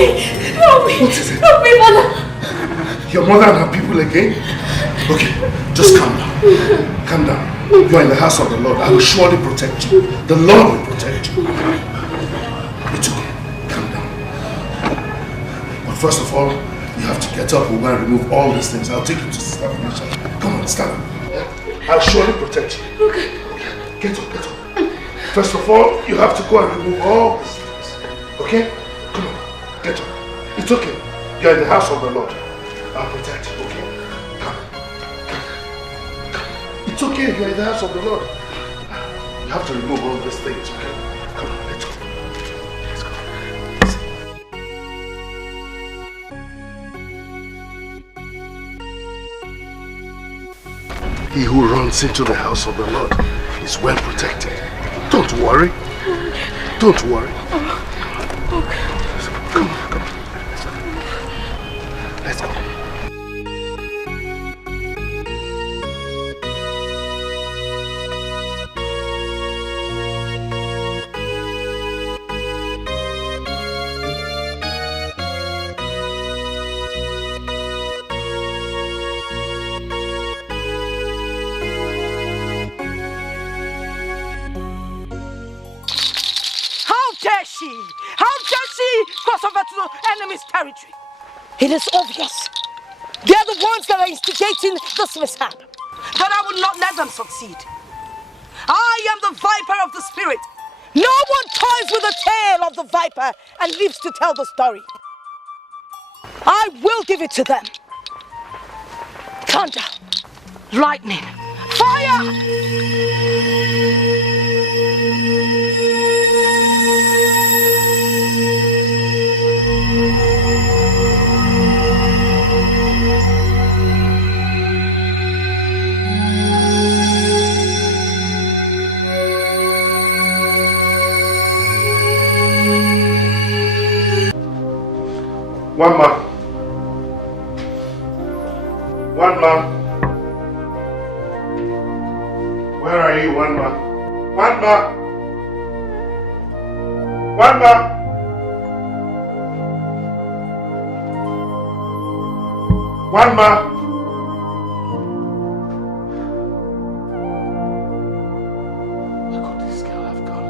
me! Help me! What is it? Help me, mother! Your mother and her people again? Okay, just calm down. Calm down. You are in the house of the Lord. I will surely protect you. The Lord will protect you. It's okay. Calm down. But first of all, you have to get up. We're going to remove all these things. I'll take you to Sister Felicia. Come on, stand up. I'll surely protect you. Okay. Get up, get up. First of all, you have to go and remove all these things. Okay? Come on, get up. It's okay. You're in the house of the Lord. I'll protect you, okay? Come. It's okay, you're in the house of the Lord. You have to remove all these things, okay? Come on, let's go. Let's go. He who runs into the house of the Lord is well protected. Don't worry. Don't worry. Okay. Come on, come on. Let's go. Cross over to the enemy's territory. It is obvious. They are the ones that are instigating this mishap. But I will not let them succeed. I am the viper of the spirit. No one toys with the tail of the viper and lives to tell the story. I will give it to them. Thunder, lightning, fire! One man. One man. Where are you, one man? One man. One man. One man. Where could this girl have gone?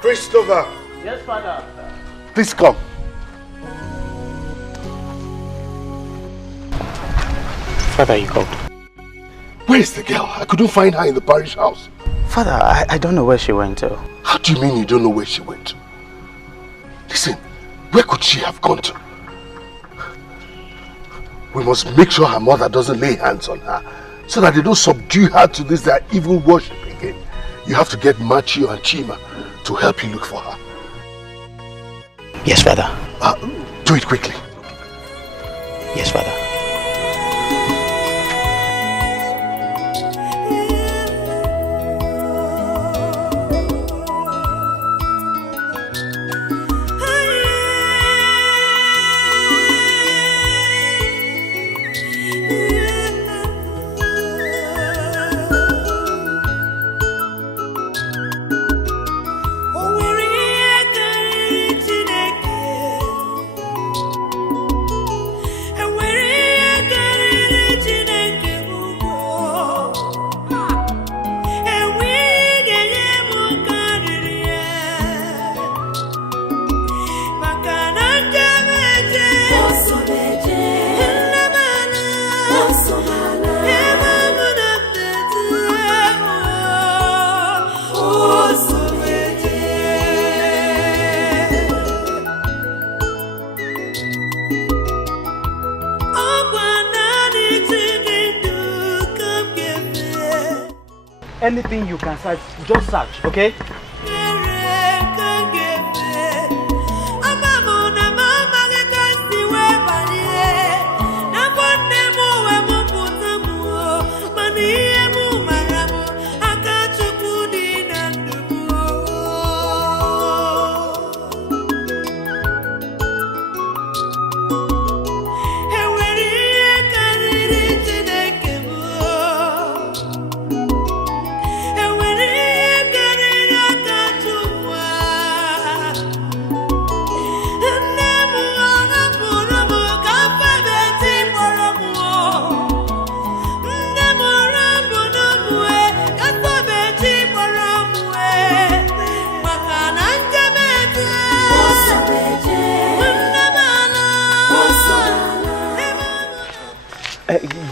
Christopher! Yes, Father. Please come. Father, you called. Where is the girl? I couldn't find her in the parish house. Father, I don't know where she went to. How do you mean you don't know where she went to? Listen, where could she have gone to? We must make sure her mother doesn't lay hands on her so that they don't subdue her to this their evil worship again. You have to get Machio and Chima to help you look for her. Yes, Father. Do it quickly. Yes, Father. anything you can search, just search, okay?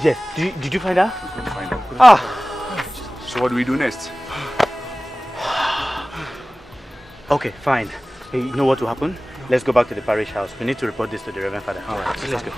Yes, did you find her? We couldn't find her. Ah. So what do we do next? Okay, fine. Hey, you know what will happen? Let's go back to the parish house. We need to report this to the Reverend Father. Alright, so let's go.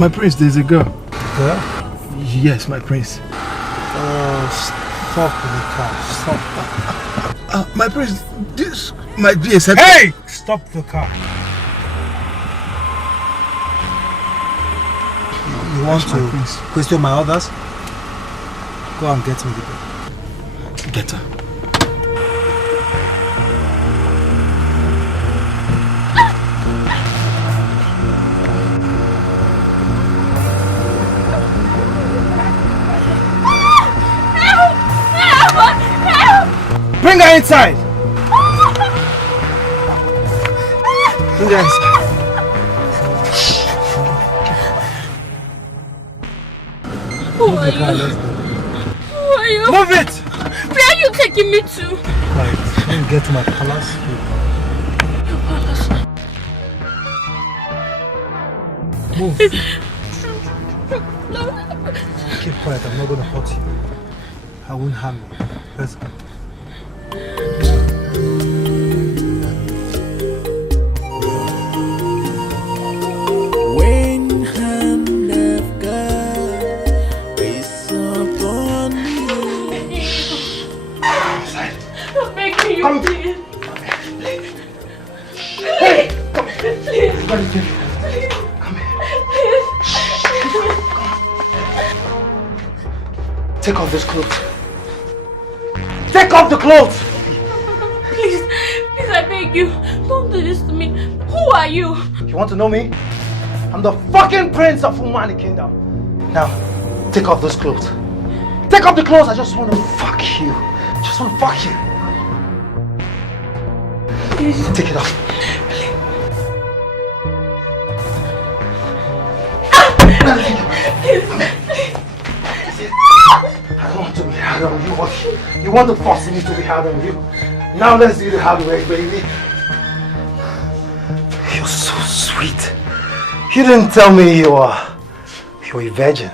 My prince, there's a girl. Girl? Yes, my prince. Stop the car. Stop. My prince, this might be a set. Hey! Stop the car. You want to question my orders? Go and get me the girl. Get her. Bring her inside! Bring her inside. Who are you? Who are you? Move it! Where are you taking me to? Right, let me get to my palace. Your palace? Move. Keep quiet, I'm not going to hurt you. I won't harm you. Let's go. When hand of God is upon you. I'm begging you, please. Hey! Come Please. here. Come here. Take off this clothes. Take off the clothes! Please, I beg you. Don't do this to me. Who are you? You want to know me? I'm the fucking prince of Umani Kingdom. Now, take off those clothes. Take off the clothes. I just want to fuck you. I just want to fuck you. Please. Take it off. I don't want to be hard on you. You want to force me to be hard on you. Now let's do the hard work, baby. You're so sweet. You didn't tell me you're a virgin.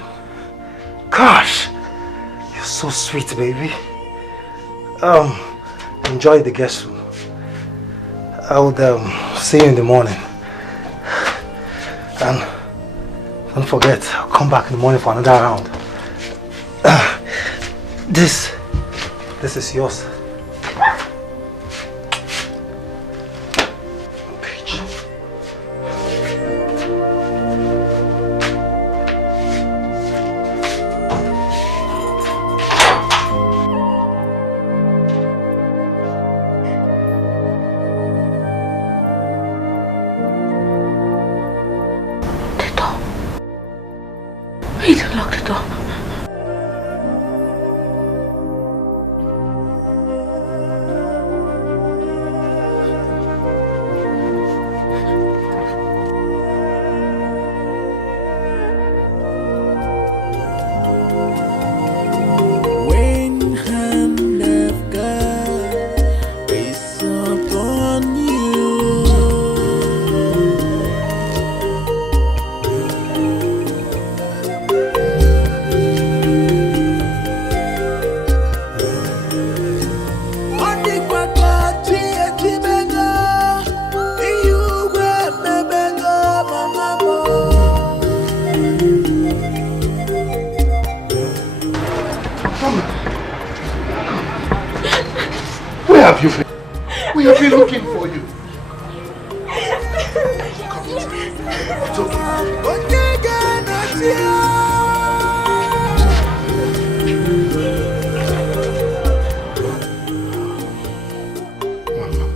Gosh, you're so sweet, baby. Enjoy the guest room. I will see you in the morning. And don't forget, I'll come back in the morning for another round. This is yours. We have been looking for you. It's Mama,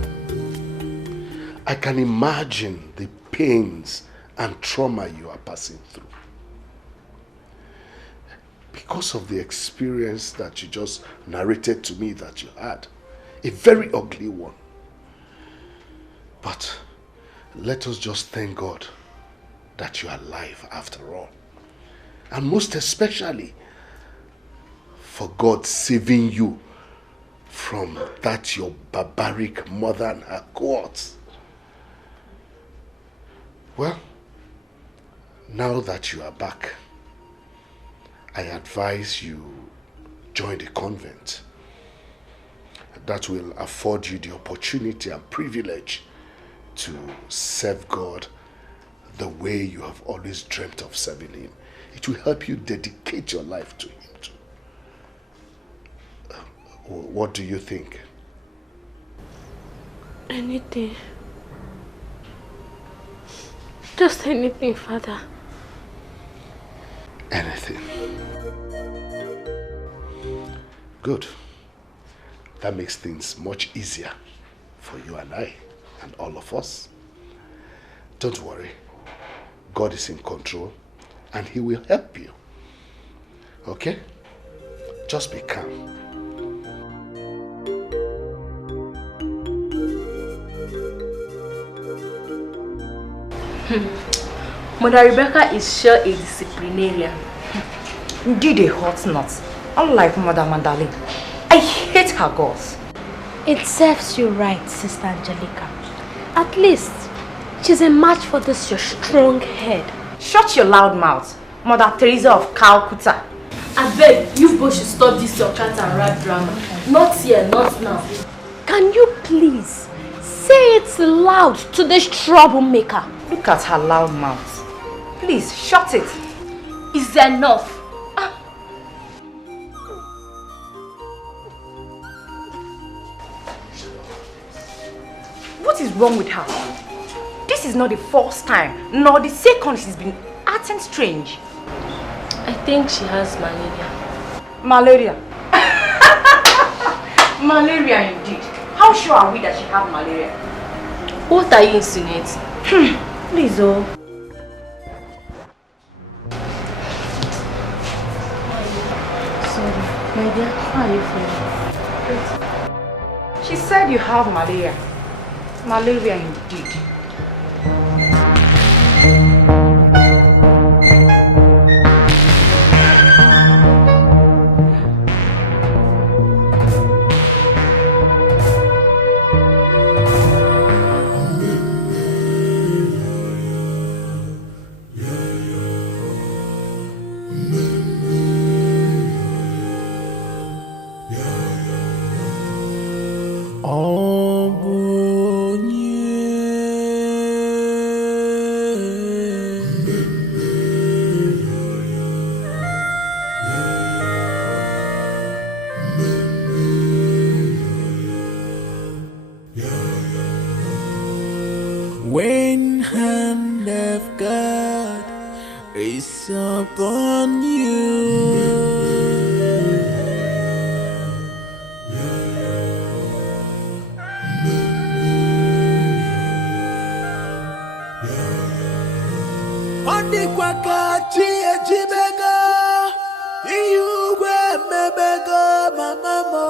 I can imagine the pains and trauma you are passing through. Because of the experience that you just narrated to me that you had. A very ugly one. But let us just thank God that you are alive after all. And most especially for God saving you from that your barbaric mother and her cohorts. Well, now that you are back, I advise you join the convent. That will afford you the opportunity and privilege to serve God the way you have always dreamt of serving Him. It will help you dedicate your life to Him too. What do you think? Anything. Just anything, Father. Anything. Good. That makes things much easier for you and I and all of us. Don't worry. God is in control and He will help you. Okay? Just be calm. Mother Rebecca is sure a disciplinarian. Indeed a hot nut. Unlike Mother Mandalene. I hate her girls. It serves you right, Sister Angelica. At least, she's a match for this your strong head. Shut your loud mouth, Mother Teresa of Calcutta. I beg, you both should stop this your cat and rat drama. Not here, not now. Can you please say it loud to this troublemaker? Look at her loud mouth. Please, shut it. It's enough. What is wrong with her? This is not the first time, nor the second she's been acting strange. I think she has malaria. Malaria? Malaria indeed. How sure are we that she has malaria? What are you insinuating? Please, oh. Sorry, my dear, how are you feeling? She said you have malaria. Malaria indeed. When hand of God is upon you, Ondikwakachi ejimego, iyugwe mebego mamamo.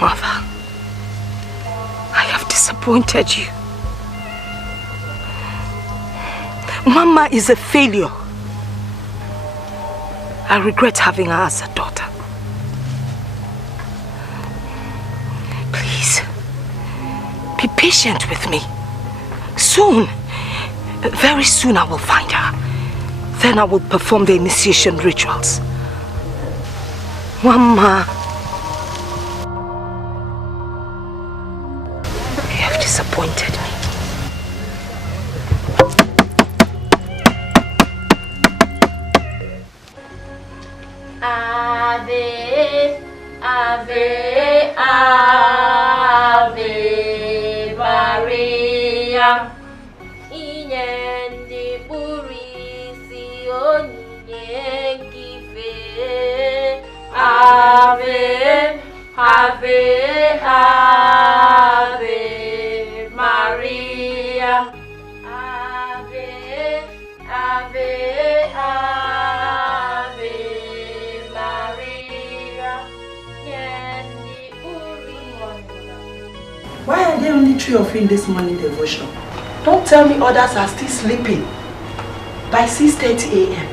Mother, I have disappointed you. Mama is a failure. I regret having her as a daughter. Please, be patient with me. Soon, very soon I will find her. Then I will perform the initiation rituals. Mama, you have disappointed me. Ave, Ave, Ave Maria. Inyendi burisi onyengife. Ave, Ave, Ave Maria. Ave, Ave, Ave Maria. Why are there only 3 of you in this morning devotion? Don't tell me others are still sleeping by 6:30 a.m.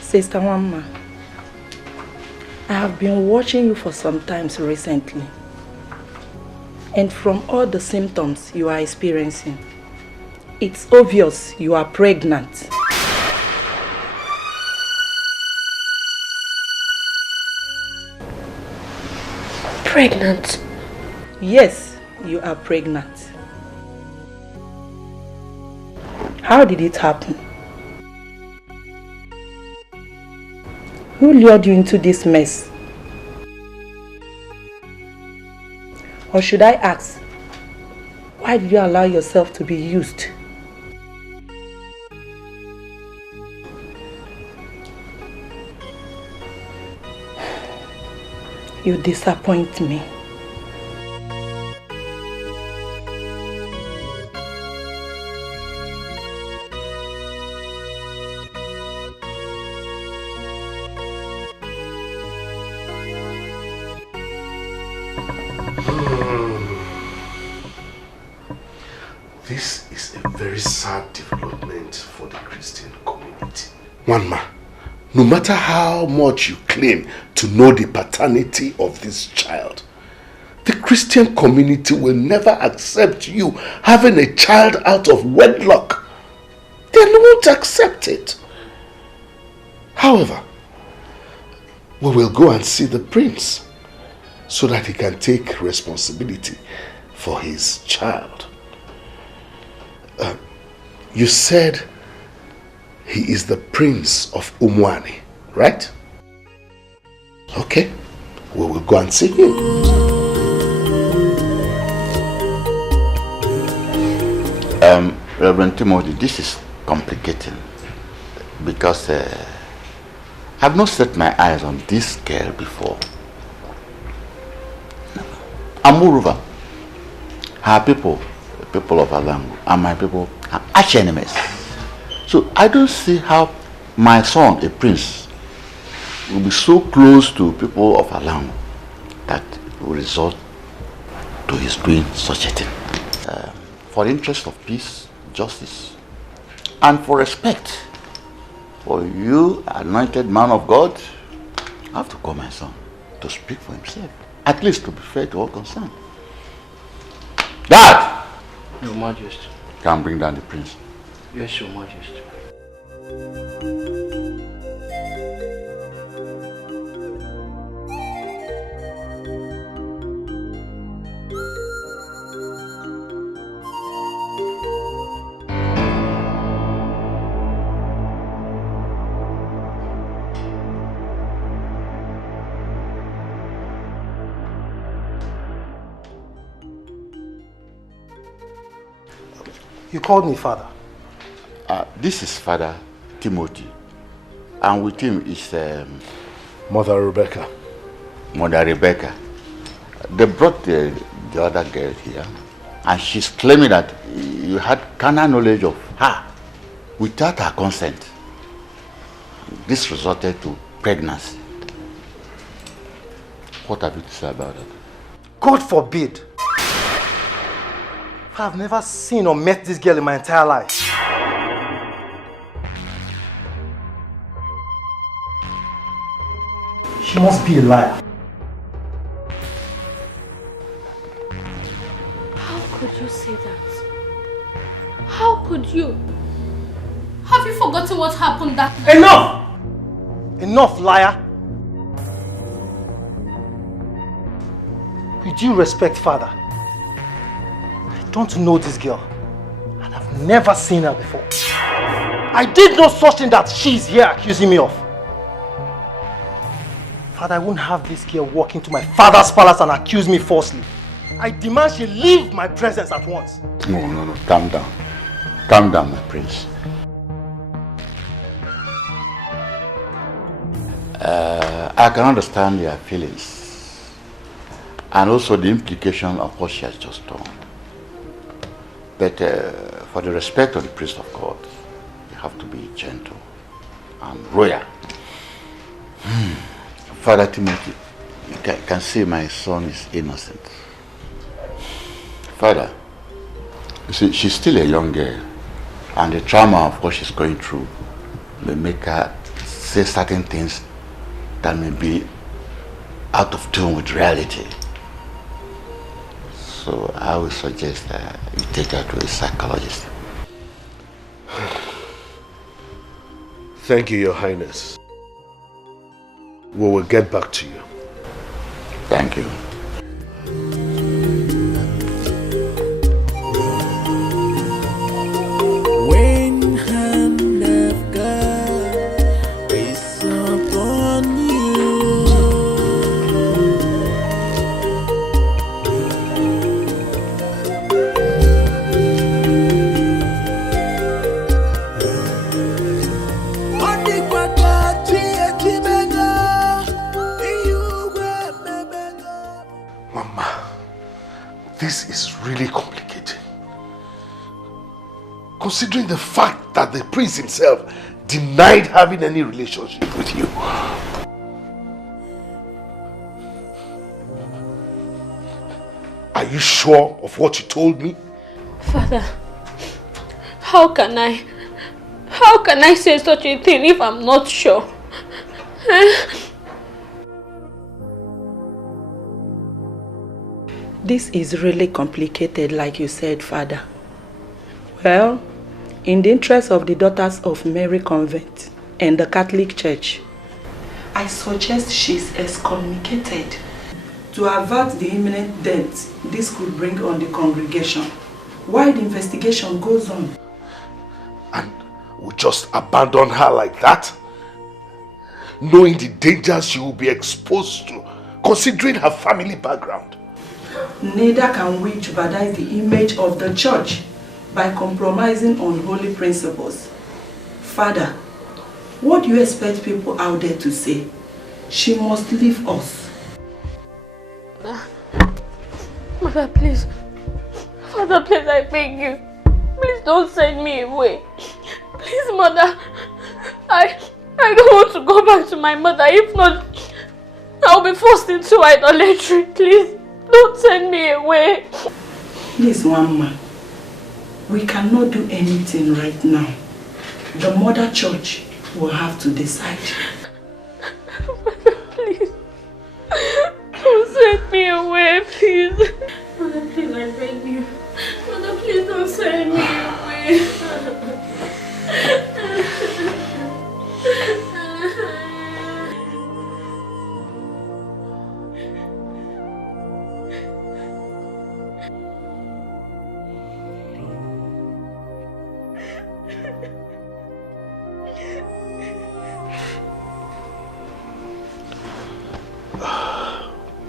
Sister Wamma, I have been watching you for some time recently, and from all the symptoms you are experiencing, it's obvious you are pregnant. Pregnant? Yes, you are pregnant. How did it happen? Who lured you into this mess? Or should I ask, why did you allow yourself to be used? You disappoint me. This is a very sad development for the Christian community. Wanma, no matter how much you claim to know the paternity of this child, the Christian community will never accept you having a child out of wedlock. They won't accept it. However, we will go and see the prince so that he can take responsibility for his child. You said he is the prince of Umwani, right? Okay, we will go and see him. Reverend Timothy, this is complicating because I've not set my eyes on this girl before. And moreover, her people, the people of Alangu, and my people are arch enemies. So I don't see how my son, a prince, will be so close to people of Alangu that it will result to his doing such a thing. For the interest of peace, justice, and for respect for you, anointed man of God, I have to call my son. to speak for himself. At least to be fair to all concerned. Dad! Your Majesty. Can bring down the prince. Yes, Your Majesty. You called me father. This is Father Timothy. And with him is Mother Rebecca. Mother Rebecca. They brought the other girl here. And she's claiming that you had carnal knowledge of her without her consent. This resulted to pregnancy. What have you to say about that? God forbid. I've never seen or met this girl in my entire life. She must be a liar. How could you say that? How could you? Have you forgotten what happened that night? Enough! Enough, liar! With due respect, father, I don't know this girl, and I've never seen her before. I did no such thing that she's here accusing me of. Father, I won't have this girl walk into my father's palace and accuse me falsely. I demand she leave my presence at once. No. Calm down. Calm down, my prince. I can understand your feelings and also the implication of what she has just done. But for the respect of the priest of God, you have to be gentle and royal. Father Timothy, you can see my son is innocent. Father, you see, she's still a young girl, and the trauma of what she's going through may make her say certain things that may be out of tune with reality. So I would suggest that you take her to a psychologist. Thank you, Your Highness. We will get back to you. Thank you. When hand of God is upon This is really complicated. Considering the fact that the prince himself denied having any relationship with you. Are you sure of what you told me? Father, how can I say such a thing if I'm not sure? This is really complicated, like you said, Father. Well, in the interest of the Daughters of Mary Convent and the Catholic Church, I suggest she's excommunicated to avert the imminent death this could bring on the congregation while the investigation goes on. And we just abandon her like that? Knowing the dangers she will be exposed to, considering her family background. Neither can we jeopardize the image of the church by compromising on holy principles. Father, what do you expect people out there to say? She must leave us. Mother, please. Father, please, I beg you. Please don't send me away. Please, Mother. I don't want to go back to my mother. If not, I'll be forced into idolatry. Please, don't send me away. Please, Mama. We cannot do anything right now. The mother church will have to decide. Mother, please.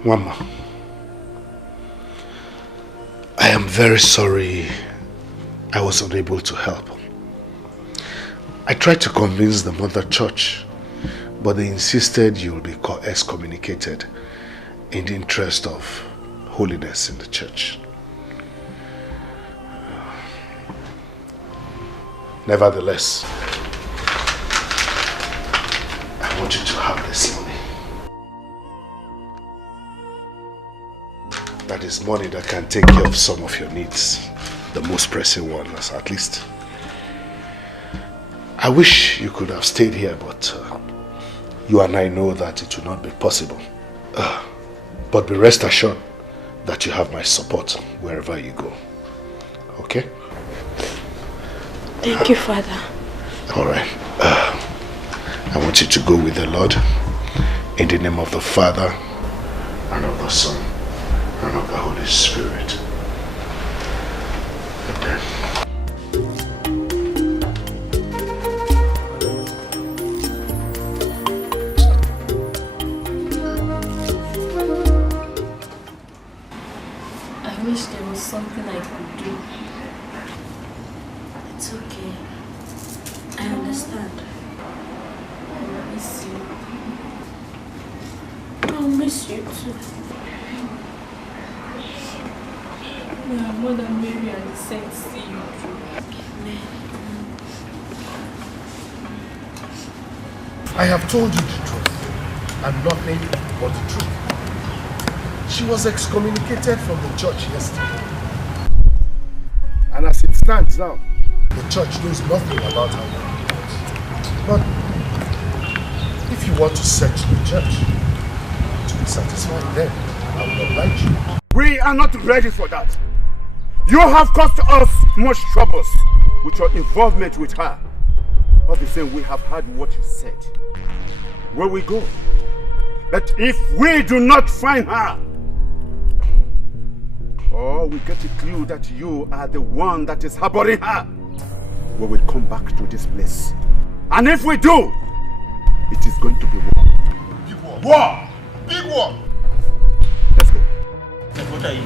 Mama, I am very sorry I was unable to help. I tried to convince the mother church, but they insisted you will be excommunicated in the interest of holiness in the church. Nevertheless, I want you to have this money. That is money that can take care of some of your needs. The most pressing one, at least. I wish you could have stayed here, but you and I know that it will not be possible. But be rest assured that you have my support wherever you go. Okay? Thank you, Father. All right. I want you to go with the Lord in the name of the Father and of the Son and of the Holy Spirit. Amen. I wish there was something I could do. It's okay. I understand. I miss you. I'll miss you too. May our Mother Mary and the saints see you through. Amen. I have told you the truth and nothing but the truth. She was excommunicated from the church yesterday. And as it stands now, the church knows nothing about her. But if you want to search the church to be satisfied, then I will oblige you. We are not ready for that. You have caused us much troubles with your involvement with her. All the same, we have heard what you said. Where we go? That if we do not find her, or we get a clue that you are the one that is harboring her, we will come back to this place. And if we do, it is going to be war. Big war. War! Big war! Let's go. What are you?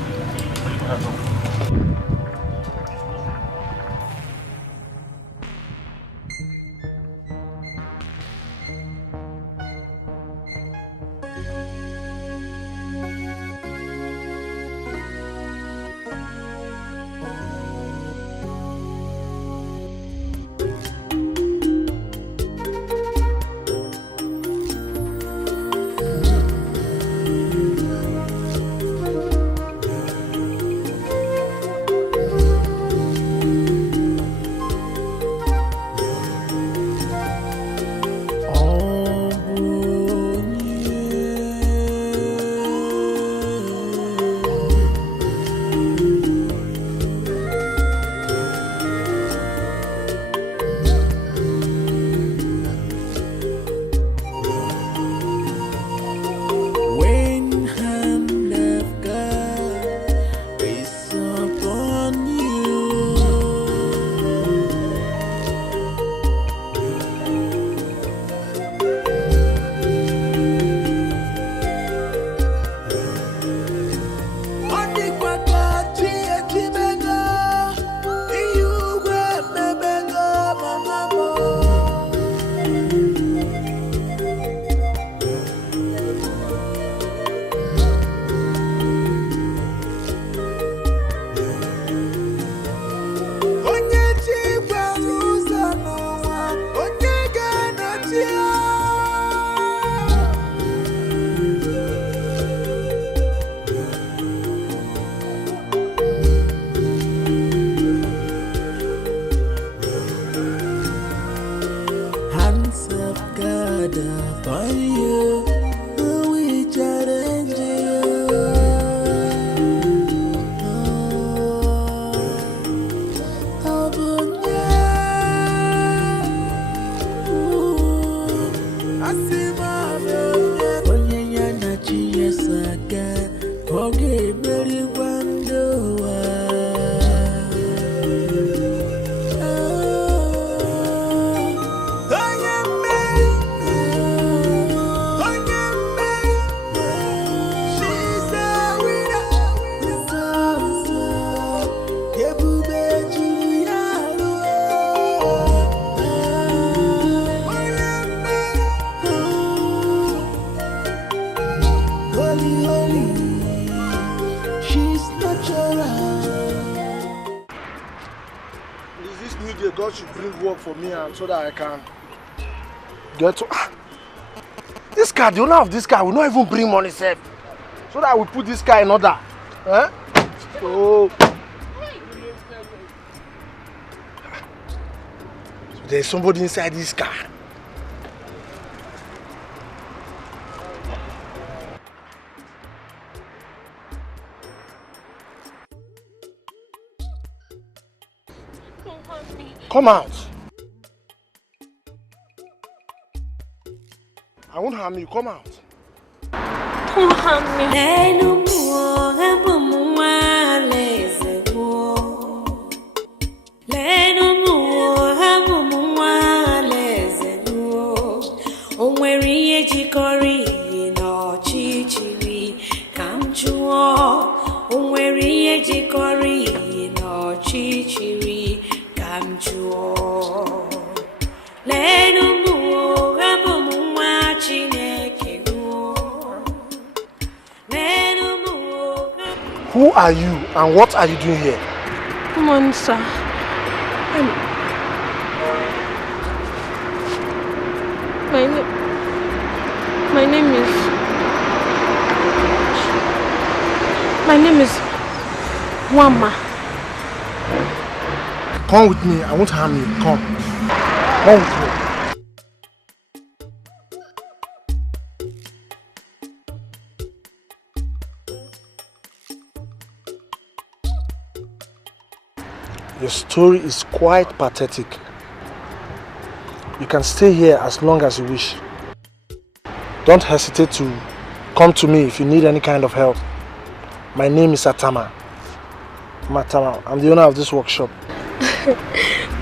Holy, holy, she's natural. This new day, God should bring work for me and so that I can get to... This car, the owner of this car will not even bring money safe. So that I will put this car in order. Eh? So there's somebody inside this car. Come out. I won't harm you. Come out. Don't harm me. Who are you and what are you doing here? Come on, sir. My name is Wama. Come with me. I won't harm you. Come. Come with me. Your story is quite pathetic. You can stay here as long as you wish. Don't hesitate to come to me if you need any kind of help. My name is Atama. I'm the owner of this workshop.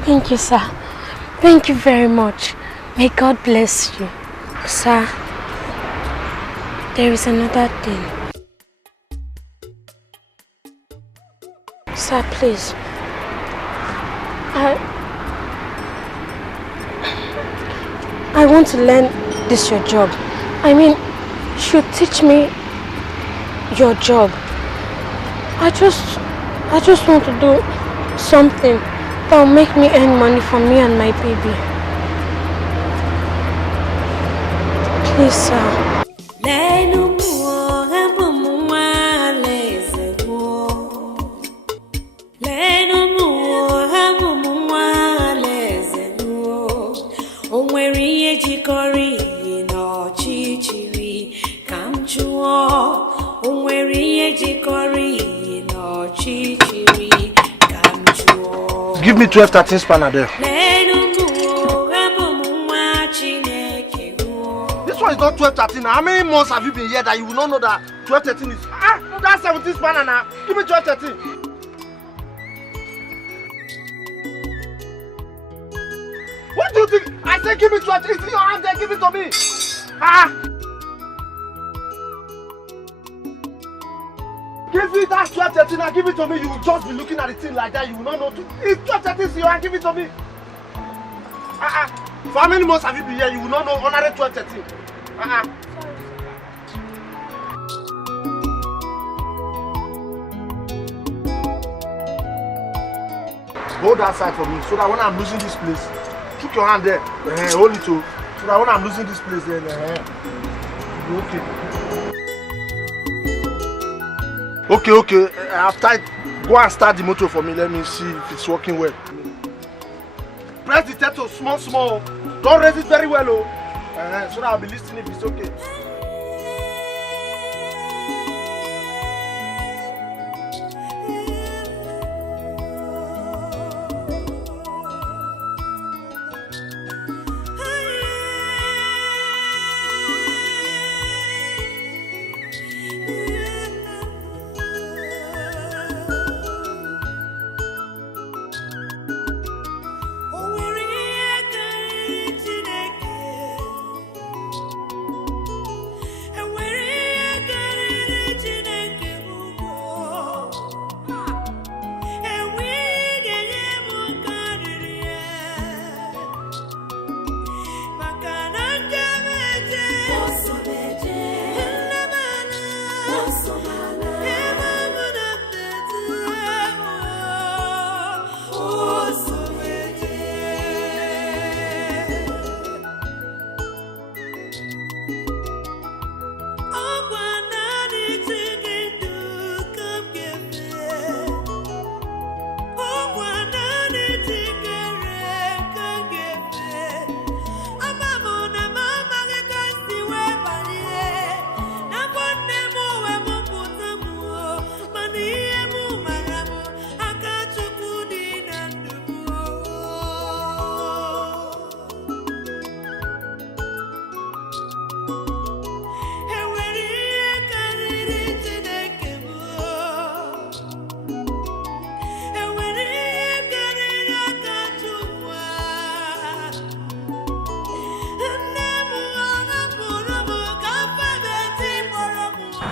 Thank you, sir. Thank you very much. May God bless you. Sir, there is another thing. Sir, please. I want to learn this your job. I mean, you should teach me your job. I just want to do something that will make me earn money for me and my baby. Please, sir. Give me 12-13 spanner there. This one is not 12-13. How many months have you been here that you will not know that 12-13 is... that's 17 spanner now. Give me 12-13. What do you think? I said give me 12. It's in your hand there. Give it to me. Give me that 12-13 and give it to me. You will just be looking at the thing like that. You will not know. It's 12-13 in your hand. Give it to me. For how many months have you been here? You will not know honorary 12-13. Hold that side for me so that when I'm losing this place, took your hand there. Hold it too. So that when I'm losing this place, then okay. Okay. After go and start the motor for me. Let me see if it's working well. Press the throttle small. Don't raise it very well, so that I'll be listening if it's okay.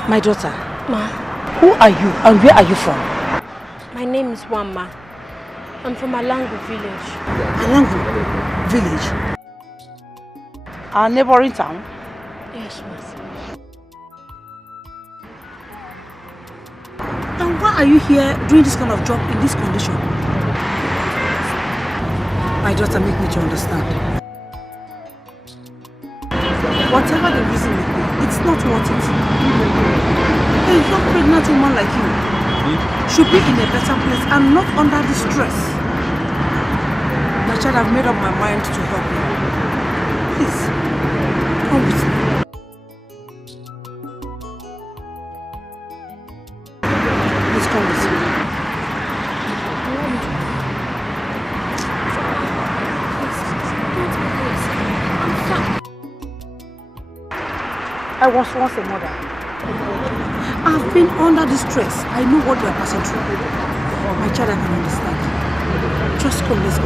My daughter. Ma. Who are you and where are you from? My name is Wama. I'm from Alangu village. Alangu village? Our neighboring town? Yes, ma. And why are you here doing this kind of job in this condition? My daughter, make me to understand. Whatever the reason may be, it's not worth it. A young pregnant woman like you should be in a better place and not under this stress. My child, I've made up my mind to help you. Please, come with me. Please come with me. I was once a mother. I've been under this stress. I know what you're passing through. My child, I can understand. Just come, let's go.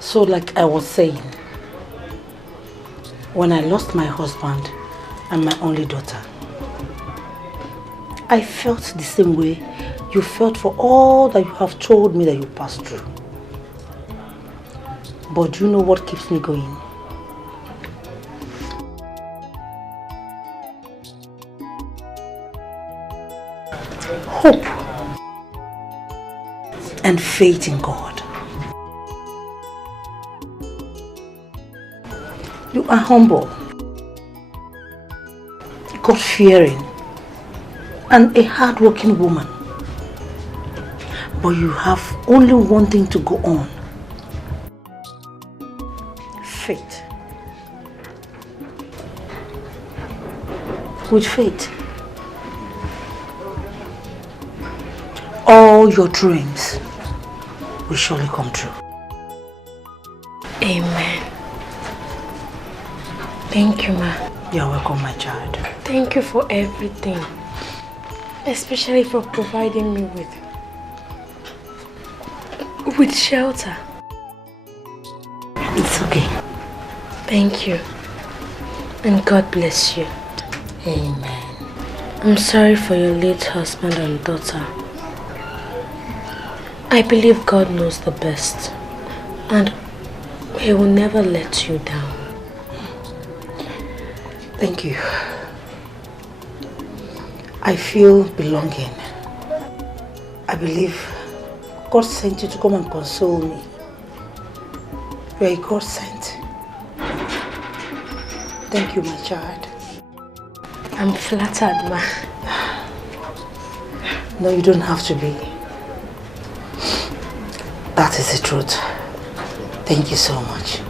So like I was saying, when I lost my husband and my only daughter, I felt the same way you felt for all that you have told me that you passed through. But do you know what keeps me going? Hope and faith in God. You are humble, God-fearing, and a hard-working woman. But you have only one thing to go on. Faith. With faith, all your dreams will surely come true. Amen. Thank you, ma. You're welcome, my child. Thank you for everything. Especially for providing me with shelter. It's okay. Thank you. And God bless you. Amen. I'm sorry for your late husband and daughter. I believe God knows the best. And He will never let you down. Thank you. I feel belonging. I believe God sent you to come and console me. You are a God sent. Thank you, my child. I'm flattered, ma. No, you don't have to be. That is the truth. Thank you so much.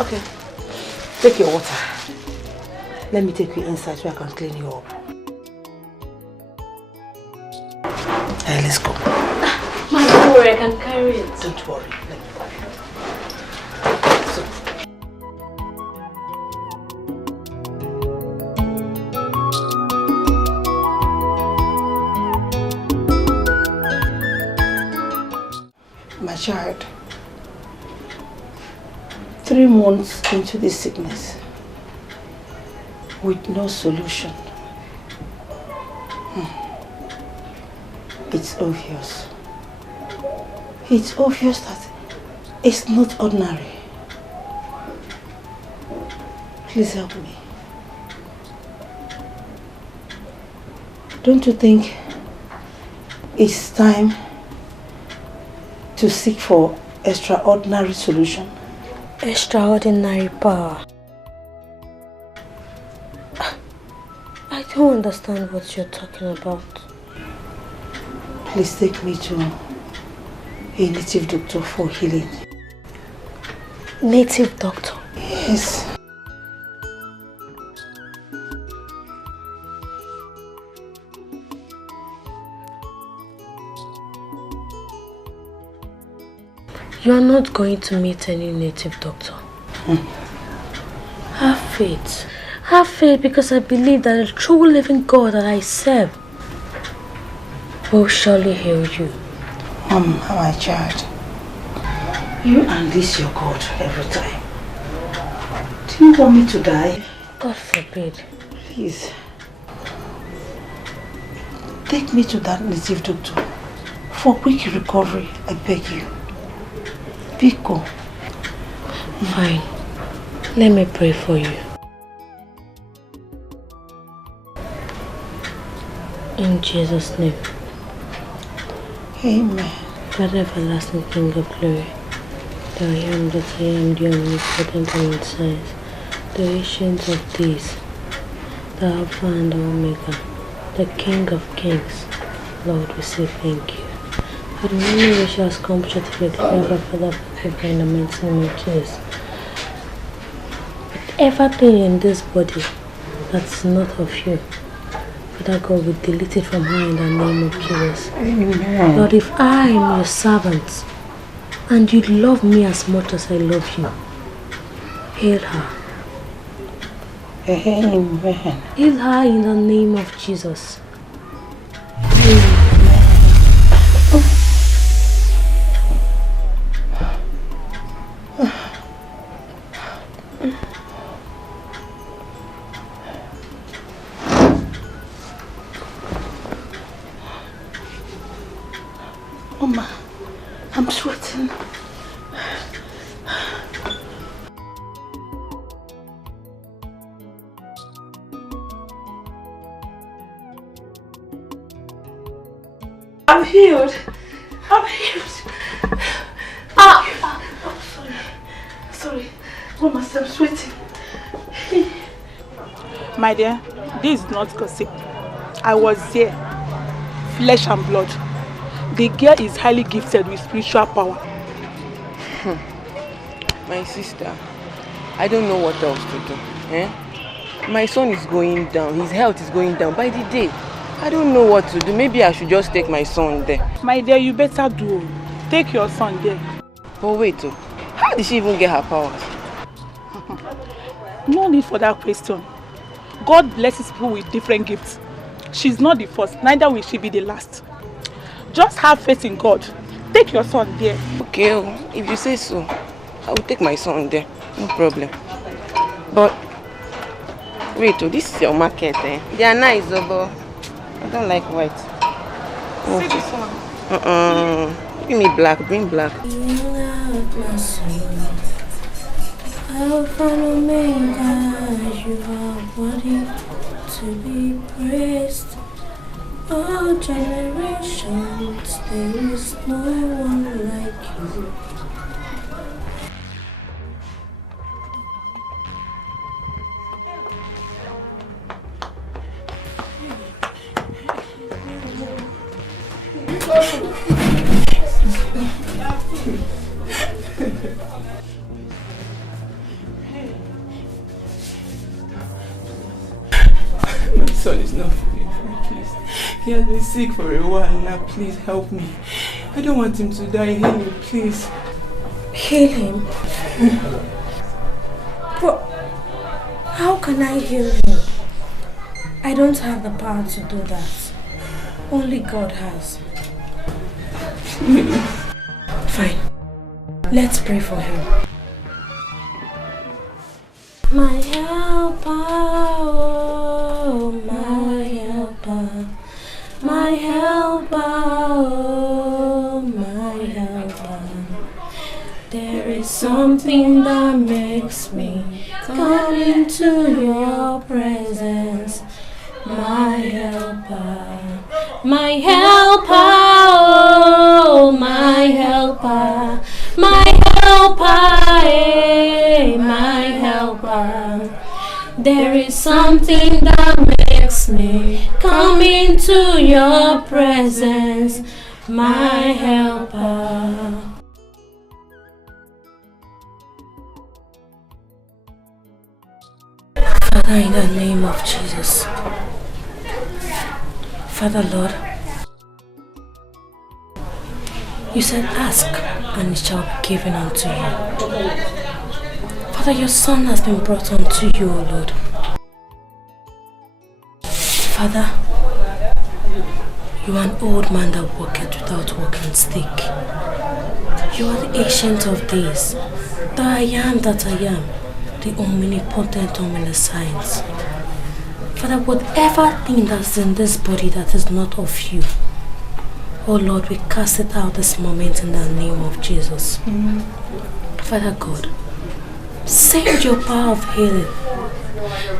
Okay, take your water. Let me take you inside so I can clean you up. Hey, let's go. Ma, don't worry, I can carry it. Don't worry. Let me carry it. So. My child, 3 months into this sickness with no solution. It's obvious. It's obvious that it's not ordinary. Please help me. Don't you think it's time to seek for extraordinary solution? Extraordinary power. I don't understand what you're talking about. Please take me to a native doctor for healing. Native doctor? Yes. You are not going to meet any native doctor. Have faith. Have faith because I believe that the true living God that I serve will surely heal you. My child, you unleash your God every time. Do you want me to die? God forbid. Please. Take me to that native doctor for quick recovery, I beg you. Pico. Fine. Let me pray for you. In Jesus' name. Amen. Father, everlasting King of glory, the I am that I am, the omnipotent and inside, the ancient of days, the Alpha and the Omega, the King of kings. Lord, we say thank you. For the many which has come to declare, Father, forgive in the mighty name of Jesus. Everything in this body that's not of you, Father God, will delete it from her in the name of Jesus. Amen. Lord, if I am your servant and you love me as much as I love you, heal her. Amen. Heal her in the name of Jesus. Mama, I'm sweating. I'm healed. I'm healed. Oh, sorry. Mama, I'm sweating. My dear, this is not gossip. I was there, flesh and blood. The girl is highly gifted with spiritual power. My sister, I don't know what else to do. My son is going down. His health is going down by the day. I don't know what to do. Maybe I should just take my son there. My dear, you better do. Take your son there. But wait, how did she even get her powers? No need for that question. God blesses people with different gifts. She's not the first, neither will she be the last. Just have faith in God. Take your son there. Okay, if you say so, I will take my son there. No problem. But wait, this is your market, They are nice, but I don't like white. See this one. Give me black. Bring black. Alpha and Omega, you are worthy to be praised. All generations, there is no one like you. My son is not feeling fine, please. He has been sick for a while now. Please help me. I don't want him to die. Heal him, please. Heal him? But how can I heal him? I don't have the power to do that. Only God has. Fine. Let's pray for him. My helper, oh, my helper, my helper, oh, my helper. There is something that makes me come into your presence. My helper, my helper, oh, my helper, my helper, eh, my helper. There is something that makes me come into your presence, my helper. Father, in the name of Jesus, Father Lord, you said ask and it shall be given unto you. Father, your son has been brought unto you, O Lord. Father, you are an old man that walketh without walking stick. You are the ancient of days, the I am that I am, the omnipotent, omniscient. Father, whatever thing that's in this body that is not of you, oh Lord, we cast it out this moment in the name of Jesus. Father God, send your power of healing.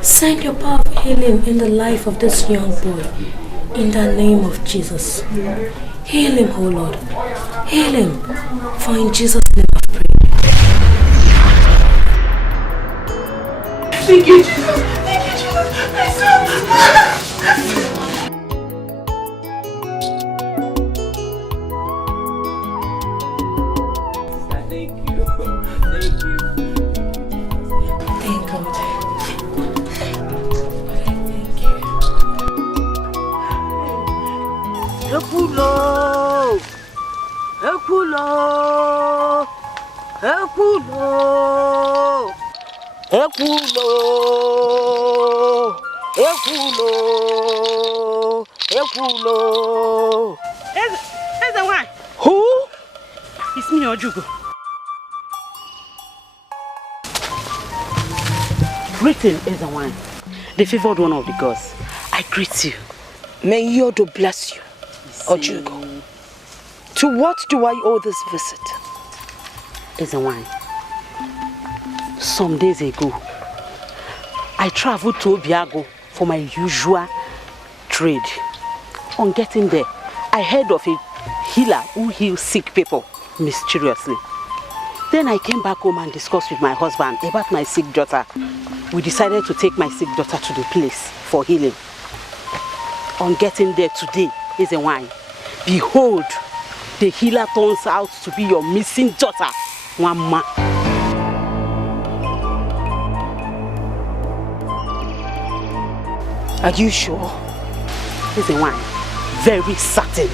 Send your power of healing in the life of this young boy. In the name of Jesus. Heal him, oh Lord. Heal him. For in Jesus' name I pray. Thank you, Jesus. Thank you, Jesus. My son. Thank you. Thank you. Thank God. Ekulo! Ekulo! Ekulo! Ekulo! Ekulo! Ekulo! Here's the one. Who? It's me, Ojugo. Greeting is the one. The favored one of the gods. I greet you. May Yodo bless you, Ojugo. To what do I owe this visit? Is the one. Some days ago, I traveled to Obiago for my usual trade. On getting there, I heard of a healer who heals sick people mysteriously. Then I came back home and discussed with my husband about my sick daughter. We decided to take my sick daughter to the place for healing. On getting there today is a wine. Behold, the healer turns out to be your missing daughter, Mama. Are you sure? Is a wine. Very certain.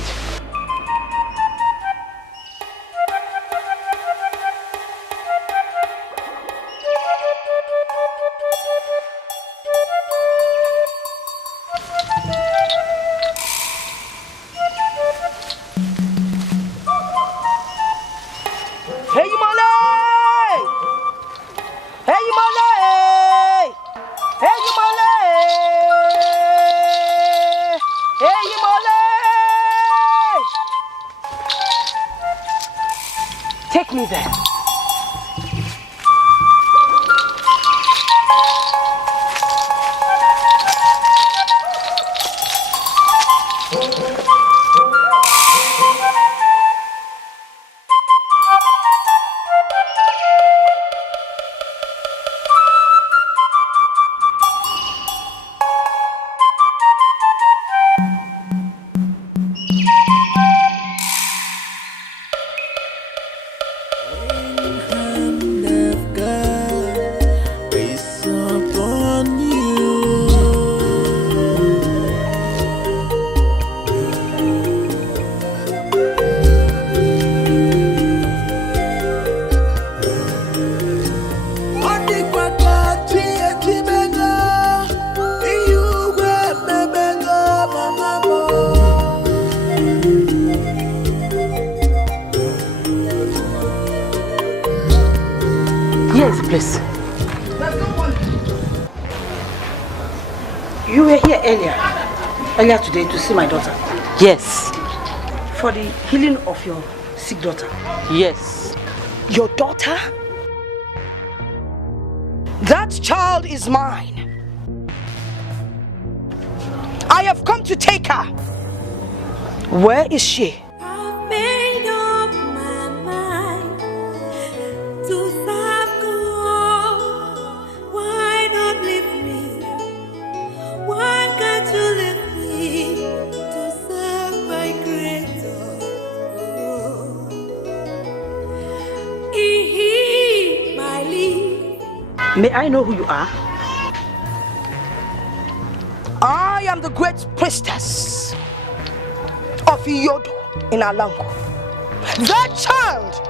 Take me there. Please. You were here earlier today to see my daughter? Yes. For the healing of your sick daughter? Yes. Your daughter? That child is mine. I have come to take her. Where is she? May I know who you are? I am the great priestess of Iyodo in Alango. That child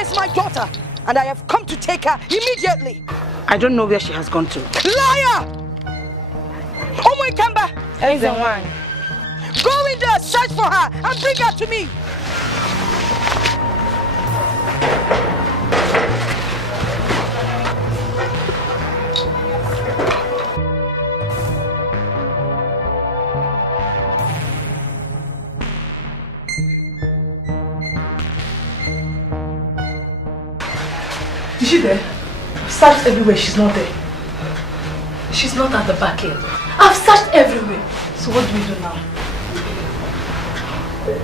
is my daughter, and I have come to take her immediately. I don't know where she has gone to. Liar! Omo Ikemba, Here's the one. Go in there, search for her, and bring her to me. Is she there? I've searched everywhere, she's not there. She's not at the back end. I've searched everywhere. So what do we do now?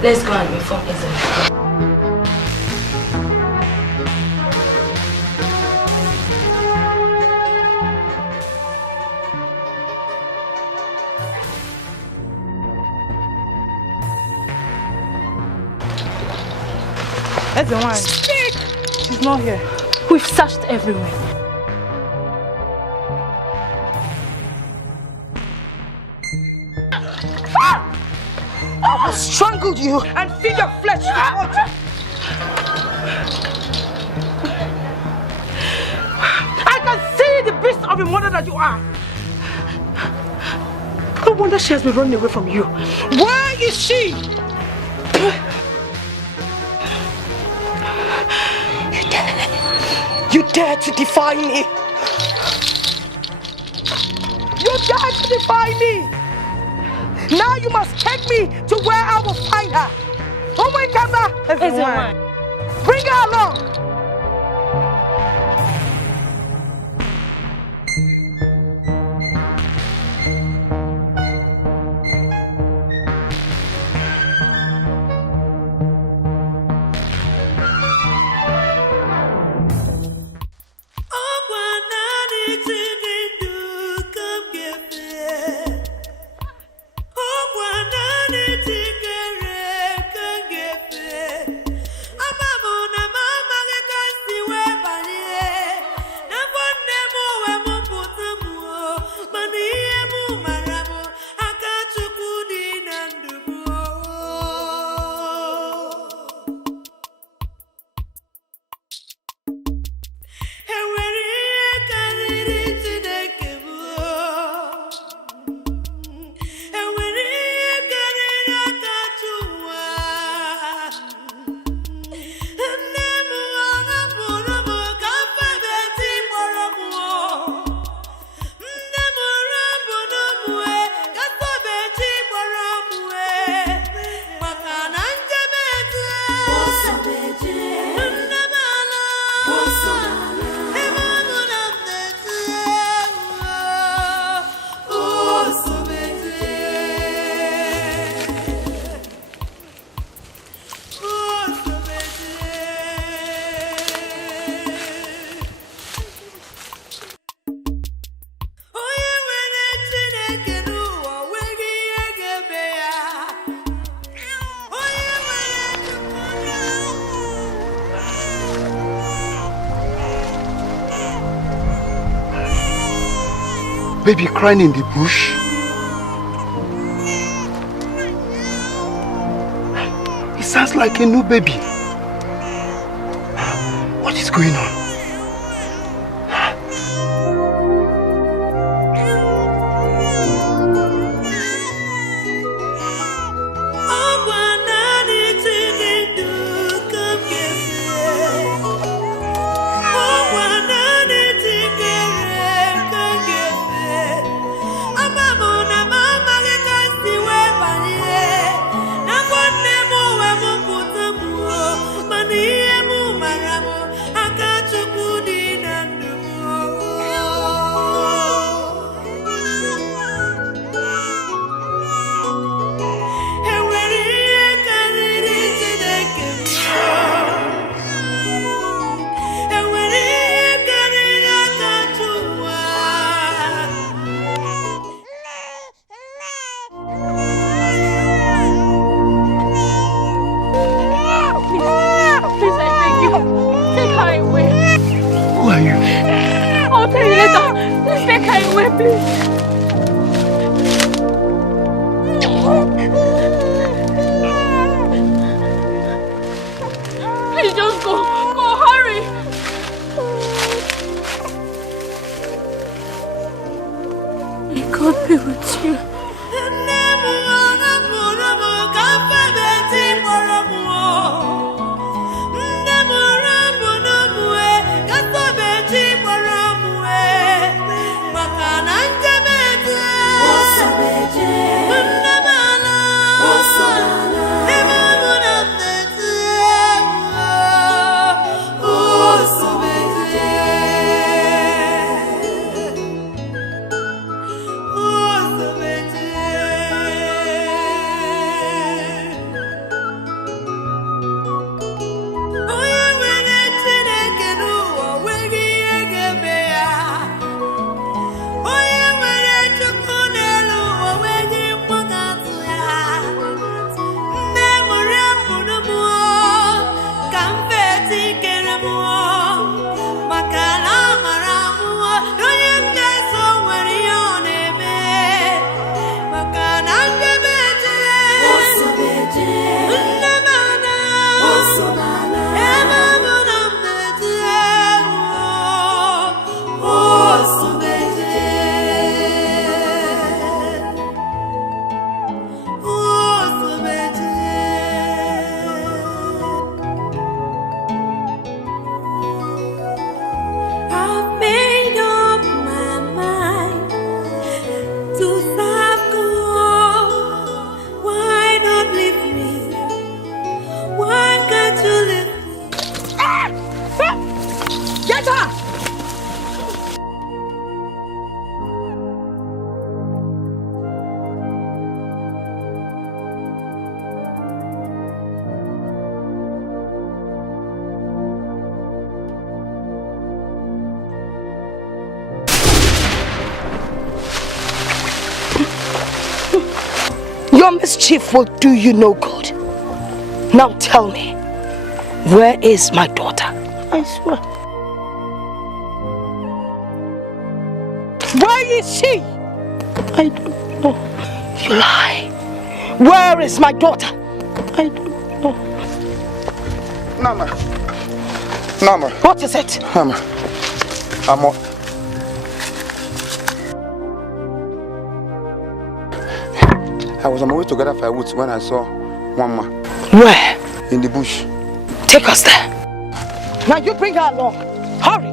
Let's go and inform Ezra. That's the one. Speak! She's not here. We've searched everywhere. I will strangle you and feed your flesh to the water. I can see the beast of a mother that you are. No wonder she has been running away from you. Where is she? You dare to defy me? You dare to defy me? Now you must take me to where I will find her. Oh my God, bring her along. Baby crying in the bush. It sounds like a new baby. What is going on? God be with you. Your mischief will do you no good. Now tell me, where is my daughter? I swear. Where is she? I don't know. You lie. Where is my daughter? I don't know. Mama. Mama. What is it? Mama. I was on my way to gather firewood when I saw one man. Where? In the bush. Take us there. Now you bring her along. Hurry.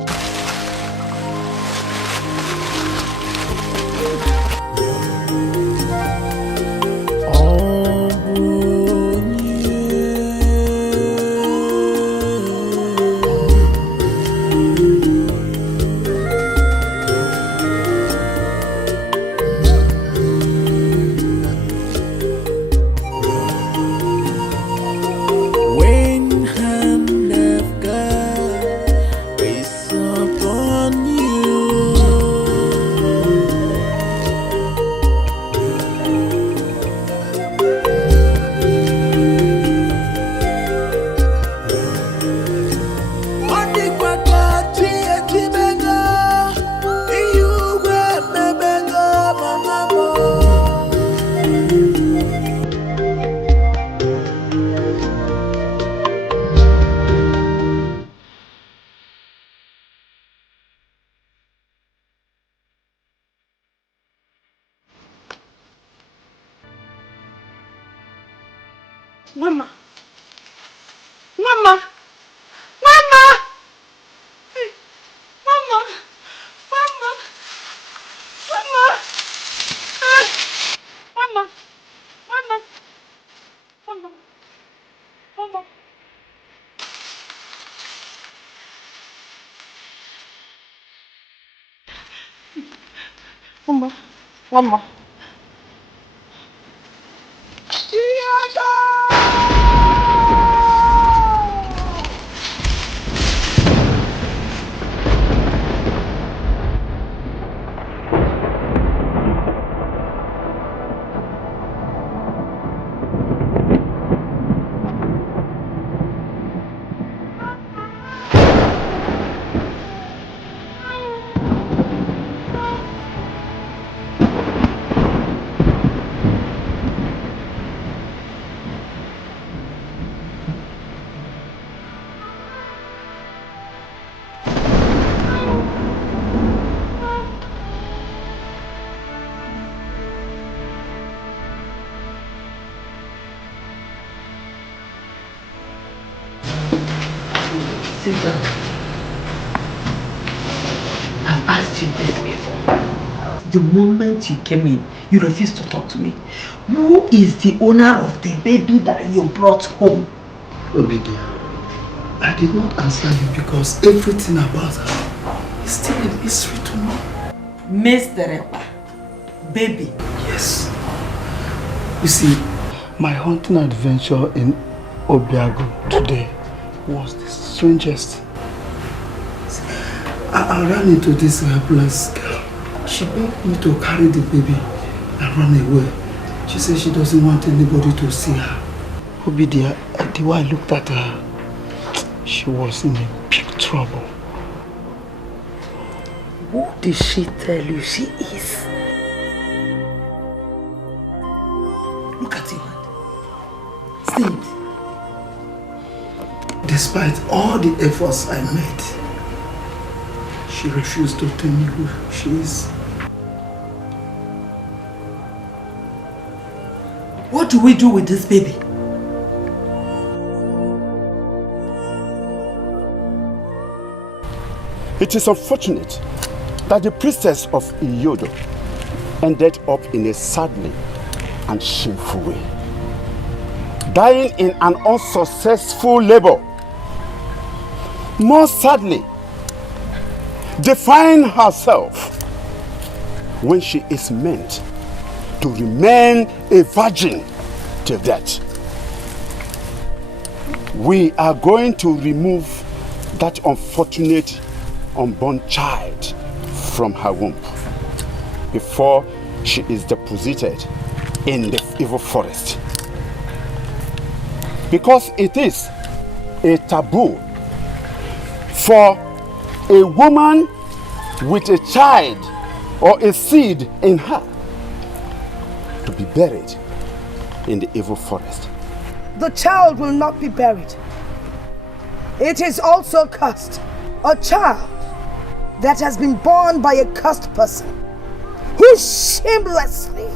Mama! Mama! Mama! Hey, Mama! Mama! Mama! Mama! Mama! Mama! Mama! Mama! Mama! Sit down. I've asked you this before. The moment you came in, you refused to talk to me. Who is the owner of the baby that you brought home? Obidia, I did not answer you because everything about her is still a mystery to me. Mr. Baby. Yes. You see, my hunting adventure in Obiago today was the strangest. I ran into this helpless girl. She begged me to carry the baby and run away. She said she doesn't want anybody to see her. Obidia, the way I looked at her, she was in a big trouble. Who did she tell you she is? Look at your hand. Say it. Despite all the efforts I made, she refused to tell me who she is. What do we do with this baby? It is unfortunate that the priestess of Iyodo ended up in a sadly and shameful way, dying in an unsuccessful labor. More sadly, defying herself when she is meant to remain a virgin till death. We are going to remove that unfortunate unborn child from her womb before she is deposited in the evil forest. Because it is a taboo for a woman with a child or a seed in her to be buried in the evil forest. The child will not be buried. It is also cursed. A child that has been born by a cursed person who shamelessly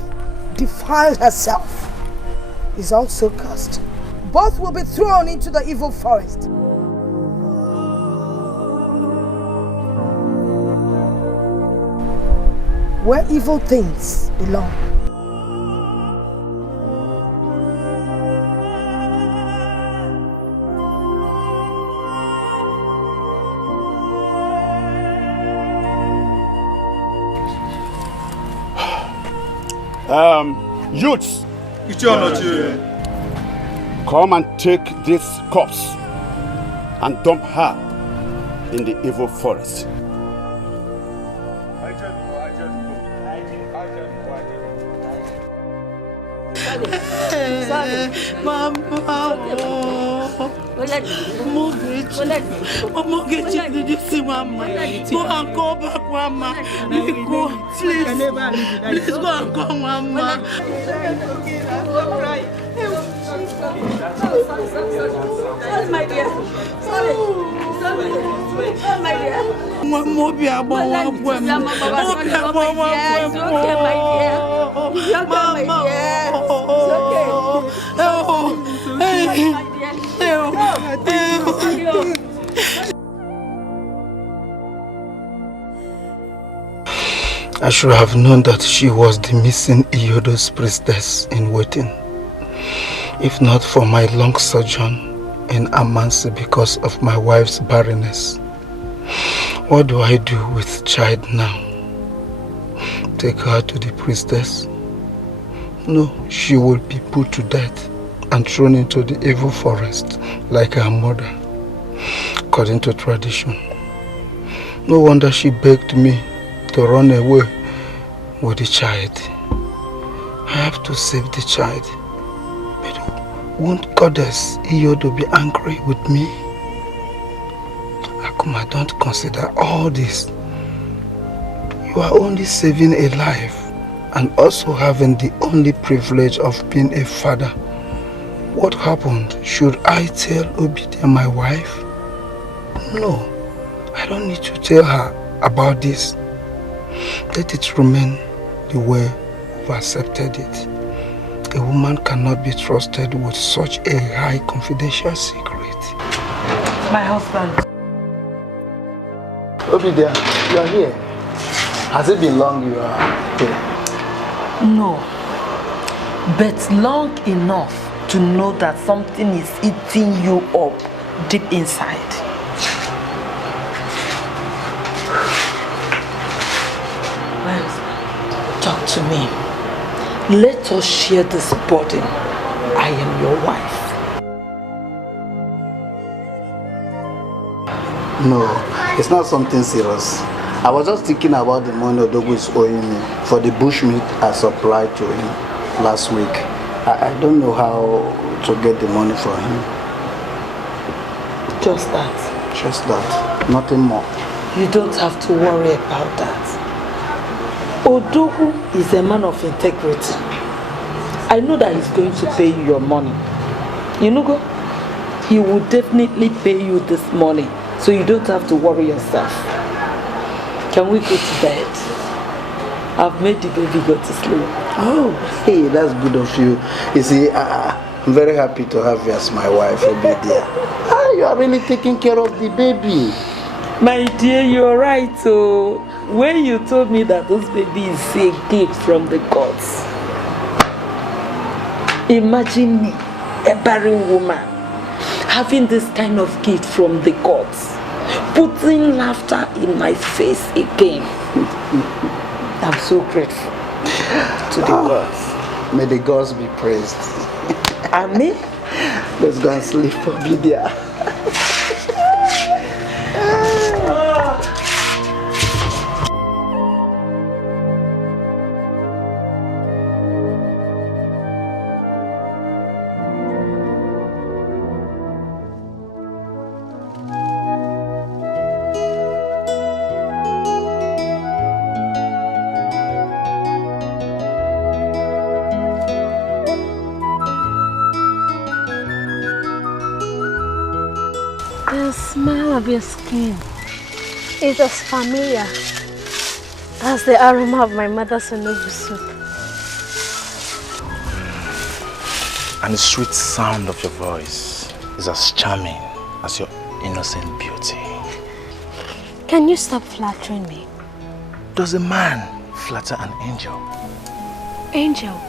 defiled herself is also cursed. Both will be thrown into the evil forest. Where evil things belong. Youths, come and take this corpse and dump her in the evil forest. Mogechi, did you see Mama? Go and call back Mama. Please, please go and call Mama. Sorry, my dear. Sorry, my dear. One more be about one poem. It's okay, my dear. I should have known that she was the missing Iyodo's priestess in waiting. If not for my long sojourn in Amansi because of my wife's barrenness. What do I do with child now? Take her to the priestess? No, she will be put to death and thrown into the evil forest like her mother, according to tradition. No wonder she begged me to run away with the child. I have to save the child. But won't Goddess Iyodo be angry with me? Akuma, don't consider all this. You are only saving a life and also having the only privilege of being a father. What happened? Should I tell Obidia, my wife? No, I don't need to tell her about this. Let it remain the way we've accepted it. A woman cannot be trusted with such a high confidential secret. My husband. Obidia, you are here. Has it been long you are here? No, but long enough to know that something is eating you up deep inside. My husband, talk to me. Let us share this burden. I am your wife. No, it's not something serious. I was just thinking about the money Odogu is owing me for the bushmeat I supplied to him last week. I don't know how to get the money from him. Just that? Just that. Nothing more. You don't have to worry about that. Odogu is a man of integrity. I know that he's going to pay you your money. You know, he will definitely pay you this money, so you don't have to worry yourself. Can we go to bed? I've made the baby go to sleep. Oh, hey, that's good of you. You see, I'm very happy to have you as my wife, Obidia. You are really taking care of the baby. My dear, you're right. So when you told me that this baby is a gift from the gods, imagine me, a barren woman, having this kind of gift from the gods, putting laughter in my face again. I'm so grateful to the gods. May the gods be praised. Amen. Let's go and sleep, Obidia. The smell of your skin is as familiar as the aroma of my mother's onubu soup. And the sweet sound of your voice is as charming as your innocent beauty. Can you stop flattering me? Does a man flatter an angel? Angel.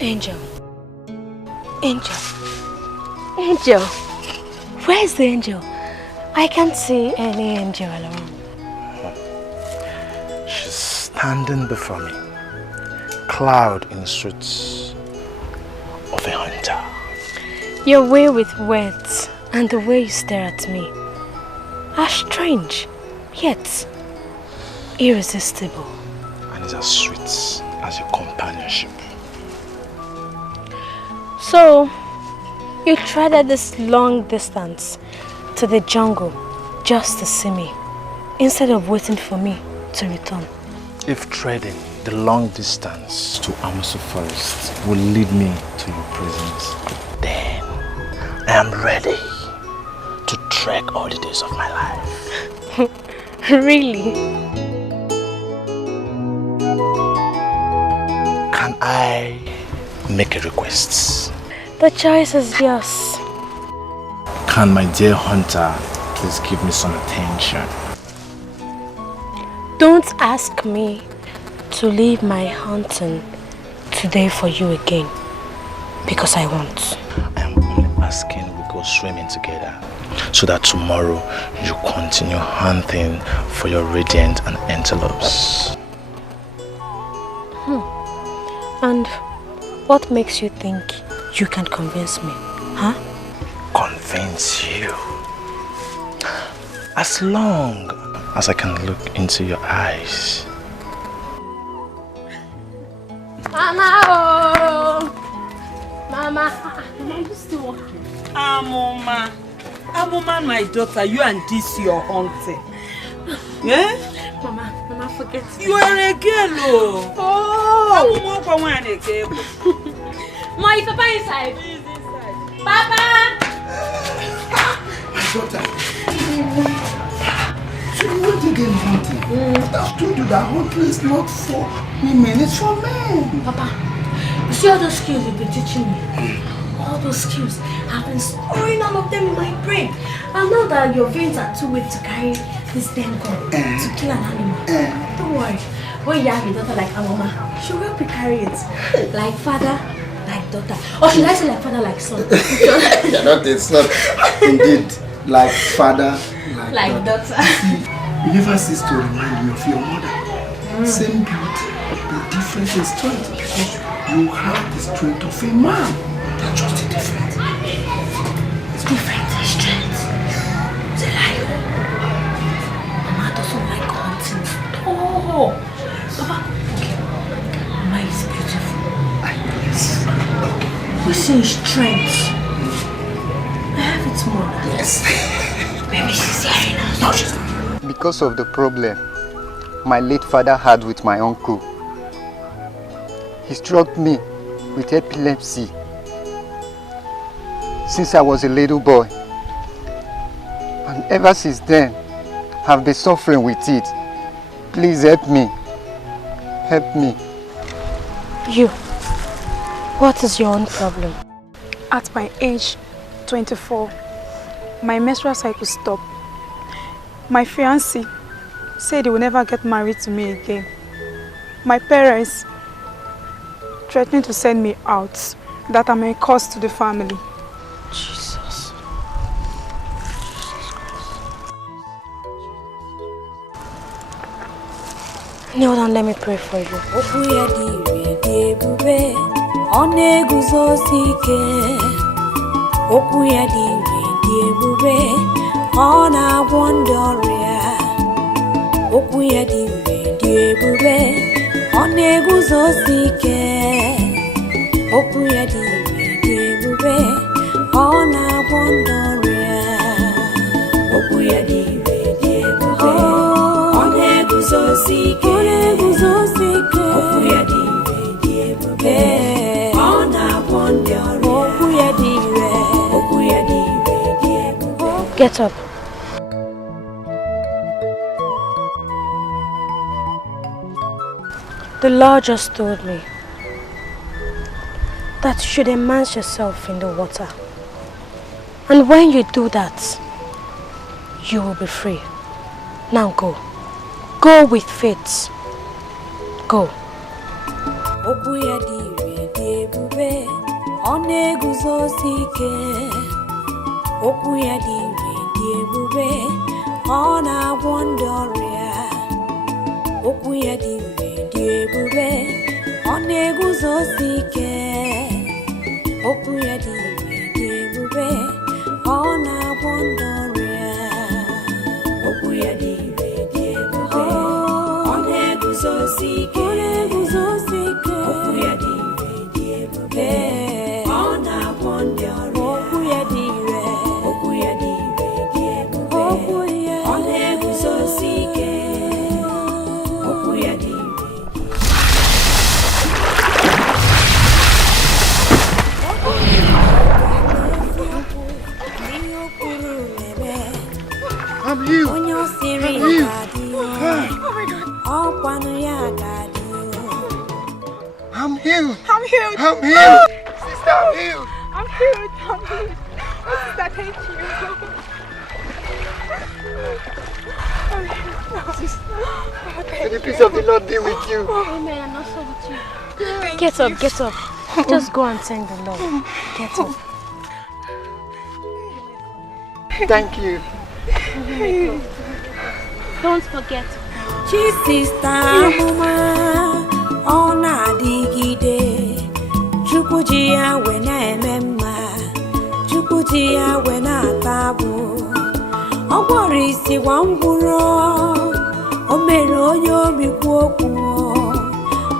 Angel. Angel. Angel. Where's the angel? I can't see any angel around. She's standing before me, clad in the suits of a hunter. Your way with words and the way you stare at me are strange, yet irresistible. And it's as sweet as your companionship. So, you treaded this long distance to the jungle just to see me, instead of waiting for me to return. If treading the long distance to Amaso Forest will lead me to your presence, then I am ready to trek all the days of my life. Really? Can I make a request? The choice is yours. Can my dear hunter please give me some attention? Don't ask me to leave my hunting today for you again, because I won't. I am only asking we go swimming together, so that tomorrow you continue hunting for your radiant and antelopes. And what makes you think you can convince me, huh? Convince you? As long as I can look into your eyes. Mama, oh! Mama, Mama, you still walking? Amoma, my daughter, you and this your hunting. Yeah? Mama, forget me. You are a girl, oh! Amoma, come on, a girl. Ma, is Papa inside? He is inside. Papa! My daughter. So you want to get hunting? I've told you that hunting is not for women, it's for men. Papa, you see all those skills you've been teaching me? All those skills, I've been storing all of them in my brain. And now that your veins are too weak to carry this damn gun to kill an animal, don't worry. When you have a daughter like Amoma, she'll help you carry it. Like father, like daughter. Or should I say like father, like son? You're not a son. Indeed, like father, like daughter. You never cease to remind me of your mother. Same beauty, the difference in strength, because you have the strength of a man. That's just the difference. It's different in strength. It's a lion. Mama doesn't like hunting. Oh, Papa, okay. Mama is beautiful. Yes. We see strength. I have it more. Yes. Maybe she's hearing us. No, she's not. Because of the problem my late father had with my uncle. He struck me with epilepsy since I was a little boy. And ever since then, I've been suffering with it. Please help me. Help me. You, what is your own problem? At my age, 24, my menstrual cycle stopped. My fiancé said he will never get married to me again. My parents threatening to send me out, that I'm a curse to the family. Jesus. Kneel down, let me pray for you. Ona wondoria okuya diwe diebube one guzosike okuya diwe diebube ona wondoria okuya diwe diebube one guzosike okuya diwe diebube ona wondoria okuya diwe diebube Get up. The Lord just told me that you should immerse yourself in the water. And when you do that, you will be free. Now go. Go with faith. Go. I'm healed. I'm healed. I'm healed. I'm healed. I'm healed. Sister, I'm healed. I'm healed. I'm healed. Oh, sister, thank you. I'm healed. Sister. May the peace of the Lord be with you. Amen. And also with you. Get up. Get up. Just go and thank the Lord. Get up. Thank you. Don't forget. Sister Mama, ona digide. Chukujia wena emema. Chukujia wena tabu. Ogwarisi wamburo. Omero yomi kwoku.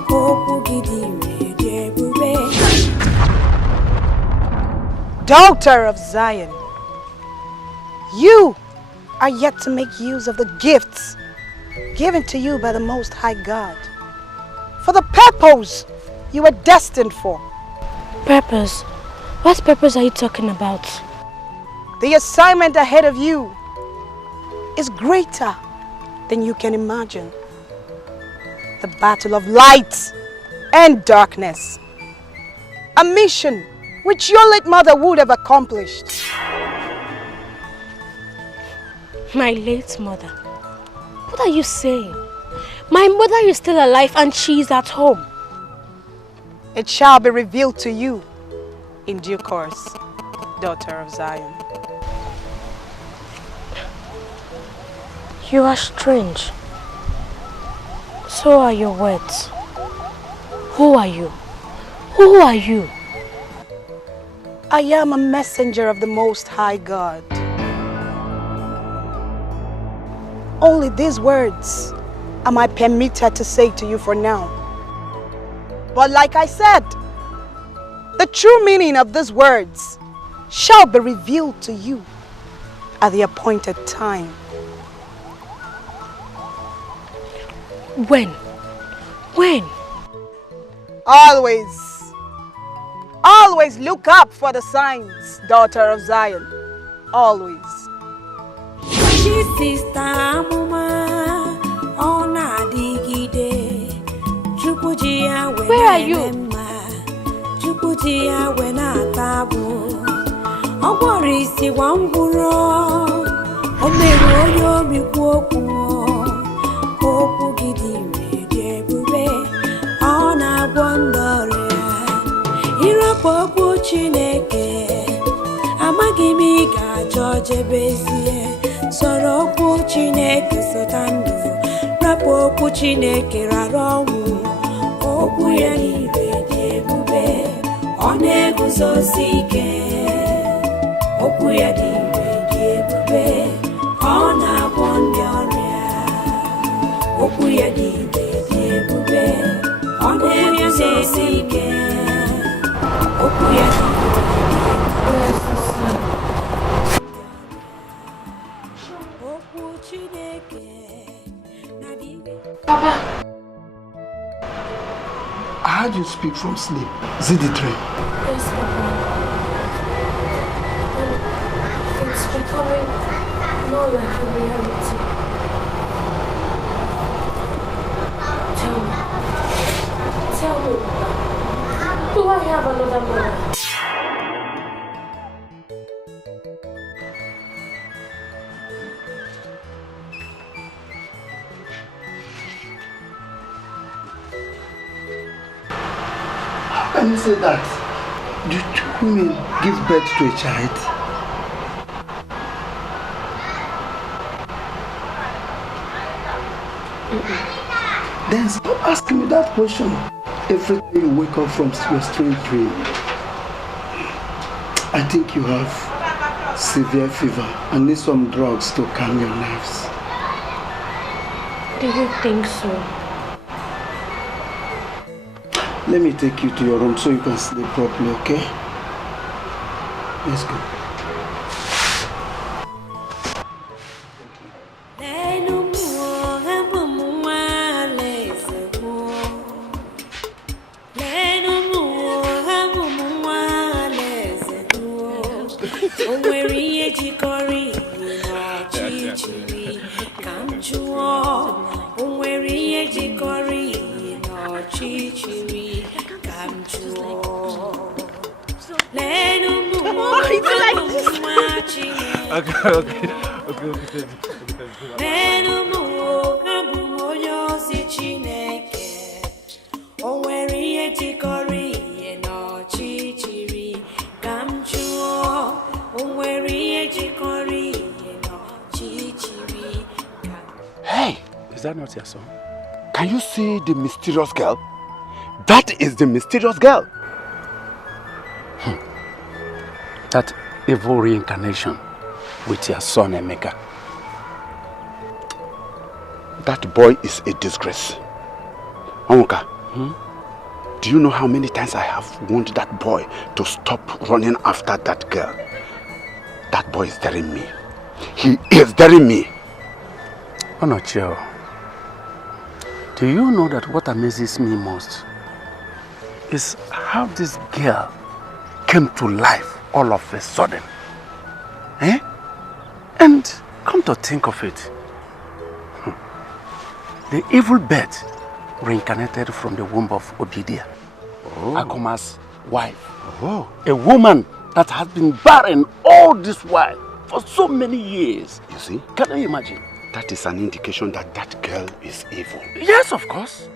Oku gidire debube. Daughter of Zion, you are yet to make use of the gifts given to you by the Most High God for the purpose you were destined for. Purpose? What purpose are you talking about? The assignment ahead of you is greater than you can imagine. The battle of light and darkness. A mission which your late mother would have accomplished. My late mother? What are you saying? My mother is still alive and she is at home. It shall be revealed to you in due course, daughter of Zion. You are strange. So are your words. Who are you? Who are you? I am a messenger of the Most High God. Only these words am I permitted to say to you for now. But like I said, the true meaning of these words shall be revealed to you at the appointed time. When? When? Always. Always look up for the signs, daughter of Zion. Always. Sister Mama, ona digide. Where are you? Chukujia wena tabu. Ogwarisi wamburo. Omero yomi kwoku. Oku gidire debube. Ona gwondoria. Irapoku Chineke. Amagimi ga George bezie. Sorokwu Chineke sotandu. Rapokwu Chineke rarowu. Okwu ya niile dị ebube. Ọ na-eguzosi ike. Okwu ya dị ire dị ebube. Ọ na-agwọ ndị ọrịa. Okwu ya dị ire dị ebube. Ọ na-eguzosi ike. Okwu ya dị ire dị ebube. Papa! I heard you speak from sleep. Is it the dream? Yes, Papa. It's becoming more like a reality. Tell me, do I have another mother? How can you say that? Do two women give birth to a child? Then stop asking me that question every time you wake up from your strange dream. I think you have severe fever and need some drugs to calm your nerves. Do you think so? Let me take you to your room so you can sleep properly, okay? Let's go. Hey, is that not your son? Can you see the mysterious girl? That is the mysterious girl. That evil reincarnation with your son Emeka. That boy is a disgrace. Onwuka, do you know how many times I have warned that boy to stop running after that girl? That boy is daring me. He is daring me. Onochio, do you know that what amazes me most is how this girl came to life all of a sudden? And come to think of it, the evil bird reincarnated from the womb of Obidia, Akuma's wife. A woman that has been barren all this while for so many years. You see? Can you imagine? That is an indication that that girl is evil. Yes, of course.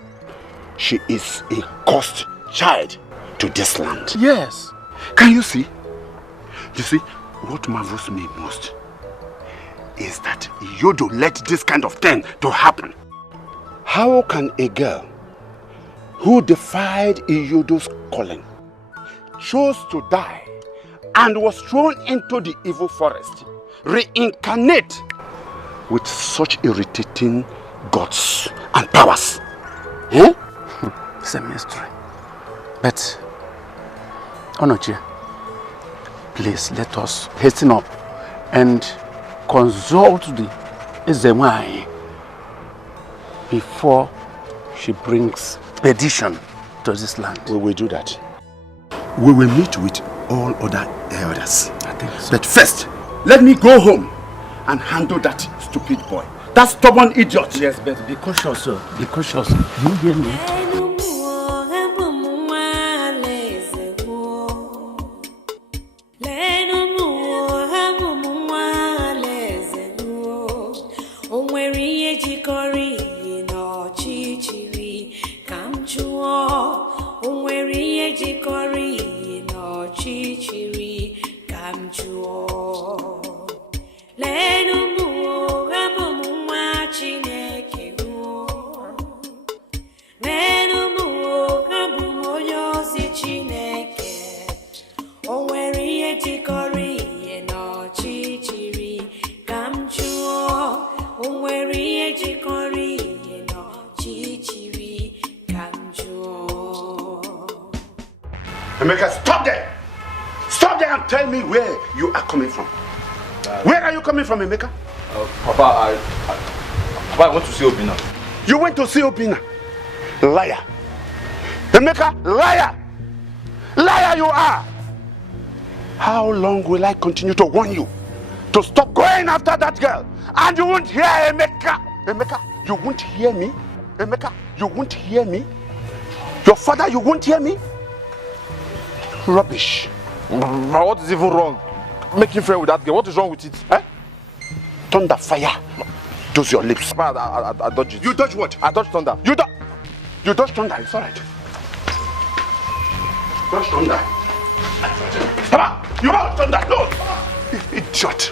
She is a cursed child to this land. Yes. Can you see? You see, what marvels me most is that Yodo let this kind of thing to happen. How can a girl who defied Iyodo's calling, chose to die, and was thrown into the evil forest, reincarnate with such irritating gods and powers? It's a mystery. But, Onochie, please let us hasten up and consult the Ezemai before she brings perdition to this land. We will do that. We will meet with all other elders. I think so. But first, let me go home and handle that stupid boy. That stubborn idiot. Yes, but be cautious, sir. Be cautious. You hear me? Emeka, stop there! Stop there and tell me where you are coming from. Where are you coming from, Emeka? Papa, I want to see Obina. You went to see Obina? Liar! Emeka, liar! Liar you are! How long will I continue to warn you to stop going after that girl. And you won't hear Emeka. Emeka, you won't hear me? Emeka, you won't hear me? Your father, you won't hear me? Rubbish. But what is even wrong? Making friends with that girl, what is wrong with it? Eh? Thunder, fire. Those your lips. I dodged it. You dodge what? I dodged thunder. You dodge thunder, it's alright. Dodge thunder. Come on, you dodge thunder, no! Idiot.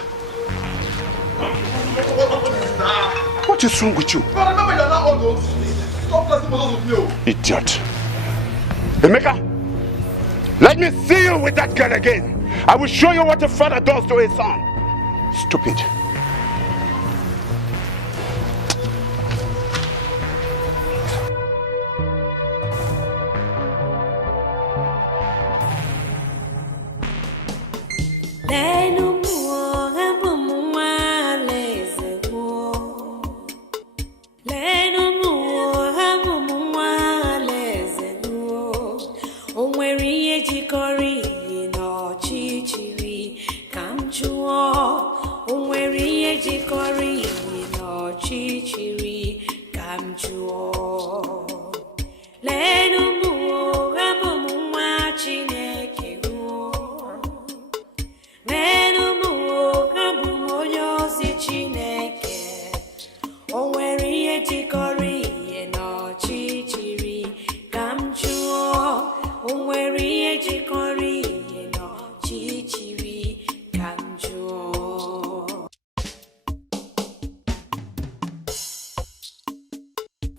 What is wrong with you? But remember, you're not all those. Stop playing with me. Idiot. Emeka, let me see you with that girl again. I will show you what a father does to his son. Stupid.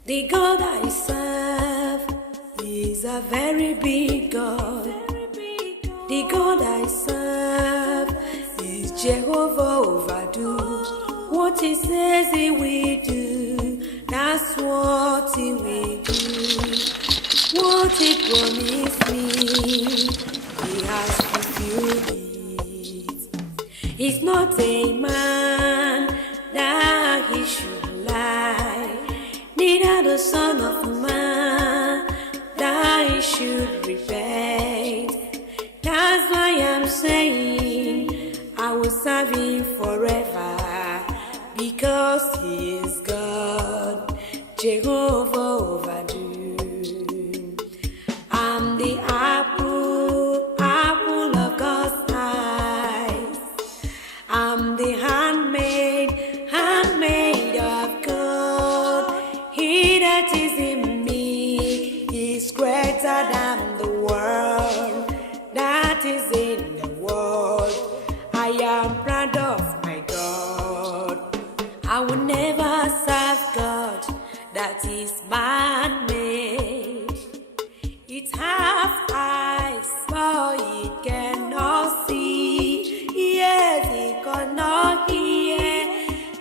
The God I serve is a very big God. The God I serve is Jehovah overdo. What he says he will do, that's what he will do. What he promised me, he has fulfilled it. He's not a man that he should lie, neither the son of man that he should repent. That's why I'm saying I will serve him forever, because he is God, Jehovah overdo. I'm the apple of God's eyes. I'm the handmaid of God. He that is in me is greater than the world that is in the world. I am proud of my God. I will never serve God that is man-made. It have eyes, but it cannot see. Yes, it cannot hear.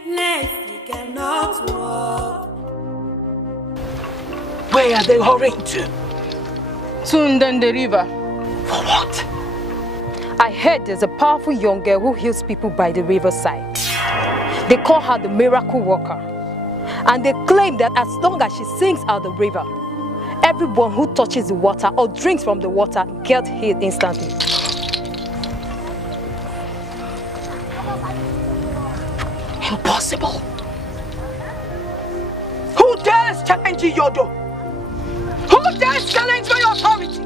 Legs, it cannot walk. Where are they hurrying to? Soon down the river. For what? I heard there's a powerful young girl who heals people by the riverside. They call her the miracle worker. And they claim that as long as she sings out the river, everyone who touches the water or drinks from the water gets healed instantly. Impossible. Who dares challenge Yodo? Who dares challenge my authority?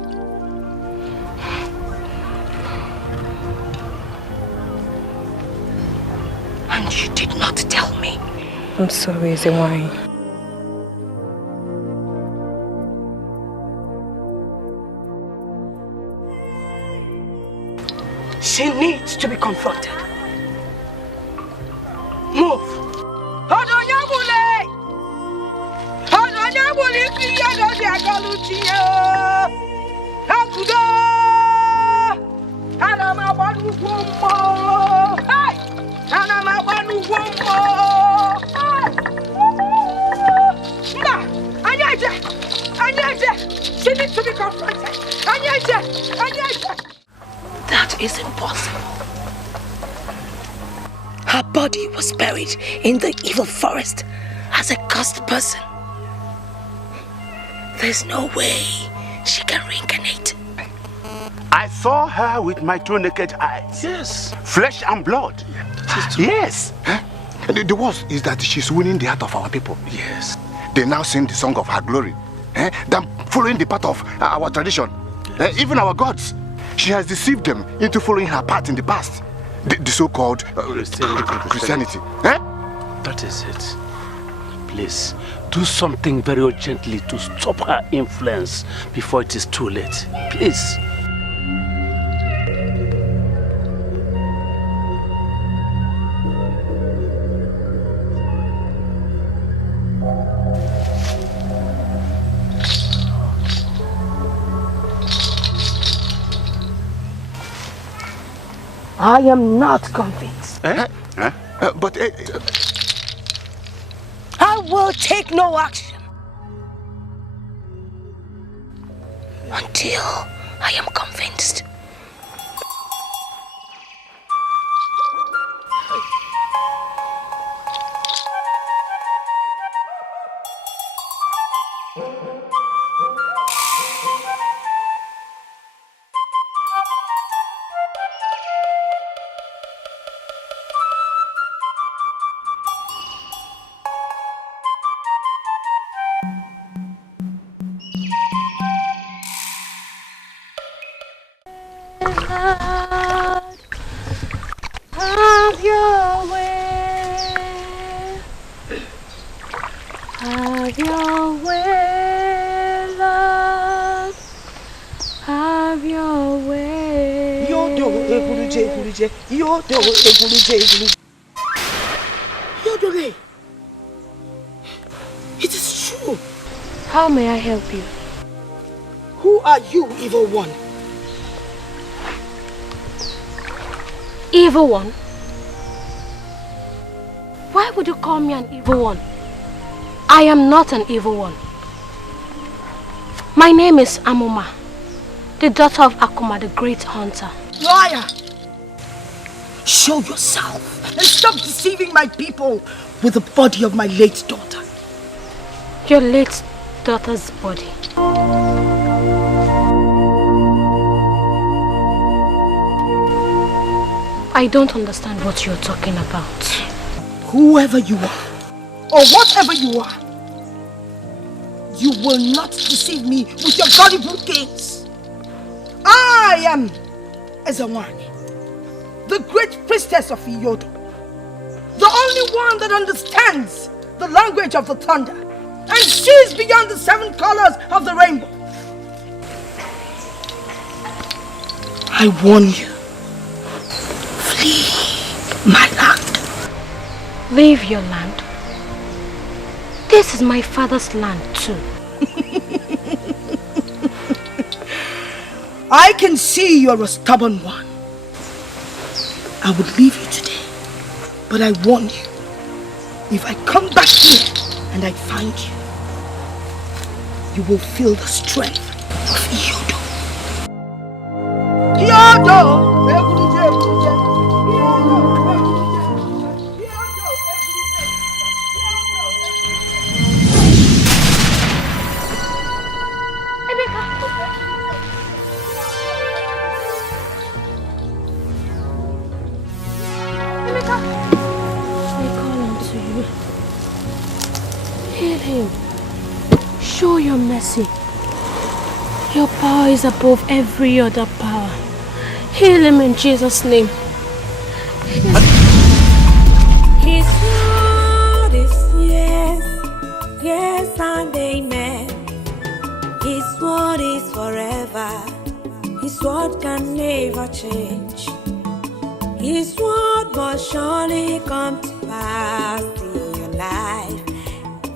And you did not tell me. I'm sorry, Zewai. She needs to be confronted. Move. She needs to be confronted. That is impossible. Her body was buried in the evil forest as a cursed person. There's no way she can reincarnate. I saw her with my two naked eyes. Yes. Flesh and blood. Yes. Huh? The worst is that she's winning the heart of our people. Yes. They now sing the song of her glory. Than following the path of our tradition. Even our gods. She has deceived them into following her path in the past. The so-called Christianity. That is it. Please, do something very urgently to stop her influence before it is too late. Please. I am not convinced. But I will take no action until I am convinced. Have your way. Have your way, Lord. Have your way. Yodore, it is true. How may I help you? Who are you, evil one? Evil one? Why would you call me an evil one? I am not an evil one. My name is Amuma, the daughter of Akuma, the great hunter. Liar! Show yourself and stop deceiving my people with the body of my late daughter. Your late daughter's body. I don't understand what you're talking about. Whoever you are, or whatever you are, you will not deceive me with your gullible games. I am Ezawani, the great priestess of Iyodo, the only one that understands the language of the thunder and sees beyond the 7 colors of the rainbow. I warn you. Flee my land. Leave your land? This is my father's land too. I can see you're a stubborn one. I would leave you today, but I warn you, if I come back here and I find you, you will feel the strength of Iyodo. Iyodo! Show your mercy. Your power is above every other power. Heal him in Jesus' name. His word is yes, yes and amen. His word is forever. His word can never change. His word must surely come to pass in your life.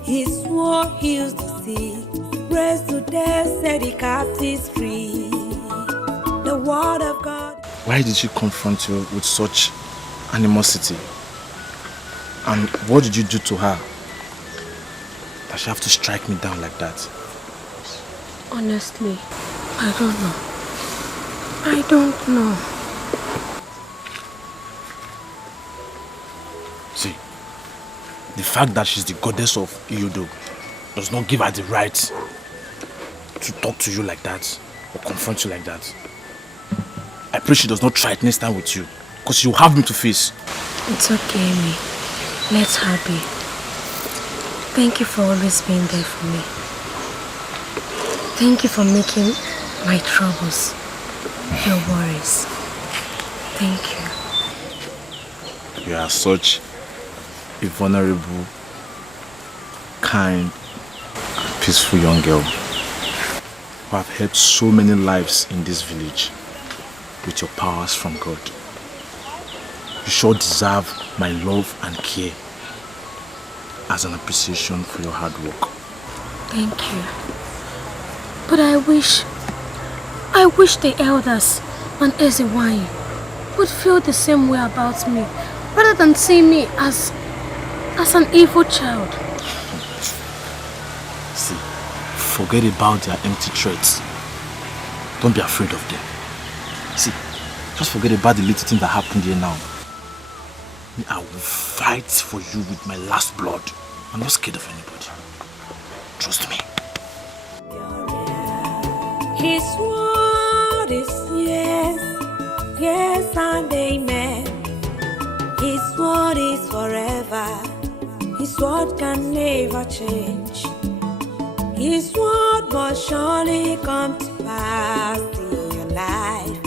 His word heals the sick, raised to death, set the captives free. The word of God. Why did she confront you with such animosity? And what did you do to her that she have to strike me down like that? Honestly, I don't know. I don't know. See, the fact that she's the goddess of Iyodo does not give her the right to talk to you like that or confront you like that. I pray she does not try it next time with you, because you have me to face. It's okay, Amy. Let her be. Thank you for always being there for me. Thank you for making my troubles your worries. Thank you. You are such a vulnerable, kind, and peaceful young girl who have helped so many lives in this village with your powers from God. You sure deserve my love and care as an appreciation for your hard work. Thank you. But I wish the elders and Ezewine would feel the same way about me, rather than see me as an evil child. See, forget about their empty threats. Don't be afraid of them. See, just forget about the little thing that happened here now. I will fight for you with my last blood. I'm not scared of anybody. Trust me. His word is yes, yes and amen. His word is forever. His word can never change. His word must surely come to pass in your life.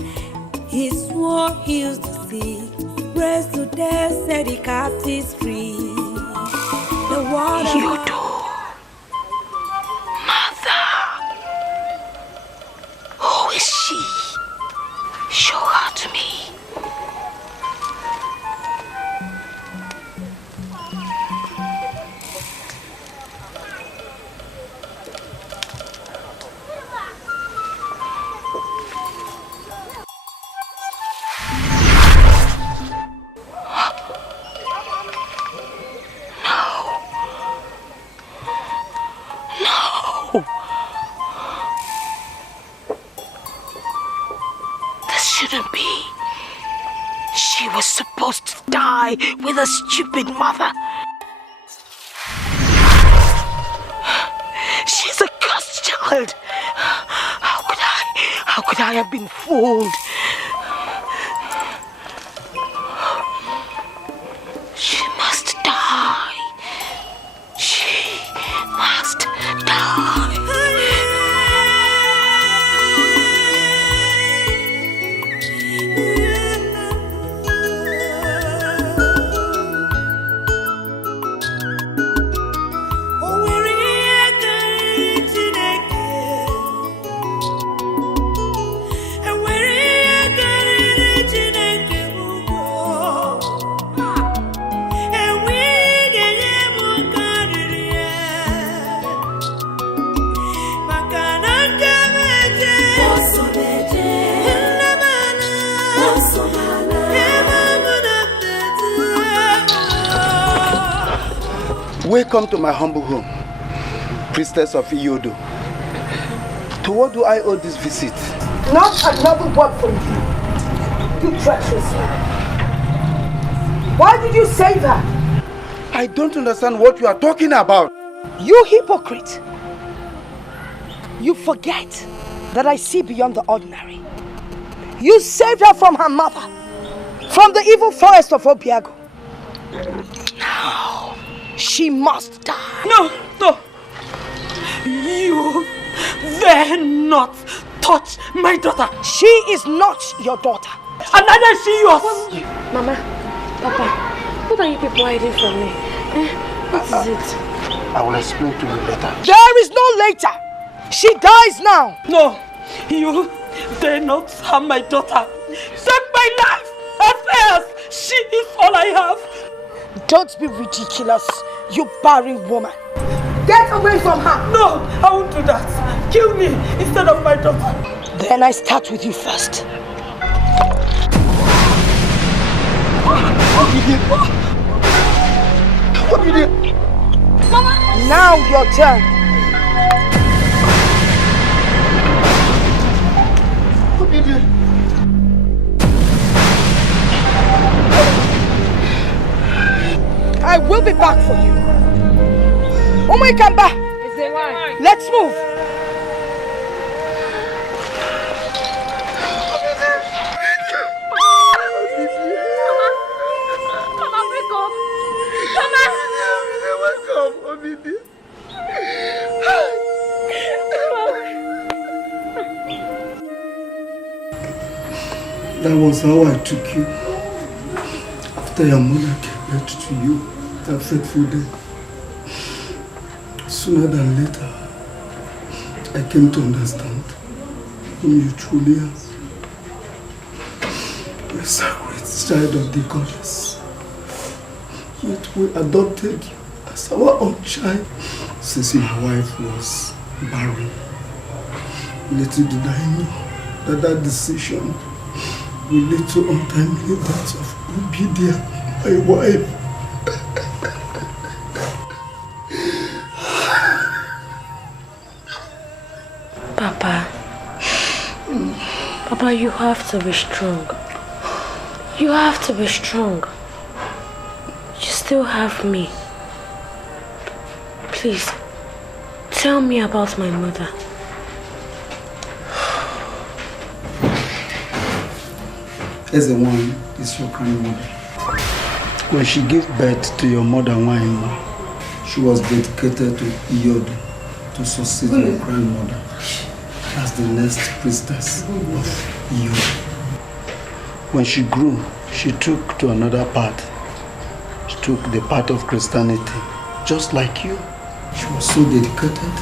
His word heals the sick, raised to death, set the captives free. The word You do. Who is she? Show her to me. No. This shouldn't be. She was supposed to die with a stupid mother. She's a cursed child. How could I have been fooled? She must die. She must die. Welcome to my humble home, priestess of Iyodo. To what do I owe this visit? Not another word from you, you treacherous man. Why did you save her? I don't understand what you are talking about. You hypocrite! You forget that I see beyond the ordinary. You saved her from her mother, from the evil forest of Obiago. Now, she must die. No. You dare not touch my daughter. She is not your daughter. And neither is she yours. Mama, Papa, what are you people hiding from me? What is it? I will explain to you later. There is no later. She dies now. No, you dare not harm my daughter. Take my life as hers. She is all I have. Don't be ridiculous, you barren woman. Get away from her. No, I won't do that. Kill me instead of my daughter. Then I start with you first. What did you? Mama. Now your turn. What did you? I will be back for you. Umaikamba, let's move. Mama, That was how I took you. After your mother gave birth to you, that fateful day. Sooner than later, I came to understand whom you truly are. You're a sacred child of the goddess. Yet we adopted you as our own child since my wife was barren. Little did I know that that decision will lead to untimely death of Obidia, my wife. Papa, you have to be strong. You have to be strong. You still have me. Please, tell me about my mother. Ezewan is your grandmother. When she gave birth to your mother, Waima, she was dedicated to Iyod to succeed your grandmother as the next priestess of Iyod. When she grew, she took to another path. She took the path of Christianity, just like you. She was so dedicated,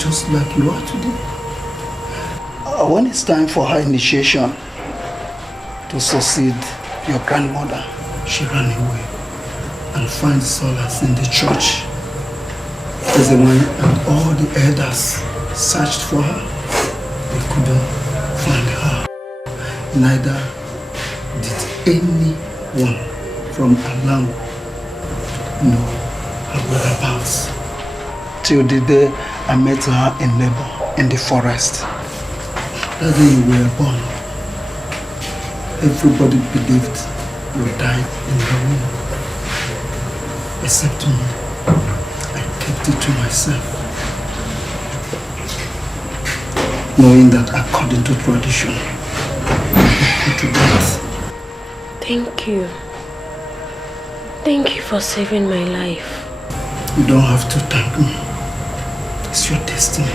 just like you are today. When it's time for her initiation to succeed your grandmother, she ran away and found solace in the church. Ezewan and all the elders searched for her. They couldn't find her. Neither did anyone from Alang know her whereabouts. Till the day I met her in labor in the forest. That day you were born, everybody believed you died in the womb. Except me. I kept it to myself. Knowing that according to tradition, you put to death. Thank you. Thank you for saving my life. You don't have to thank me. It's your destiny.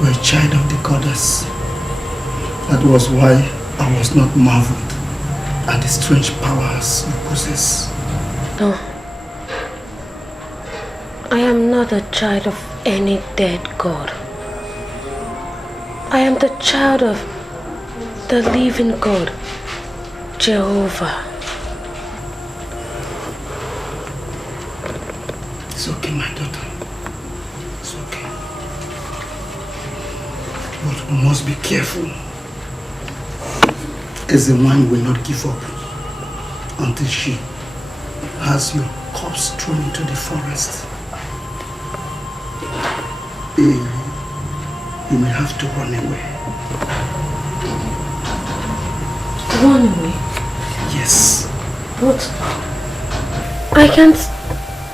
You're a child of the goddess. That was why I was not marveled at the strange powers you possess. No. I am not a child of any dead god. I am the child of the living God, Jehovah. It's okay, my daughter. It's okay. But we must be careful. Ezewan will not give up until she has your corpse thrown into the forest. You may have to run away. Run away? Yes. But I can't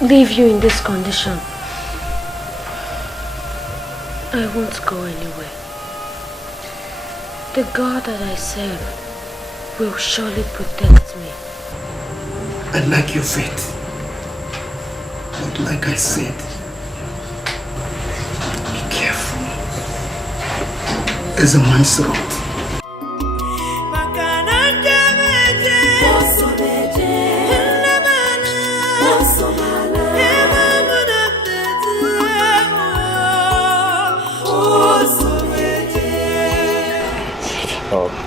leave you in this condition. I won't go anywhere. The God that I serve will surely protect me. I like your faith. But like I said, be careful. As a man's throat.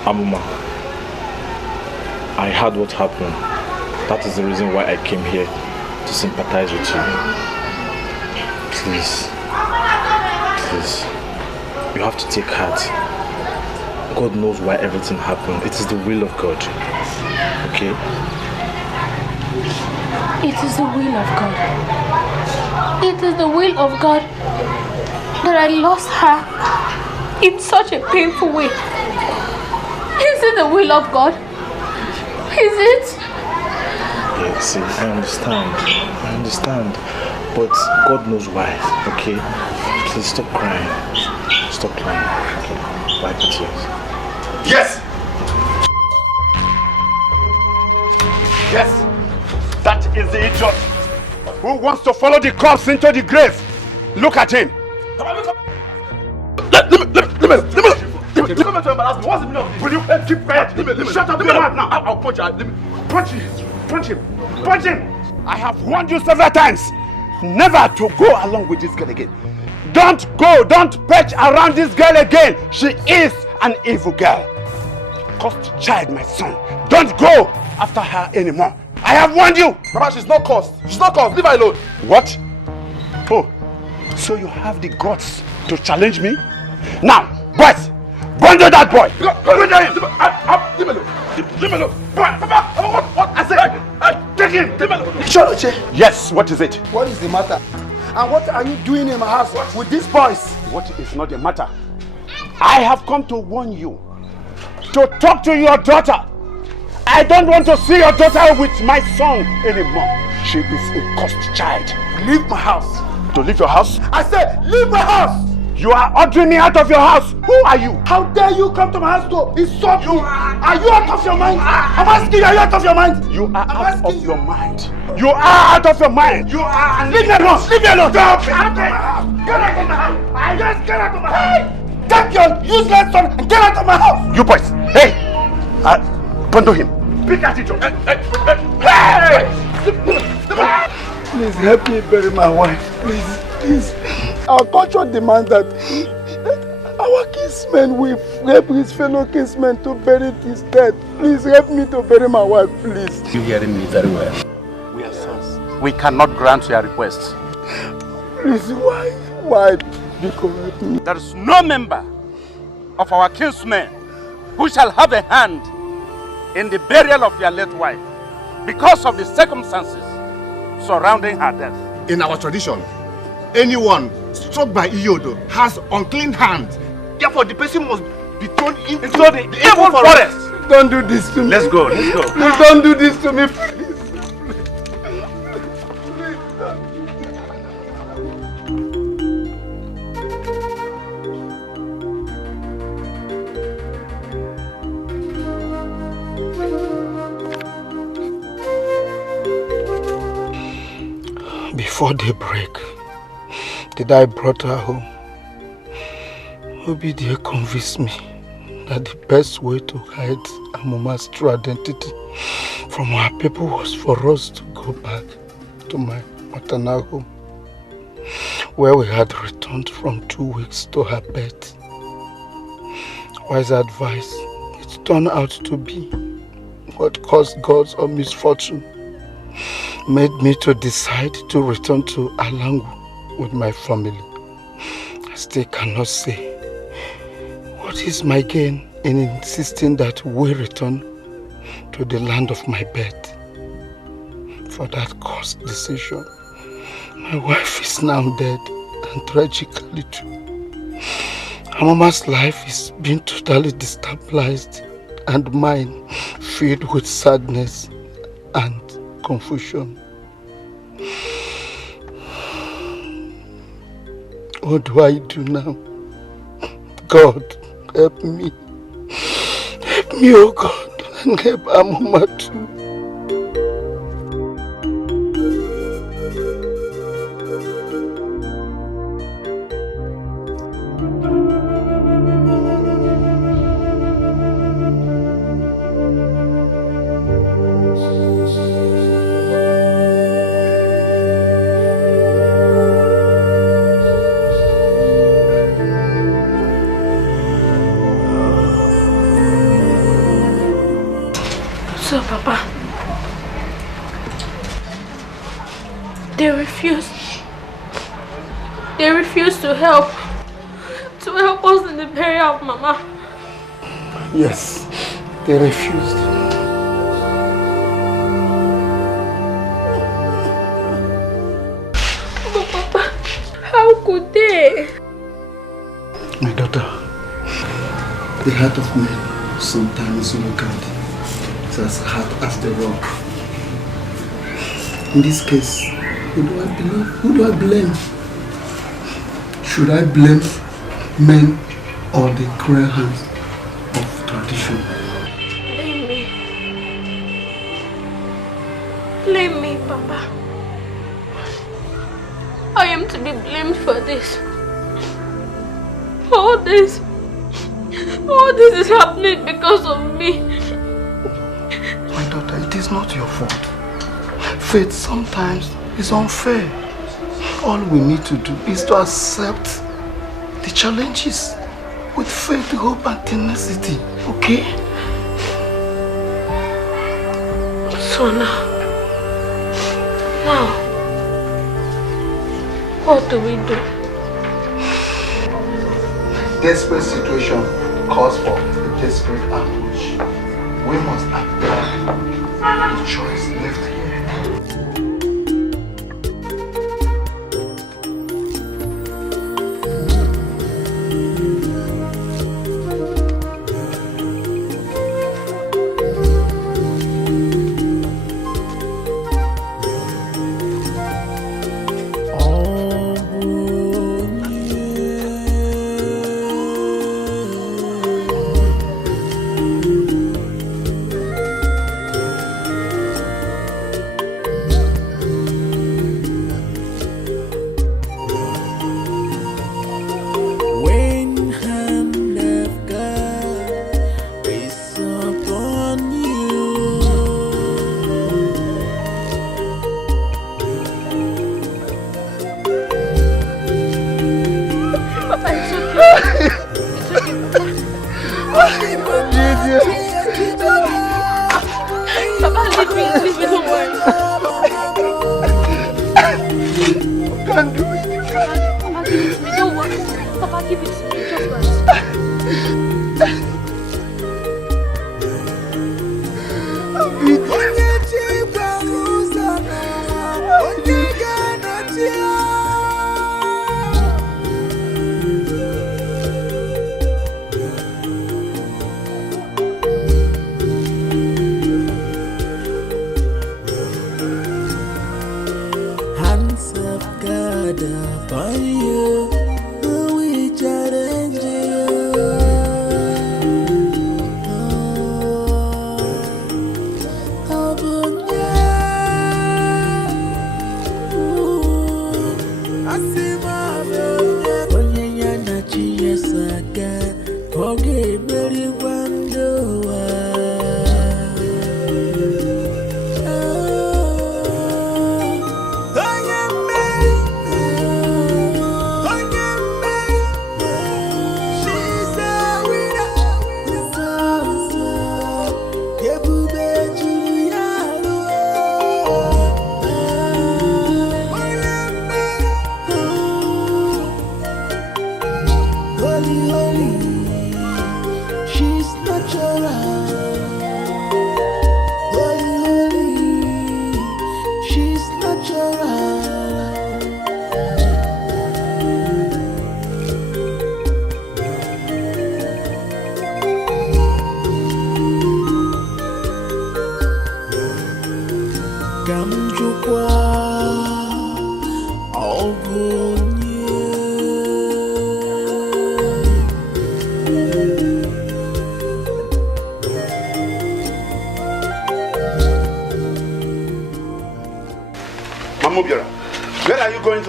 Amuma, I heard what happened. That is the reason why I came here to sympathize with you. Please, you have to take heart. God knows why everything happened. It is the will of God. Okay? It is the will of God. It is the will of God that I lost her in such a painful way. Is it the will of God? Is it? Yeah, see, I understand. But God knows why, okay? Please stop crying. Stop crying, okay? Wipe the tears. Yes! Yes! That is the idiot who wants to follow the corpse into the grave. Look at him. You come here to embarrass me. What's the meaning of this? Will you keep quiet? Shut up, your mouth now. I'll punch you. Punch him. Punch him. I have warned you several times never to go along with this girl again. Don't perch around this girl again. She is an evil girl. Cursed child, my son. Don't go after her anymore. I have warned you. Mama, she's not cursed. She's not cursed. Leave her alone. What? Oh, so you have the guts to challenge me? Now, boys, bundle that boy. Bundle him. Leave me alone. Leave me alone. Boy, Papa, what? I said, take him. Leave me alone. Choloche. Yes, what is it? What is the matter? And what are you doing in my house with these boys? What is not the matter? I have come to warn you to talk to your daughter. I don't want to see your daughter with my son anymore. She is a cursed child. Leave my house. To leave your house? I said, leave my house! You are ordering me out of your house. Who are you? How dare you come to my house to insult me? Are you out of your mind? I'm asking you, are you out of your mind? You are out of your mind. You are out of your mind. You are. Leave me alone. Leave me alone. Stop. Get out of my house. Get out of my house. I just get out of my house. Take your useless son and get out of my house. You boys. Hey. Bundle him. Pick at it. Hey. Please help me bury my wife. Please. Our culture demands that our kinsmen will help his fellow kinsmen to bury his dead. Please help me to bury my wife, please. You hearing me very well? We are sons. We cannot grant your request. Please, why? Because help me. There is no member of our kinsmen who shall have a hand in the burial of your late wife because of the circumstances surrounding her death. In our tradition, anyone struck by Iyodo has unclean hands. Therefore, the person must be thrown into the evil forest. Don't do this to me. Let's go. Please don't do this to me. Before daybreak, the day I brought her home, Obidia convinced me that the best way to hide Amuma's true identity from our people was for us to go back to my maternal home, where we had returned from 2 weeks to her birth. Wise advice, it turned out to be what caused God's own misfortune made me to decide to return to Alangu with my family. I still cannot say what is my gain in insisting that we return to the land of my birth. For that course decision, my wife is now dead, and tragically too. Amama's life is being totally destabilized, and mine filled with sadness and confusion. What do I do now? God, help me. Help me, oh God, and help Amama too. So, Papa, they refuse to help us in the burial of Mama. Yes, they refused. But Papa, how could they? My daughter, the heart of man sometimes is wicked. It's as hard as the rock. In this case, who do I believe? Who do I blame? Should I blame men or the cruel hands of tradition? Blame me. Blame me, Papa. I am to be blamed for this. For all this. All this is happening because of me. My daughter, it is not your fault. Faith sometimes is unfair. All we need to do is to accept the challenges with faith, hope, and tenacity, okay? So now, what do we do? Desperate situation calls for a desperate approach. We must apply the choice left here.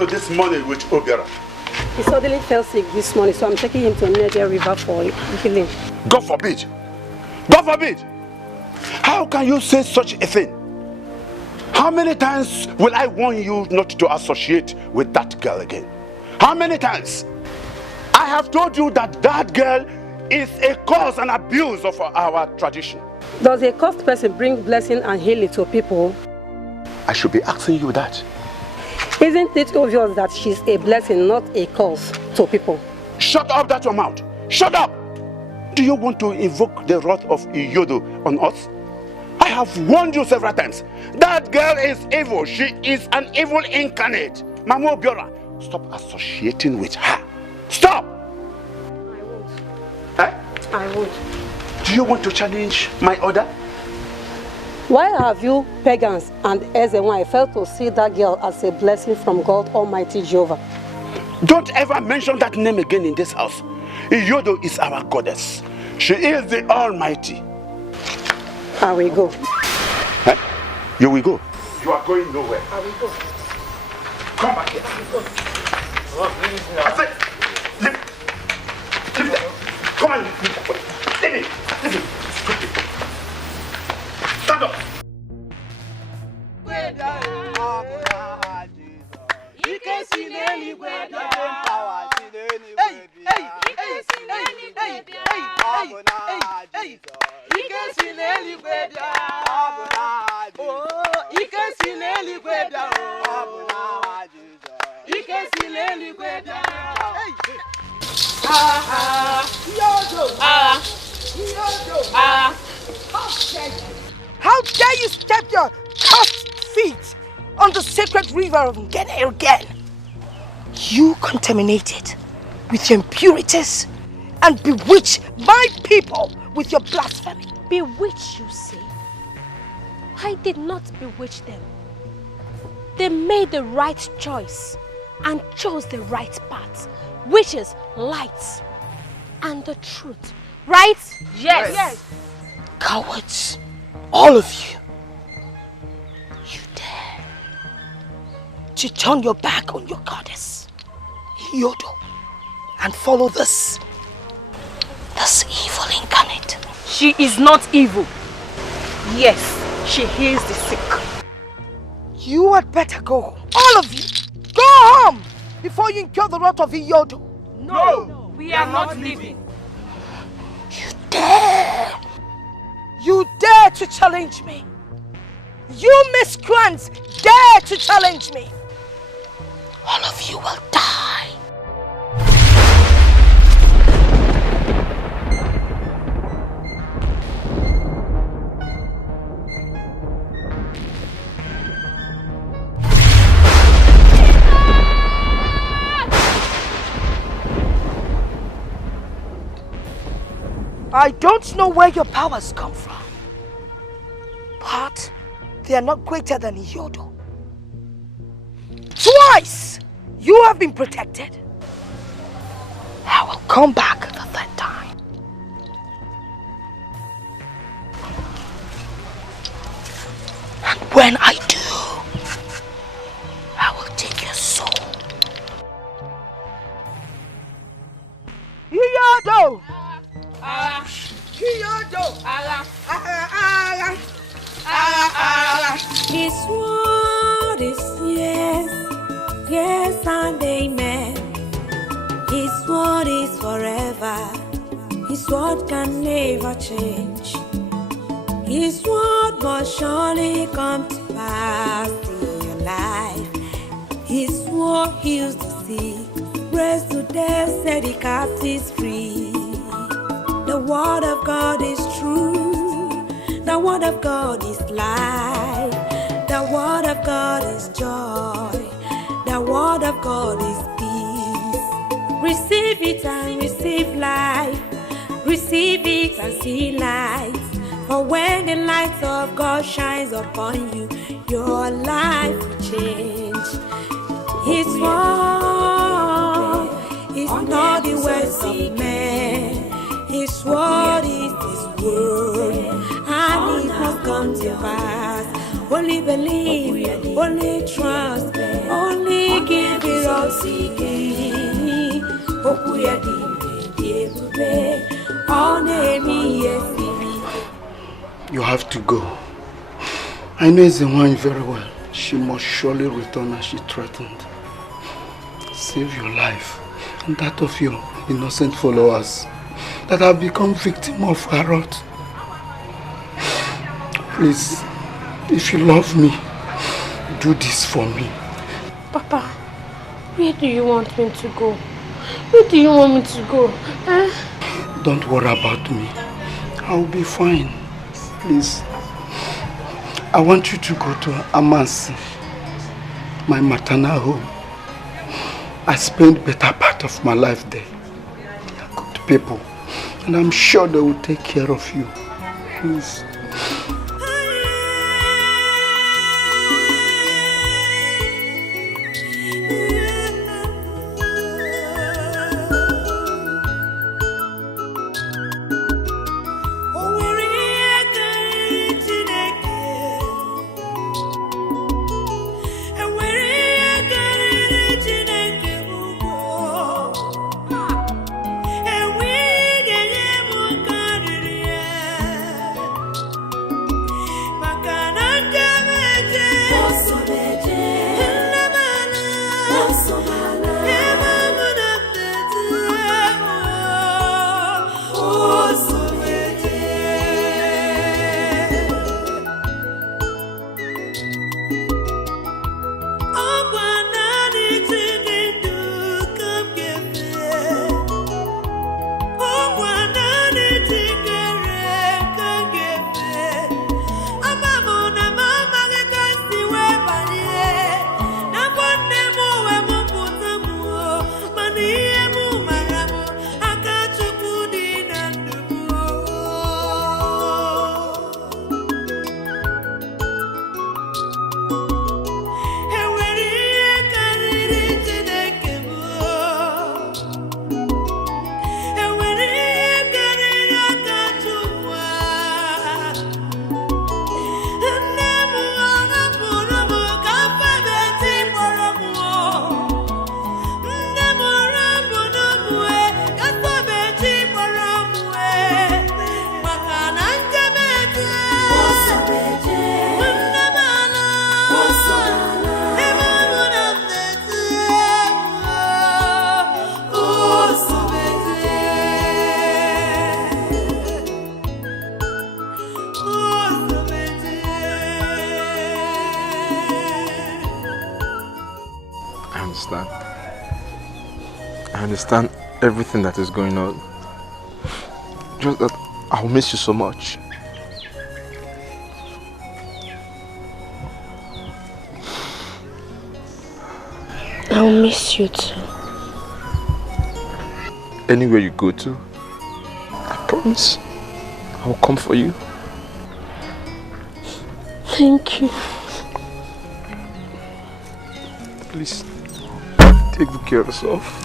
This morning with Obiara. He suddenly fell sick this morning, so I'm taking him to Nigerian River for healing. God forbid! God forbid! How can you say such a thing? How many times will I warn you not to associate with that girl again? How many times? I have told you that that girl is a cause and abuse of our tradition. Does a cursed person bring blessing and healing to people? I should be asking you that. Isn't it obvious that she's a blessing, not a curse to people? Shut up that your mouth! Shut up! Do you want to invoke the wrath of Iyodo on us? I have warned you several times. That girl is evil. She is an evil incarnate. Mama Obiora, stop associating with her. Stop! I won't. Eh? I won't. Do you want to challenge my order? Why have you pagans and Ezenwai failed to see that girl as a blessing from God Almighty Jehovah? Don't ever mention that name again in this house. Iyodo is our goddess. She is the Almighty. I will go. Eh? You will go? You are going nowhere. I will go. Come back here. I said, leave. Leave there. Come man. Listen. Stand up. How dare you step your cursed feet on the sacred river of Ngene again? You contaminated with your impurities and bewitch my people with your blasphemy. Bewitch, you say? I did not bewitch them. They made the right choice and chose the right path, which is light and the truth. Right? Yes. Cowards, all of you. You dare to turn your back on your goddess, Yodo, and follow this evil incarnate. She is not evil. Yes, she heals the sick. You had better go home. All of you, go home before you incur the wrath of Yodo. No, we are not leaving. You dare to challenge me. You miscreants dare to challenge me. All of you will die. I don't know where your powers come from, but they are not greater than Yodo. Twice you have been protected. I will come back the third time. And when I do, I will take your soul. Yodo! His word is yes, yes and amen. His word is forever. His word can never change. His word must surely come to pass in your life. His word heals the sick, raised to death, set the captives free. The word of God is true. The word of God is life. The word of God is joy. The word of God is peace. Receive it and receive life. Receive it and see light. For when the light of God shines upon you, your life will change. His word is not the words of men. His word is His word, and it must come to pass. Only believe, only trust, only give it all to Him. You have to go. I know Ezenwanyị very well. She must surely return as she threatened. Save your life and that of your innocent followers that have become victim of her wrath. Please, if you love me, do this for me. Papa, where do you want me to go? Where do you want me to go? Don't worry about me. I'll be fine. Please. I want you to go to Amansi, my maternal home. I spent better part of my life there. They are good people, and I'm sure they will take care of you. Please. plan. I understand everything that is going on. Just that I'll miss you so much. I'll miss you too. Anywhere you go to, I promise I'll come for you. Thank you. Please, take good care of yourself.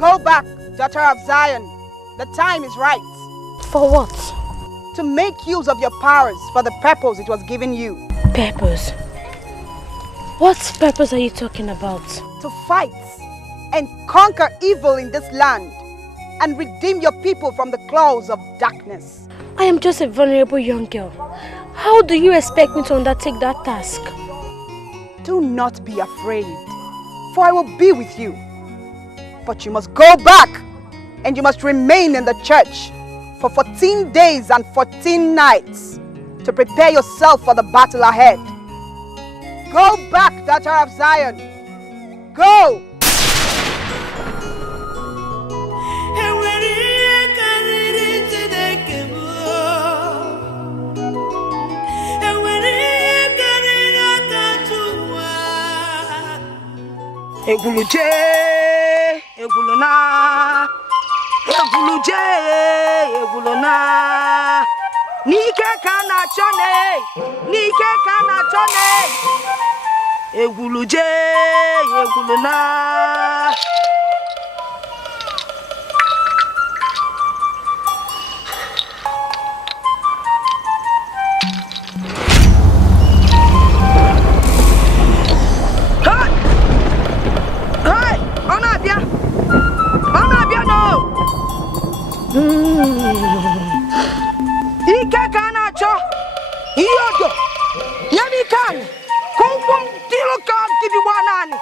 Go back, daughter of Zion. The time is right. For what? To make use of your powers for the purpose it was given you. Purpose? What purpose are you talking about? To fight and conquer evil in this land and redeem your people from the claws of darkness. I am just a vulnerable young girl. How do you expect me to undertake that task? Do not be afraid, for I will be with you. But you must go back and you must remain in the church for 14 days and 14 nights to prepare yourself for the battle ahead. Go back, daughter of Zion. Go! Eguluje, egulona, eguluje, egulona. Nike kana chone, nike kana chone. Eguluje, egulona. Ike kana cho iyodo yami kan kumpum tilo kan tibiwanani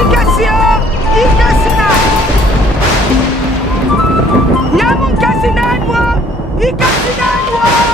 Ike sina Nyamun kasinanwa Ike sinanwa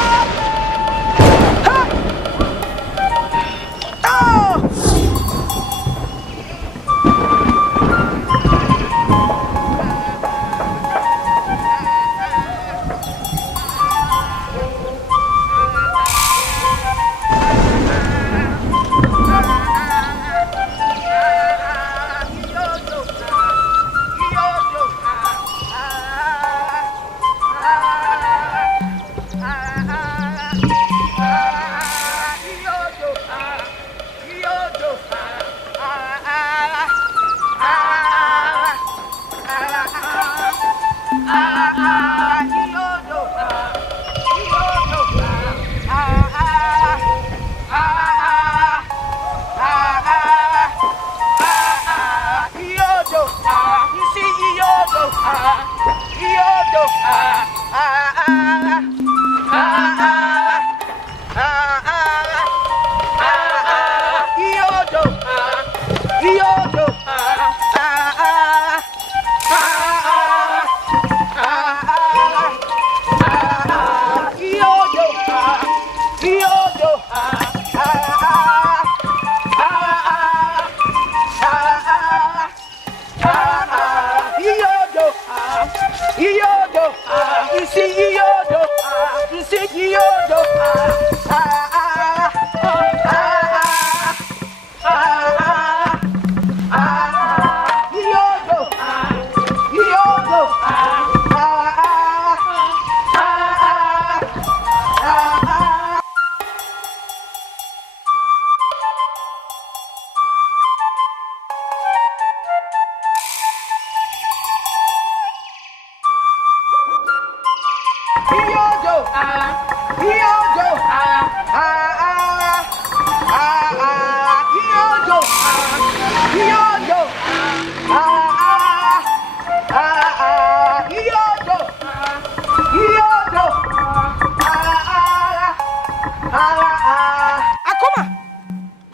Akuma,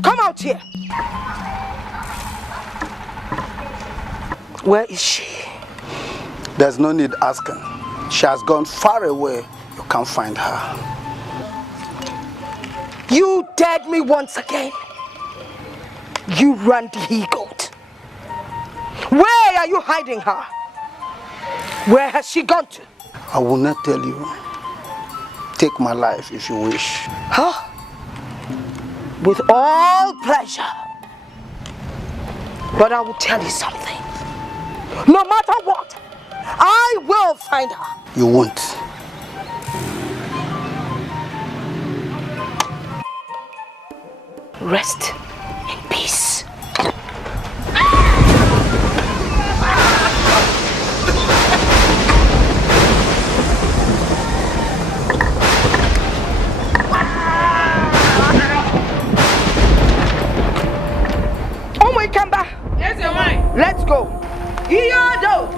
come out here. Where is she? There's no need asking. She has gone far away. You can't find her. You dared me once again. You ran the he-goat. Where are you hiding her? Where has she gone to? I will not tell you. Take my life if you wish. Huh? With all pleasure. But I will tell you something. No matter what, I will find her. You won't. Rest in peace. Oh my Kamba! Yes, your mind. Let's go. Iyodo!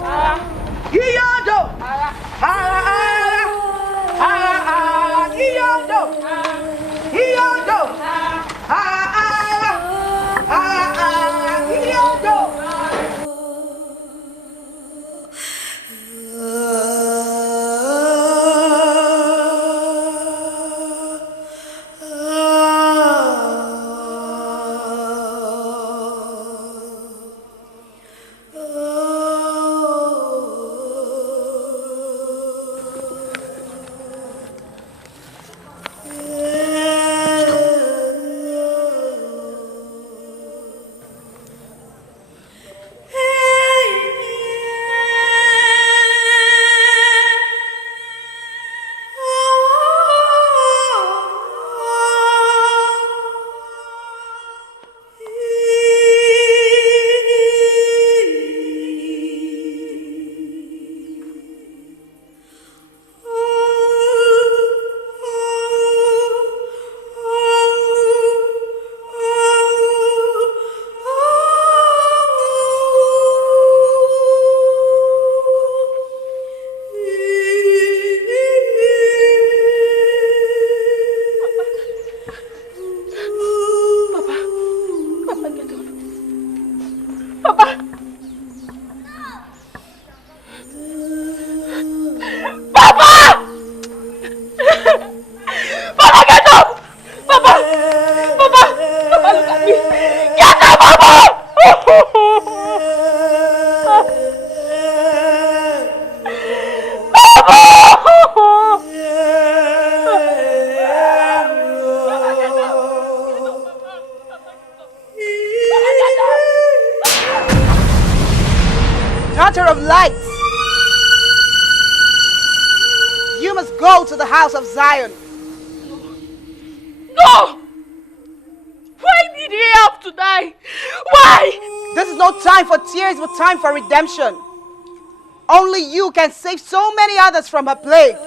Iyodo! Iyodo! Iyodo! Daughter of light, you must go to the house of Zion. No! Why did he have to die? Why? This is no time for tears, but time for redemption. Only you can save so many others from her plague.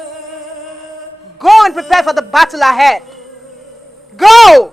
Go and prepare for the battle ahead. Go!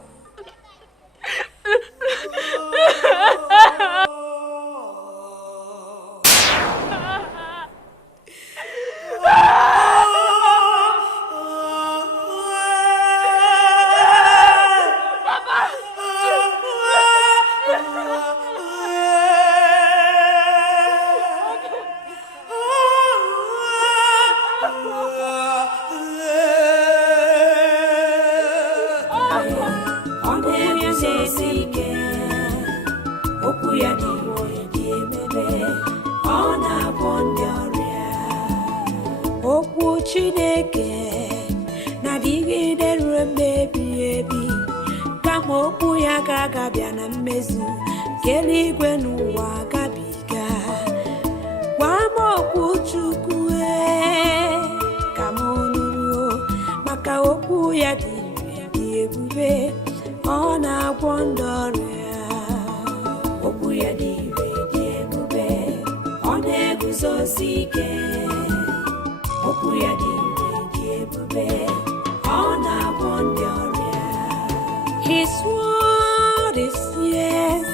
His word is yes,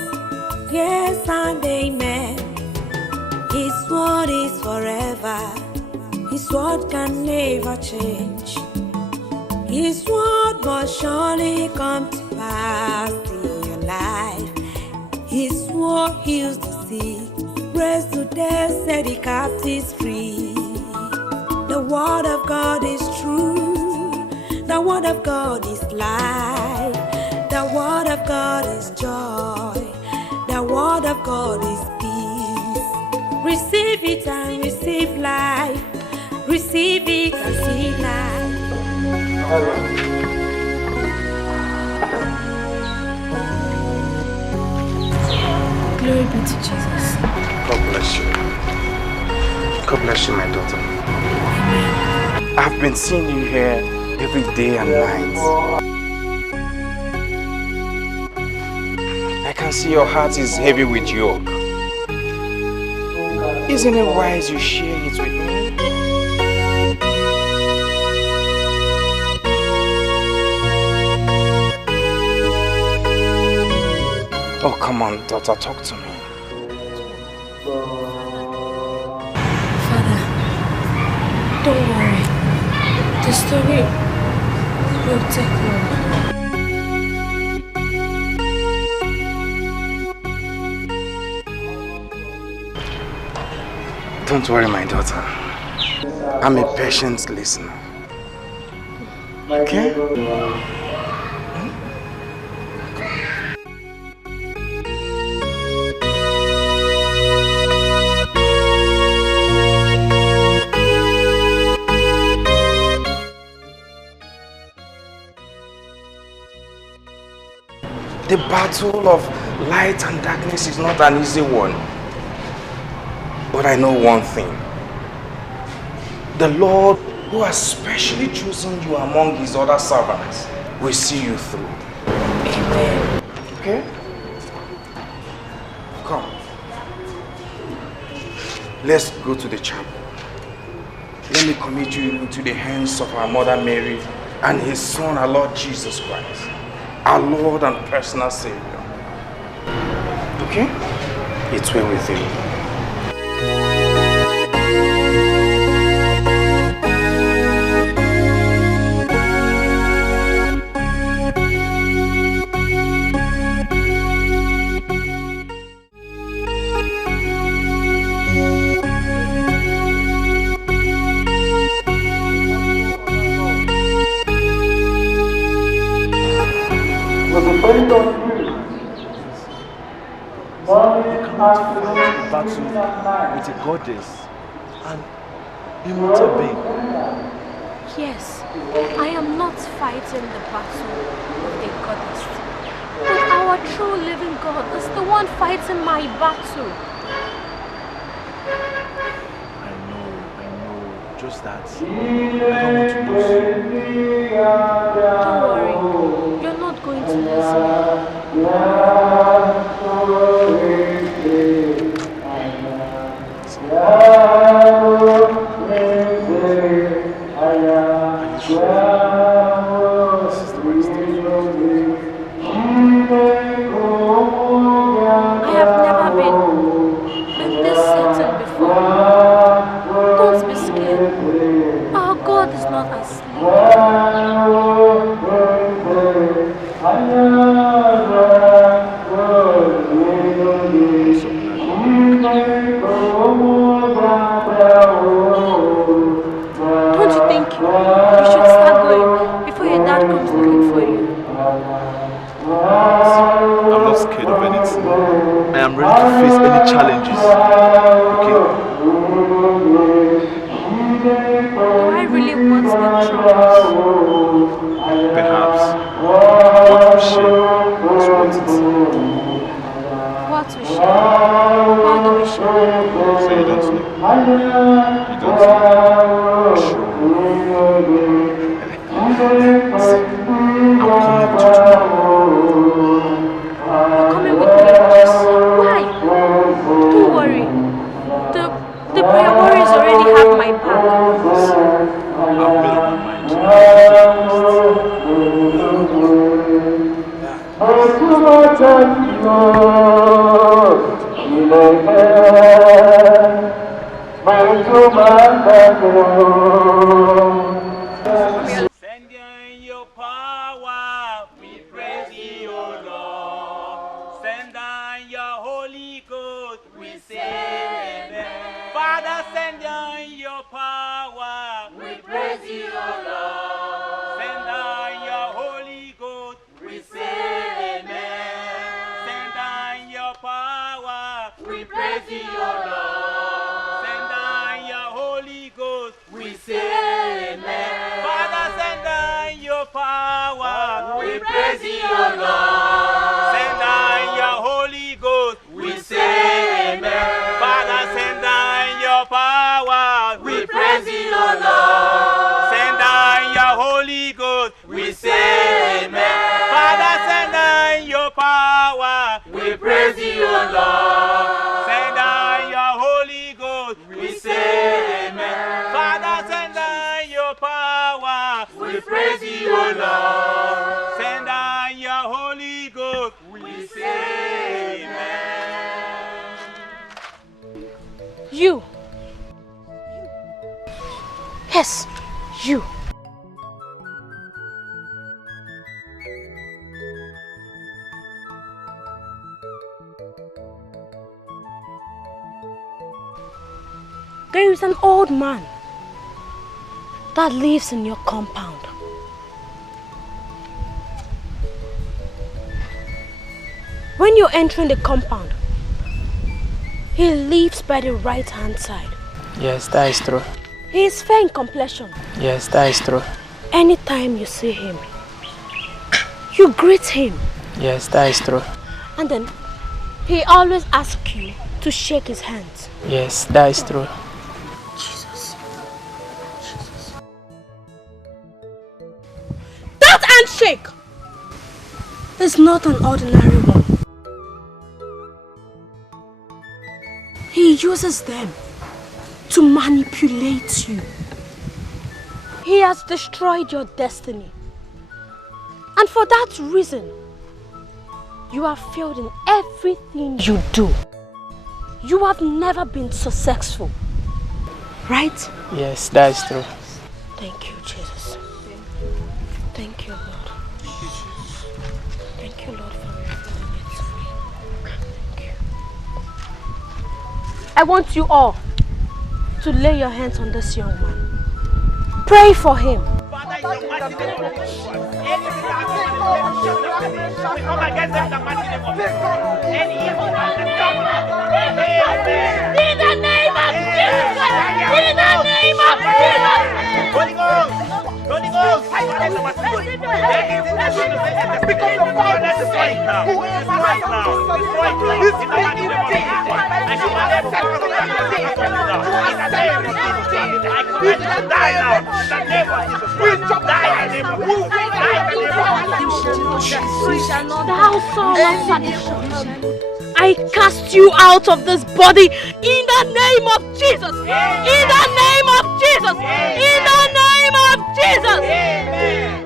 yes and amen. His word is forever. His word can never change. His word must surely come to pass in your life. His word heals the sick, raised to death, set the captives free. The word of God is true. The word of God is life. The word of God is joy. The word of God is peace. Receive it and receive life. Receive it and see life. Glory be to Jesus. God bless you. God bless you, my daughter. I've been seeing you here every day and night. I can see your heart is heavy with yoke. Isn't it wise you share it with me? Oh, come on, daughter, talk to me. Father, don't worry. The story will take long. Don't worry, my daughter. I'm a patient listener. Okay? The battle of light and darkness is not an easy one. But I know one thing. The Lord, who has specially chosen you among his other servants, will see you through. Amen. Okay? Come. Let's go to the chapel. Let me commit you into the hands of our Mother Mary and his Son, our Lord Jesus Christ, our Lord and personal Savior. Okay? It's well with you. Battle with a goddess and immortal being. Yes, I am not fighting the battle with a goddess, but our true living God is the one fighting my battle. I know, just that I don't want to lose you. Don't worry, you're not going to lose me. I have never been in this setting before. Don't be scared. Our God is not asleep. Don't you think you should start going before your dad comes looking for you? I'm not scared of anything. I am ready to face any challenges. Okay? Do I really want the troubles? Perhaps. What we share is worth it. What we share? How do we share? So you don't know? You don't know? Sure. See, I'm coming with you tomorrow. You're coming with me, Jess. Why? Don't worry. I've made up my mind. Send down your power, we praise you, O Lord. Send down your Holy Ghost, we say amen. Father, send down your power, we praise you, O Lord. Send down your Holy Ghost, we say amen. Send down your power, we praise you, O Lord. Send down your Holy Ghost, we say amen. Father, send down your power, we praise you, O Lord. Send down your Holy Ghost, we say amen. Father, send down your power, we praise you, O Lord. Send down your Holy Ghost, we say amen. Father, send down your power, we praise you, O Lord. Send down your Holy Ghost, we say amen. Father, send down your power, we praise you, O Lord. Send down your Holy Ghost, we say amen. You. Yes, you. There is an old man that lives in your compound. When you're entering the compound, he lives by the right hand side. Yes, that is true. He is fair in complexion. Yes, that is true. Anytime you see him, you greet him. Yes, that is true. And then he always asks you to shake his hands. Yes, that is true. Jesus. That handshake is not an ordinary one. He uses them to manipulate you. He has destroyed your destiny. And for that reason, you have failed in everything you do. You have never been successful. Right? Yes, that is true. Thank you, Jesus. Thank you, Lord. Thank you, Lord, for revealing it to me. Thank you. I want you all to lay your hands on this young man. Pray for him. In the name of Jesus! In the name of Jesus! Holy Ghost! Holy Ghost! Because of fire, let's fight now. Let's fight now. Let's fight now. In the name of Jesus. I command every power of darkness to come down. In the name of Jesus. I command you to die now. In the name of Jesus. Die in the name of Jesus. Die in the name of Jesus. Thou son of perdition, I cast you out of this body in the name of Jesus. In the name of Jesus. In the name of Jesus. Amen.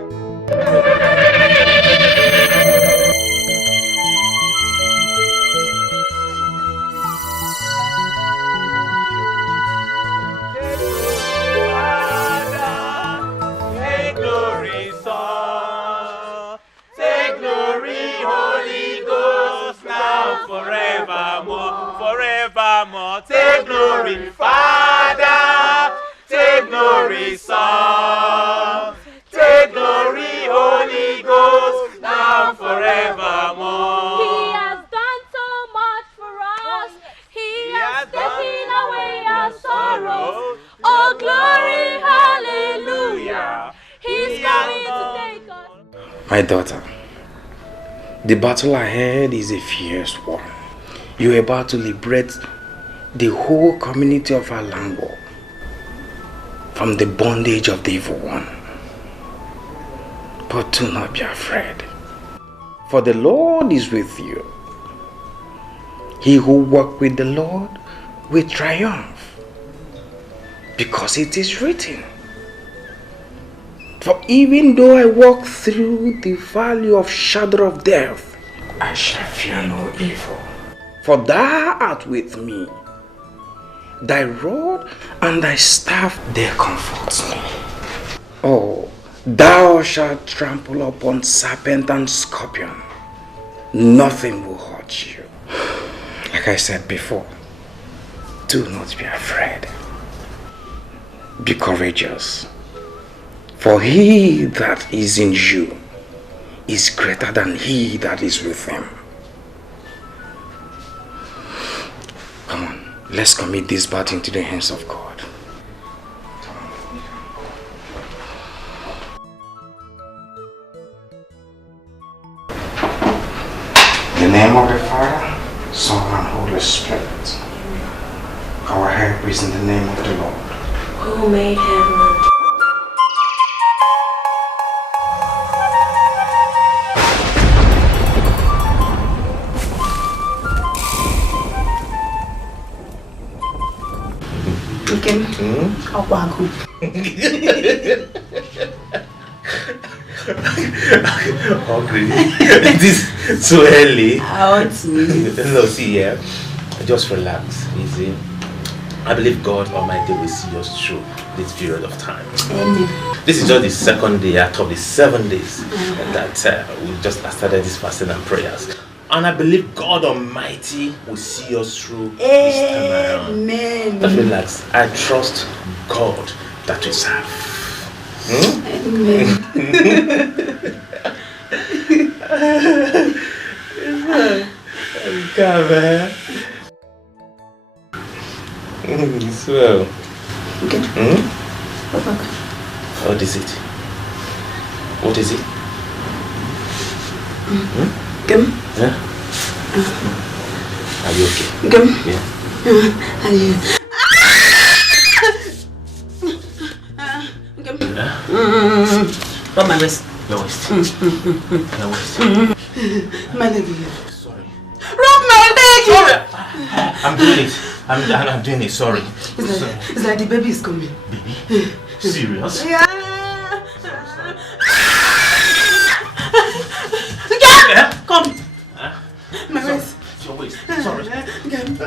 Take glory, Son. Take glory, Holy Ghost, now forevermore, forevermore. Take glory, Father. Take glory, Son. Take glory, Holy Ghost, now forevermore. He has done so much for us. He has taken away our sorrows. Oh, glory, hallelujah. He's coming to take us. My daughter, the battle ahead is a fierce one. You're about to liberate the whole community of Alango from the bondage of the evil one. But do not be afraid, for the Lord is with you. He who walks with the Lord will triumph, because it is written, For even though I walk through the valley of shadow of death, I shall fear no evil. For thou art with me. Thy rod and thy staff, they comfort me. Oh, thou shalt trample upon serpent and scorpion. Nothing will hurt you. Like I said before, do not be afraid. Be courageous. For he that is in you is greater than he that is with him. Come on, let's commit this battle into the hands of God. In the name of the Father, Son, and Holy Spirit. Our help is in the name of the Lord, who made heaven and Hungry. This so early. I want to eat. No, see here. Just relax, easy. I believe God Almighty will see us through this period of time. Amen. This is just the second day out of the 7 days that we just started this fasting and prayers. And I believe God Almighty will see us through this time around. Amen. Just relax. I trust God that we serve. Amen. Come on. Swell. Okay. What is it? What is it? Come. Yeah? Are you okay? Come. Yeah. Are you? Rub my waist. Your waist. Your waist. My leg. Sorry. Rub my leg. Sorry. I'm doing it. I'm doing it. Sorry. It's like the baby is coming. Baby? Serious? Yeah. Yeah. Come. My waist. It's your waist. Sorry. Come.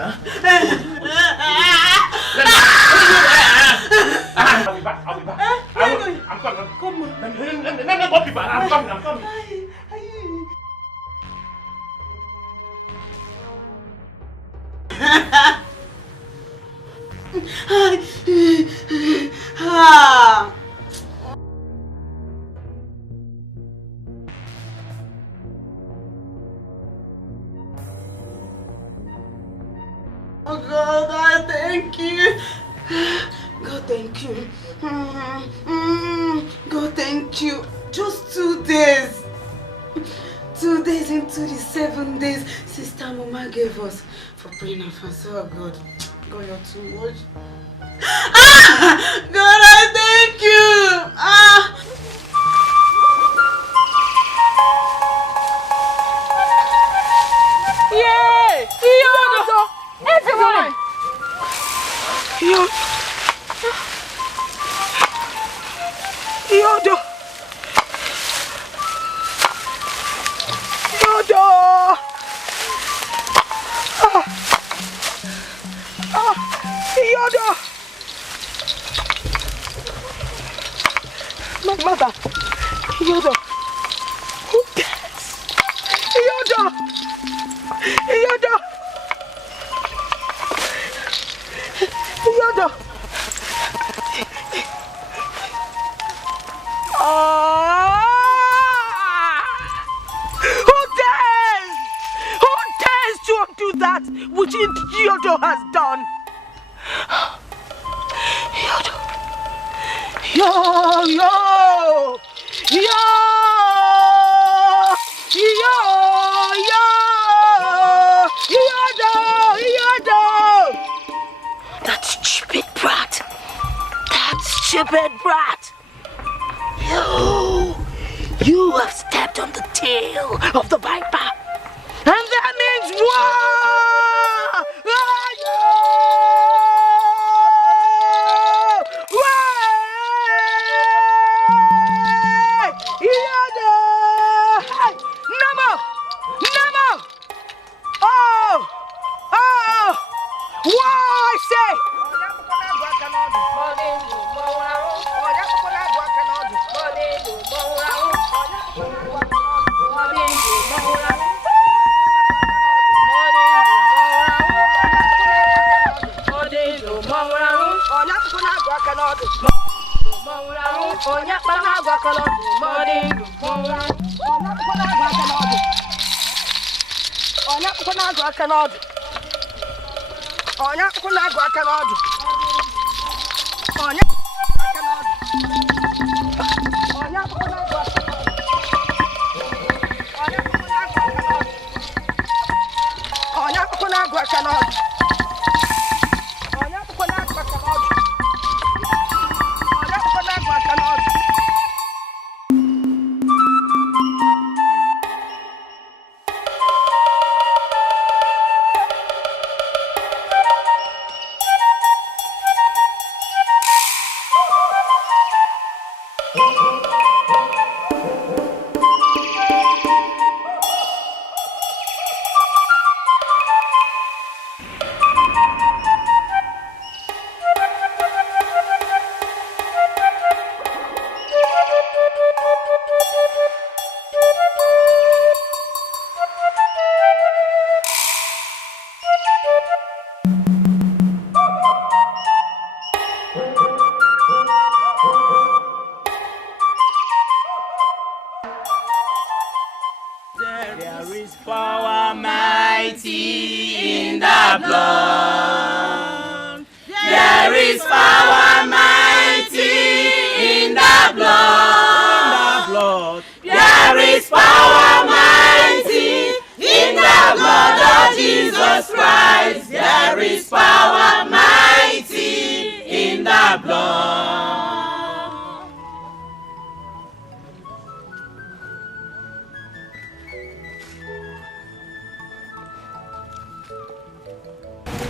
I'll be back. I'm coming. Come on. Let me go be back. I'm coming. Oh God, I thank you. God, thank you. God, thank you. Just 2 days. 2 days into the 7 days Sister Mama gave us for praying and fasting. Oh God, God, you're too much. God, I thank you. Yay! Yodo! Everyone! Yodo! Yodo! Yodo! My mother! Yodo! Who cares? Yodo! Yodo! Yodo! Who dares? Who dares to do that which Yodo has done? Yodo! Yo! Yodo! That stupid brat! That stupid brat! You have stepped on the tail of the viper, and that means war!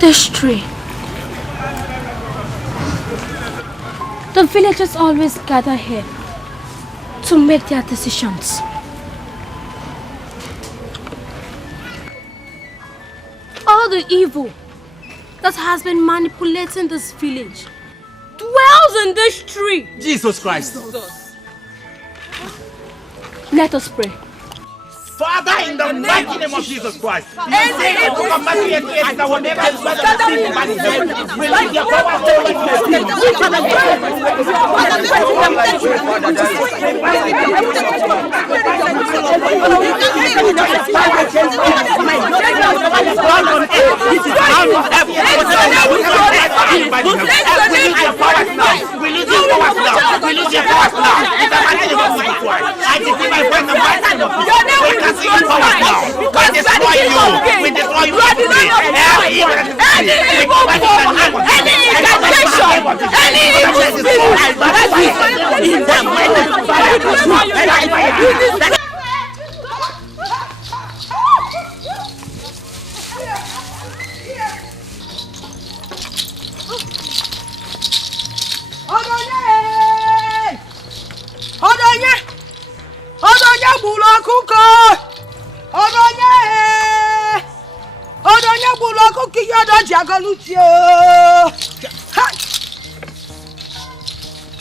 This tree. The villagers always gather here to make their decisions. All the evil that has been manipulating this village dwells in this tree. Jesus Christ. Let us pray. Father, in the mighty name of Jesus Christ, you say that you come back here and will never release your power to we destroy you. We destroy you. Any evil power, any incantation, any evil spirit, in the mighty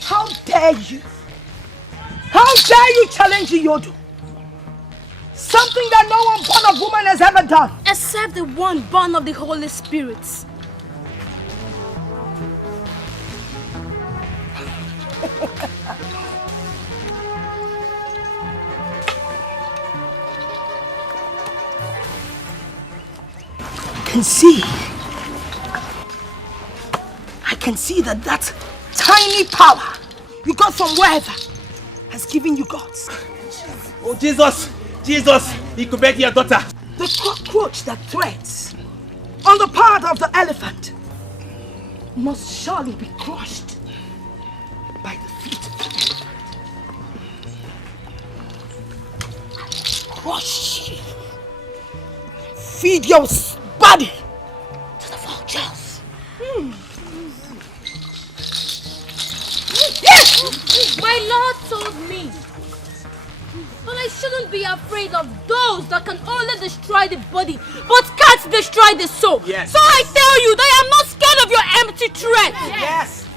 How dare you? How dare you challenge Yodo? Something that no one born of woman has ever done. Except the one born of the Holy Spirit. I can see that tiny power you got from wherever has given you gods. Oh Jesus, Jesus, he could make your daughter. The cockroach that treads on the part of the elephant must surely be crushed by the feet of the elephant. Crush you. Feed your body to the vultures. Yes! My Lord told me but I shouldn't be afraid of those that can only destroy the body but can't destroy the soul. Yes. So I tell you that I am not scared of your empty threat. Yes.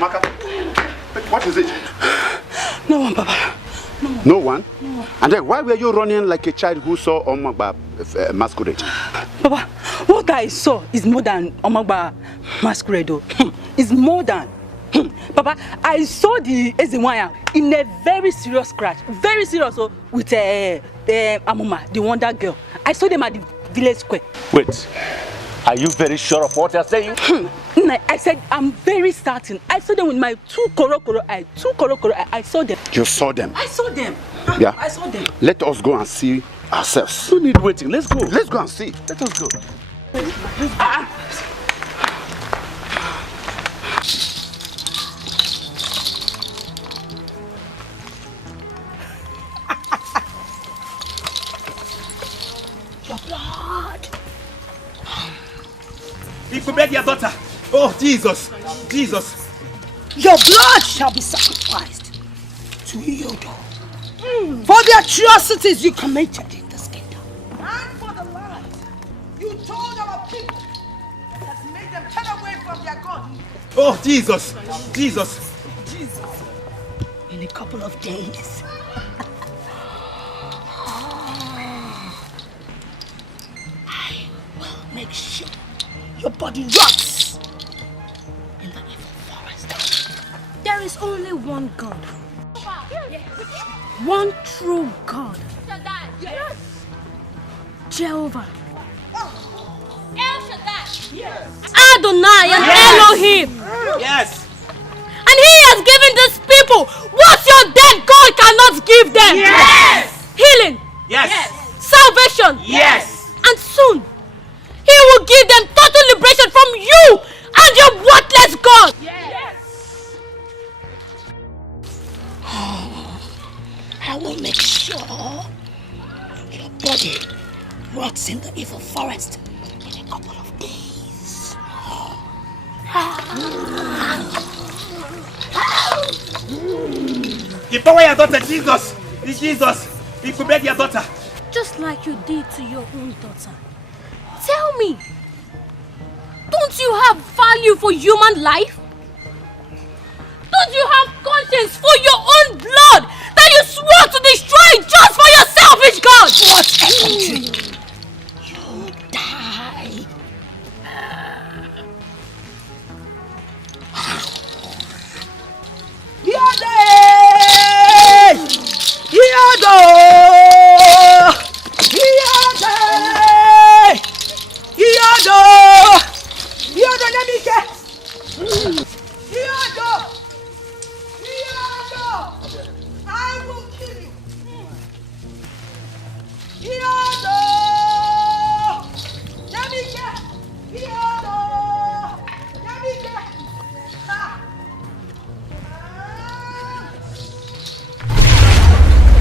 Maka, what is it? No one, Papa. No one. No one? No. And then why were you running like a child who saw Omagba masquerade? Papa, what I saw is more than Omagba masquerade. It's more than. Papa, I saw the Ezenwaya in a very serious scratch. Very serious with Amuma, the Wonder Girl. I saw them at the village square. Wait. Are you very sure of what you're saying? I said I'm very certain. I saw them with my two koro eye. I saw them. You saw them? I saw them. Yeah. I saw them. Let us go and see ourselves. No need waiting. Let's go. Let's go and see. Let us go. Your blood. You could beg your daughter. Oh, Jesus. Jesus. Your blood shall be sacrificed to Yodo for the atrocities you committed in this kingdom. And for the lies you told our people that has made them turn away from their God. Oh, Jesus. Jesus. Jesus. In a couple of days. I will make sure your body rots in the evil forest. There is only one God. One true God. Yes. Jehovah. El Shaddai. Yes. Adonai and Elohim. Yes. And he has given these people what your dead God cannot give them. Yes. Healing. Yes. Salvation. Yes. And soon, he will give them total liberation from you and your worthless God. Yes. I will make sure your body rots in the evil forest in a couple of days. Empower your daughter, Jesus. It's Jesus. You could beg your daughter. Just like you did to your own daughter. Tell me, don't you have value for human life? Don't you have conscience for your own blood that you swore to destroy just for your selfish God? What happened to you? You die. I will kill you.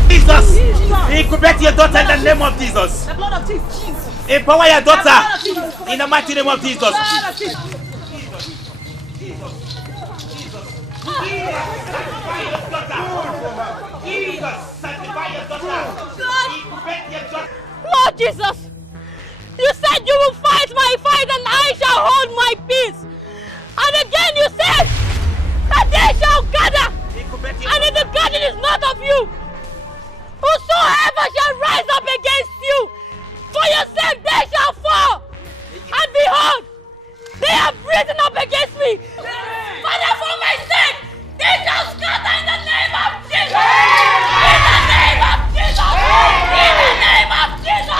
Jesus. You could beg your daughter in the name of Jesus. The blood of Jesus. Empower your daughter in the mighty name of Jesus. Lord Jesus, you said you will fight my fight and I shall hold my peace. And again you said that they shall gather and if the gathering is not of you, whosoever shall rise up against you, for your sake they shall fall. And behold, they have risen up against me. Father, for my sake, they shall scatter in the name of Jesus. In the name of Jesus. In the name of Jesus.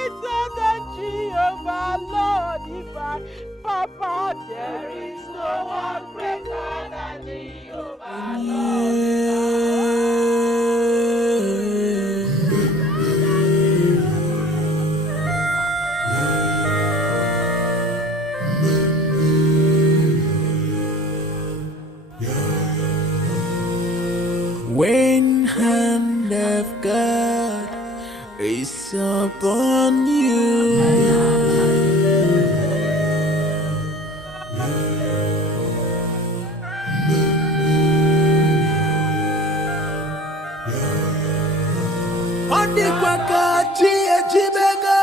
Papa, there is no one greater than Jehovah. When hand of God is upon you, Ondikwakachi ejibego,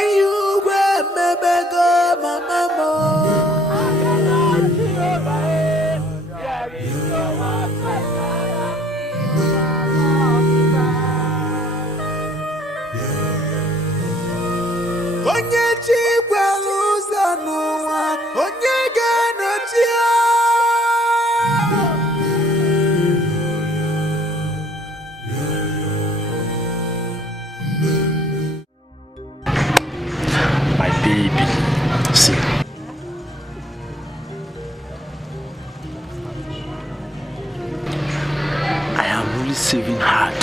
iyugwe mebego mamamo. Onye chikwa ụzọ n'ụwa, onye ga-anọchi ya. My baby, see. I am really saving hard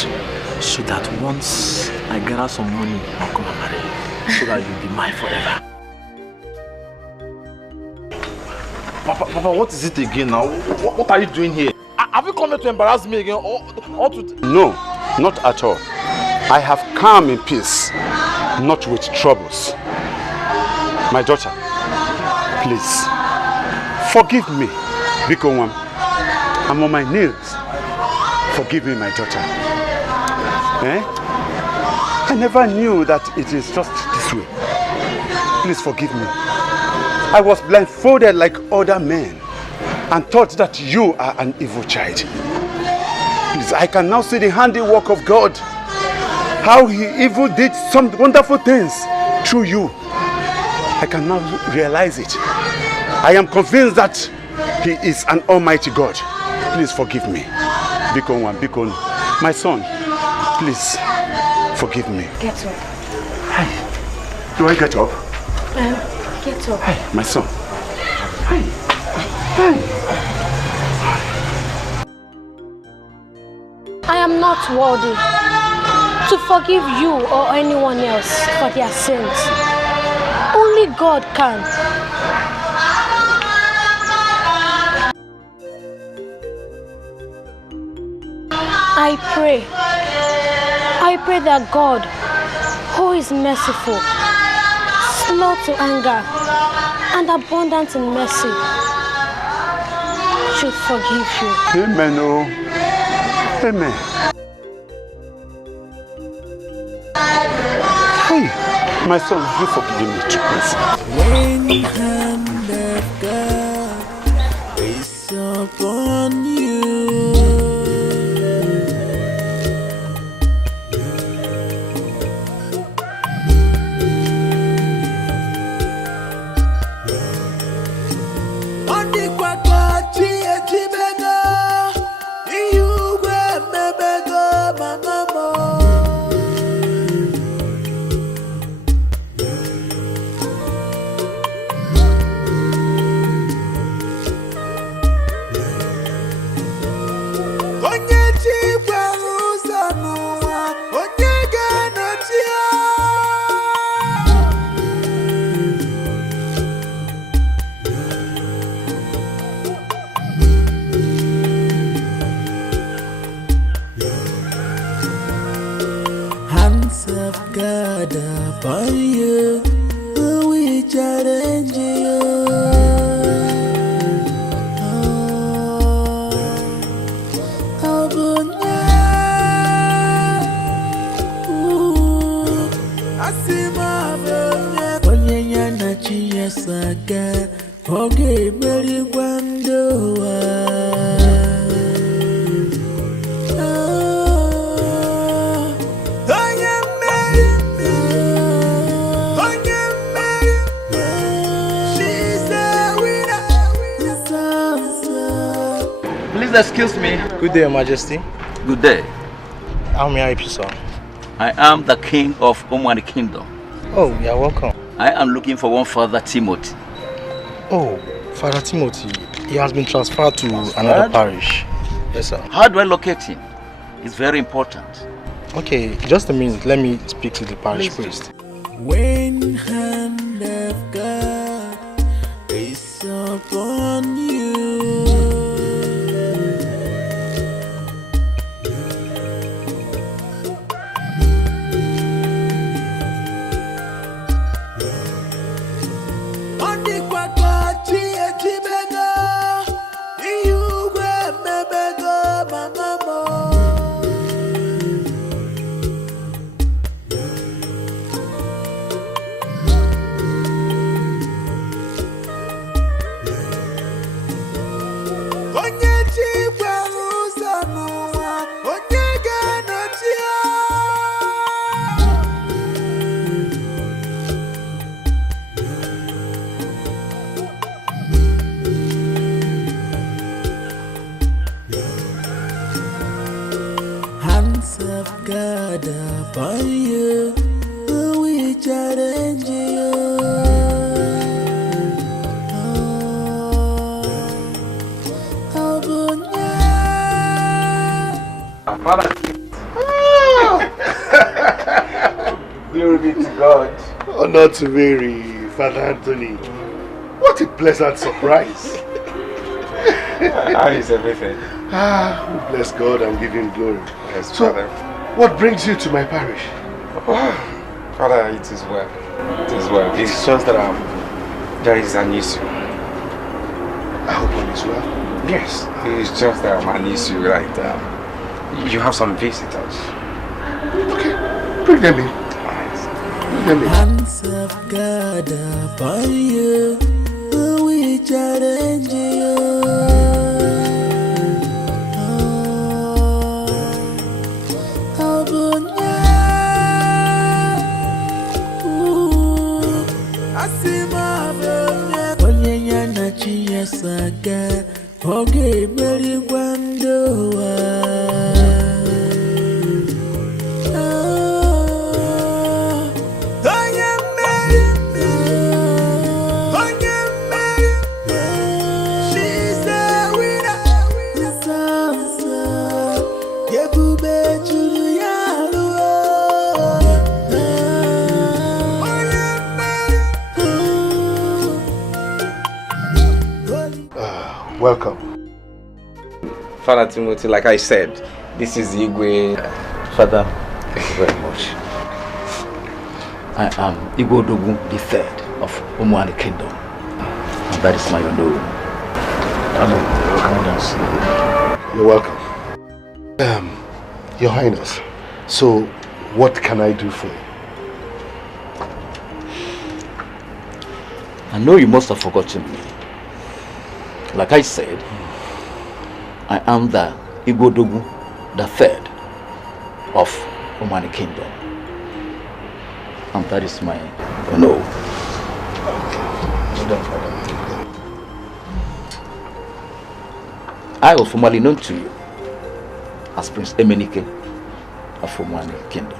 so that once I gather some money, I'll come and marry you. So that you'll be mine forever. Papa, what is it again now? What are you doing here? Have you come here to embarrass me again? Or to... No, not at all. I have come in peace, not with troubles. My daughter, please, forgive me. Biko, I'm on my knees. Forgive me, my daughter. I never knew that it is just this way. Please forgive me. I was blindfolded like other men and thought that you are an evil child. Please, I can now see the handiwork of God. How he even did some wonderful things through you. I can now realize it. I am convinced that he is an almighty God. Please forgive me. Biko, my son, please forgive me. Get up. Hi. Do I get up? Get up. Hi, my son. Hi. I am not worthy to forgive you or anyone else for their sins. Only God can. I pray that God, who is merciful, slow to anger, and abundant in mercy, should forgive you. Amen. Oh. Amen. Hey, my son, you forgive me too, please. When the hand of God is upon you, Ondikwakachi ejibego, iyugwe mebego mamamo. Onye chikwa ụzọ n'ụwa, onye ga-anọchi ya. Hands of God upon you, who will challenge you. Onye ya na chi ya saga, ọ ga-emerikwa ndị ụwa. Onye mmeri, she's a winner. Please excuse me. Good day, Your Majesty. Good day. How may I help you, sir? I am the king of Omani Kingdom. Oh, you're welcome. I am looking for one Father Timothy. Oh, Father Timothy. He has been transferred to another parish. Yes, sir. How do I locate him? It's very important. Okay, just a minute. Let me speak to the parish priest. When hand of God is upon you, God upon you, we challenge you. Father. Glory be to God. Honor to Mary, Father Anthony. What a pleasant surprise. How is everything? We bless God and give him glory. Yes, so, Father. What brings you to my parish? Oh, Father, it is well. It is well. It's just that there is an issue. I hope all is well. Yes, it's just an issue right now. You have some visitors. Okay, bring them in. Bring them in. Hands of God upon you, we challenge you. Saga, okay, very wonderful. Welcome. Father Timothy, like I said, this is Igwe. Father, thank you very much. I am Igwe Odogun III of Umuani Kingdom. And that is my own. You're welcome. Your Highness, so what can I do for you? I know you must have forgotten me. Like I said, I am the Igwe Odogun III of Umuani Kingdom. And that is my no. I was formerly known to you as Prince Emenike of Umuani Kingdom.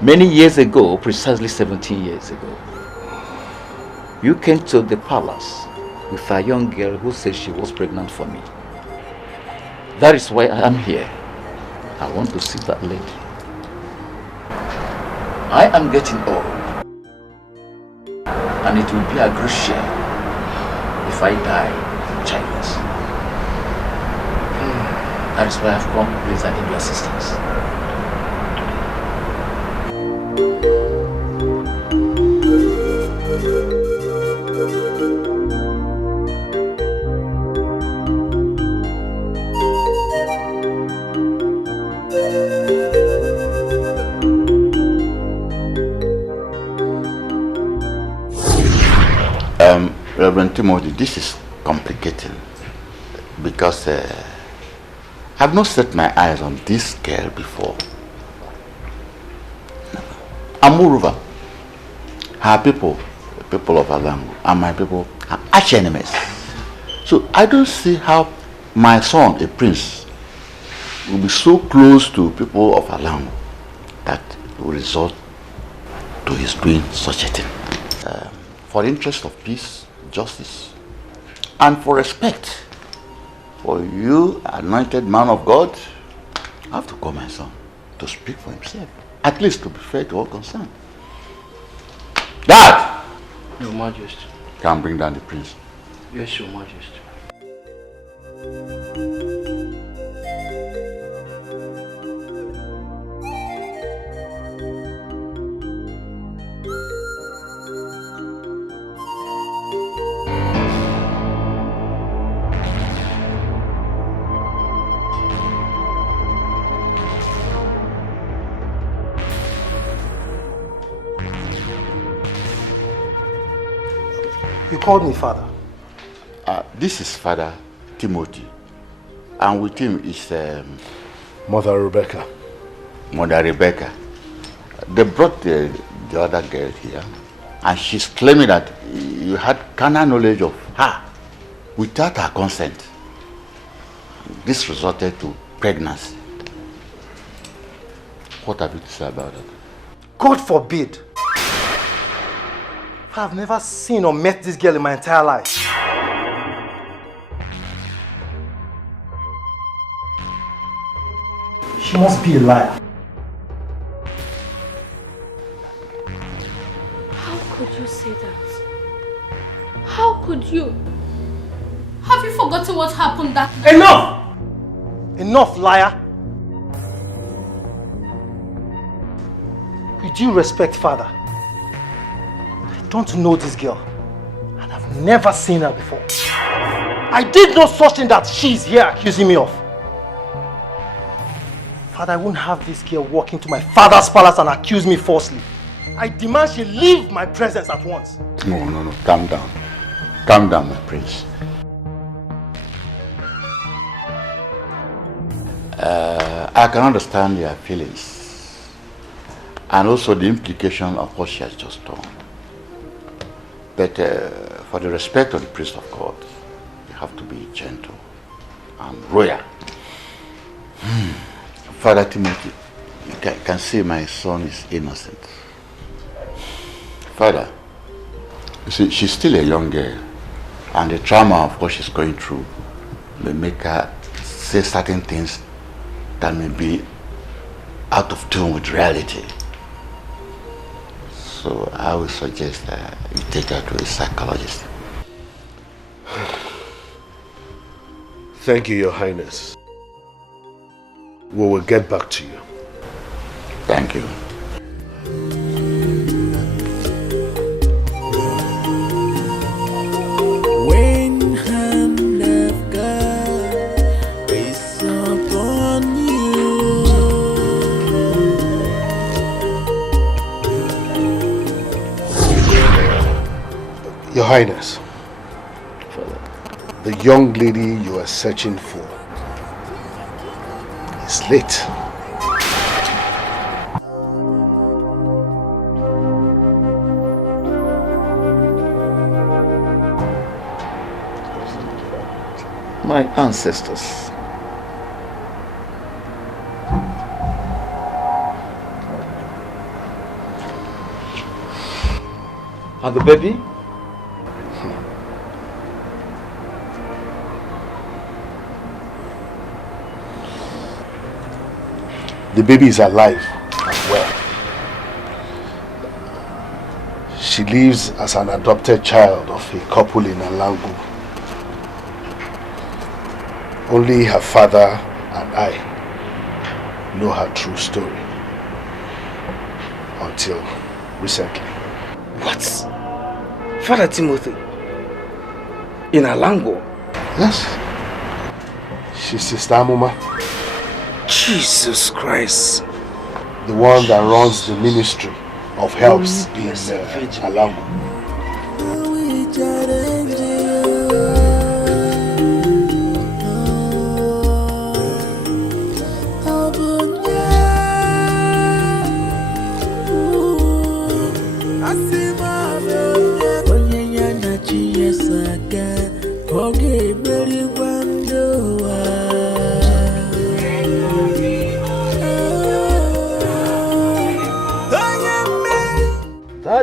Many years ago, precisely 17 years ago, you came to the palace with a young girl who said she was pregnant for me. That is why I am here. I want to see that lady. I am getting old, and it will be a great shame if I die childless. That is why I have come. Please, I need your assistance. Reverend Timothy, this is complicating because I've not set my eyes on this girl before. And moreover, her people, the people of Alango, and my people are arch enemies. So I don't see how my son, a prince, will be so close to people of Alango that it will result to his doing such a thing. For the interest of peace, justice, and for respect for you, anointed man of God, I have to call my son to speak for himself. At least to be fair to all concerned. Dad! Your Majesty. Can bring down the prince. Yes, Your Majesty. You called me father. This is Father Timothy. And with him is Mother Rebecca. Mother Rebecca. They brought the other girl here, and she's claiming that you had carnal knowledge of her without her consent. This resulted to pregnancy. What have you to say about that? God forbid. I've never seen or met this girl in my entire life. She must be a liar. How could you say that? How could you? Have you forgotten what happened that day? Enough! Enough, liar! With due respect, father, I don't know this girl, and I've never seen her before. I did no such thing that she's here accusing me of. Father, I won't have this girl walk into my father's palace and accuse me falsely. I demand she leave my presence at once. No. Calm down. Calm down, my prince. I can understand your feelings and also the implication of what she has just done. But for the respect of the priest of God, you have to be gentle and royal. Father Timothy, you can see my son is innocent. Father, you see, she's still a young girl, and the trauma of what she's going through may make her say certain things that may be out of tune with reality. So I would suggest that you take her to a psychologist. Thank you, Your Highness. We will get back to you. Thank you. When hand of God is upon Your Highness, the young lady you are searching for is late. My ancestors. And the baby? The baby is alive and well. She lives as an adopted child of a couple in Alangu. Only her father and I know her true story. Until recently. What? Father Timothy? In Alango? Yes. She's Sister Amuma. Jesus Christ. The one that runs the ministry of helps in Alango.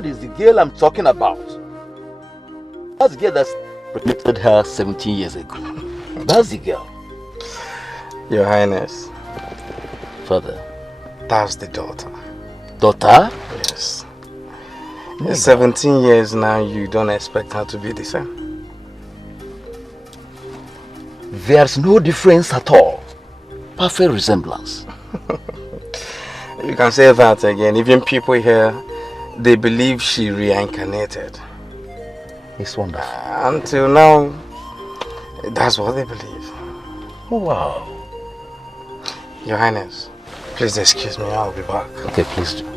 That is the girl I'm talking about. That's the girl that's protected her 17 years ago. That's the girl. Your Highness. Father. That's the daughter. Daughter? Yes. In 17 years now, you don't expect her to be the same? There's no difference at all. Perfect resemblance. You can say that again. Even people here, they believe she reincarnated. It's wonderful. Until now, that's what they believe. Wow. Your Highness, please excuse me, I'll be back. Okay, please do.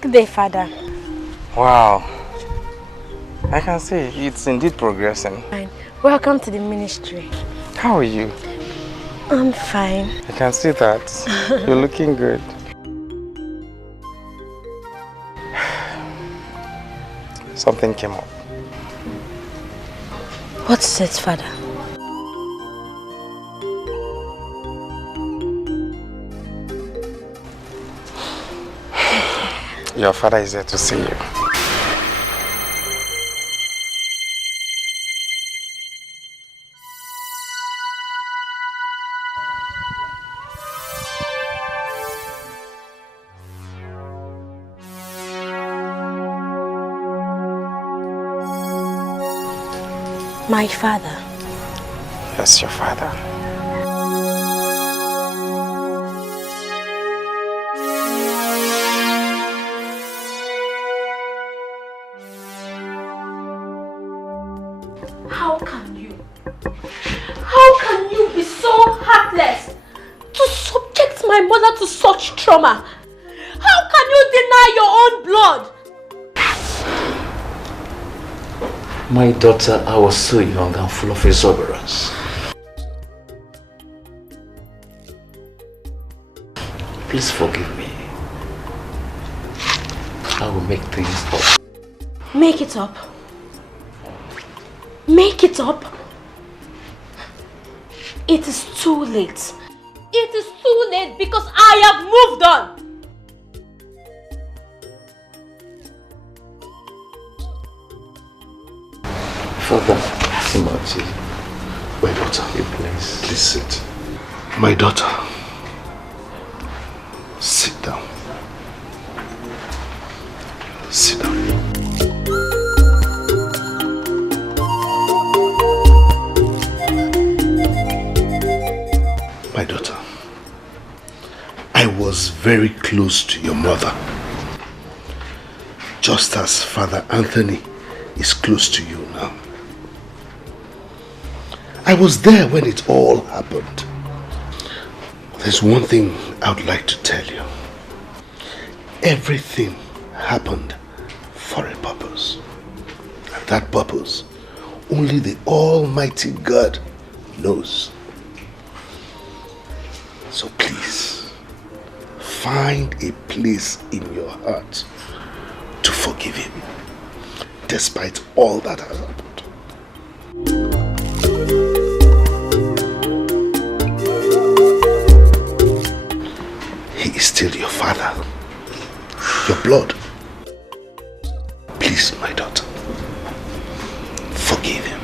Good day, Father. Wow. I can see it's indeed progressing. Fine. Welcome to the ministry. How are you? I'm fine. I can see that. You're looking good. Something came up. What's it, Father? Your father is there to see you. My father. Yes, your father. How can you be so heartless to subject my mother to such trauma? How can you deny your own blood? My daughter, I was so young and full of exuberance. Please forgive me. I will make things up. Make it up. Make it up. It is too late. It is too late because I have moved on. Father, Timothy, my daughter, please sit. My daughter, sit down. Sit down. My daughter, I was very close to your mother, just as Father Anthony is close to you now. I was there when it all happened. There's one thing I would like to tell you. Everything happened for a purpose. And that purpose, only the Almighty God knows. So please, find a place in your heart to forgive him, despite all that has happened. He is still your father, your blood. Please, my daughter, forgive him,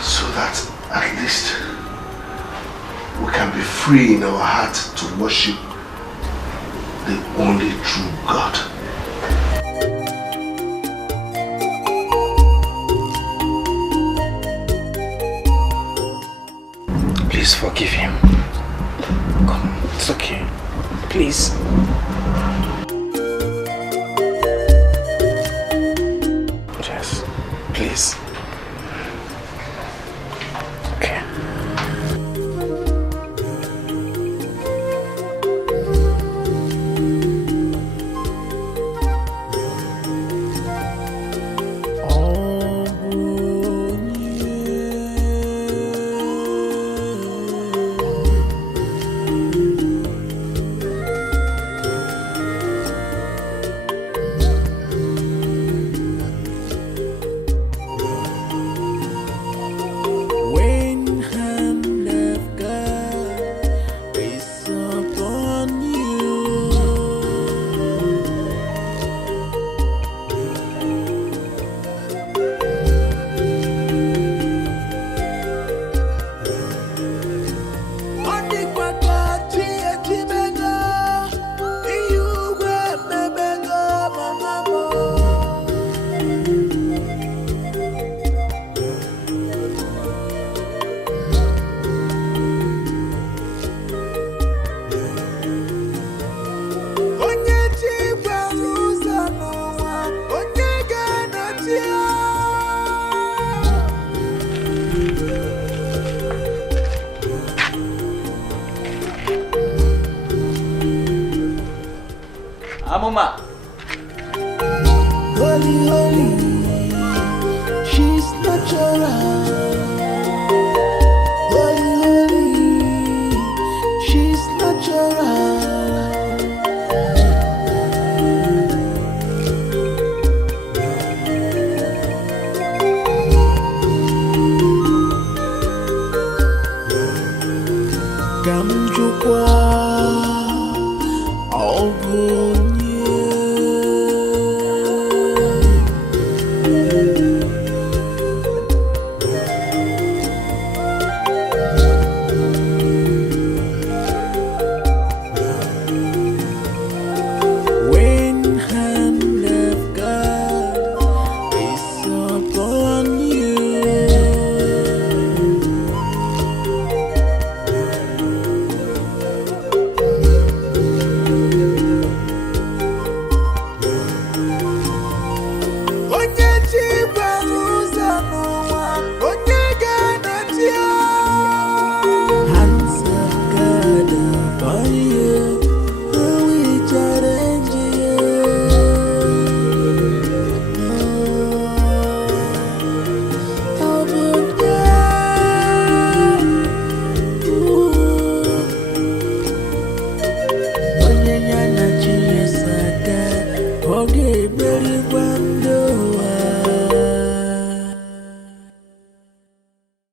so that at least we can be free in our heart to worship the only true God. Please forgive him. Come on, it's okay. Please. Yes, please. Okay. Holy, holy, she's natural. Holy, holy, she's natural. Kamjukwa, when hand of God is upon you, onye chibara ụzọ n'ụwa, onye ga-anọchie. Hands of God upon you, who will challenge you? Onye ya na chi ya saga, ọ ga-emeri gwa ndụ.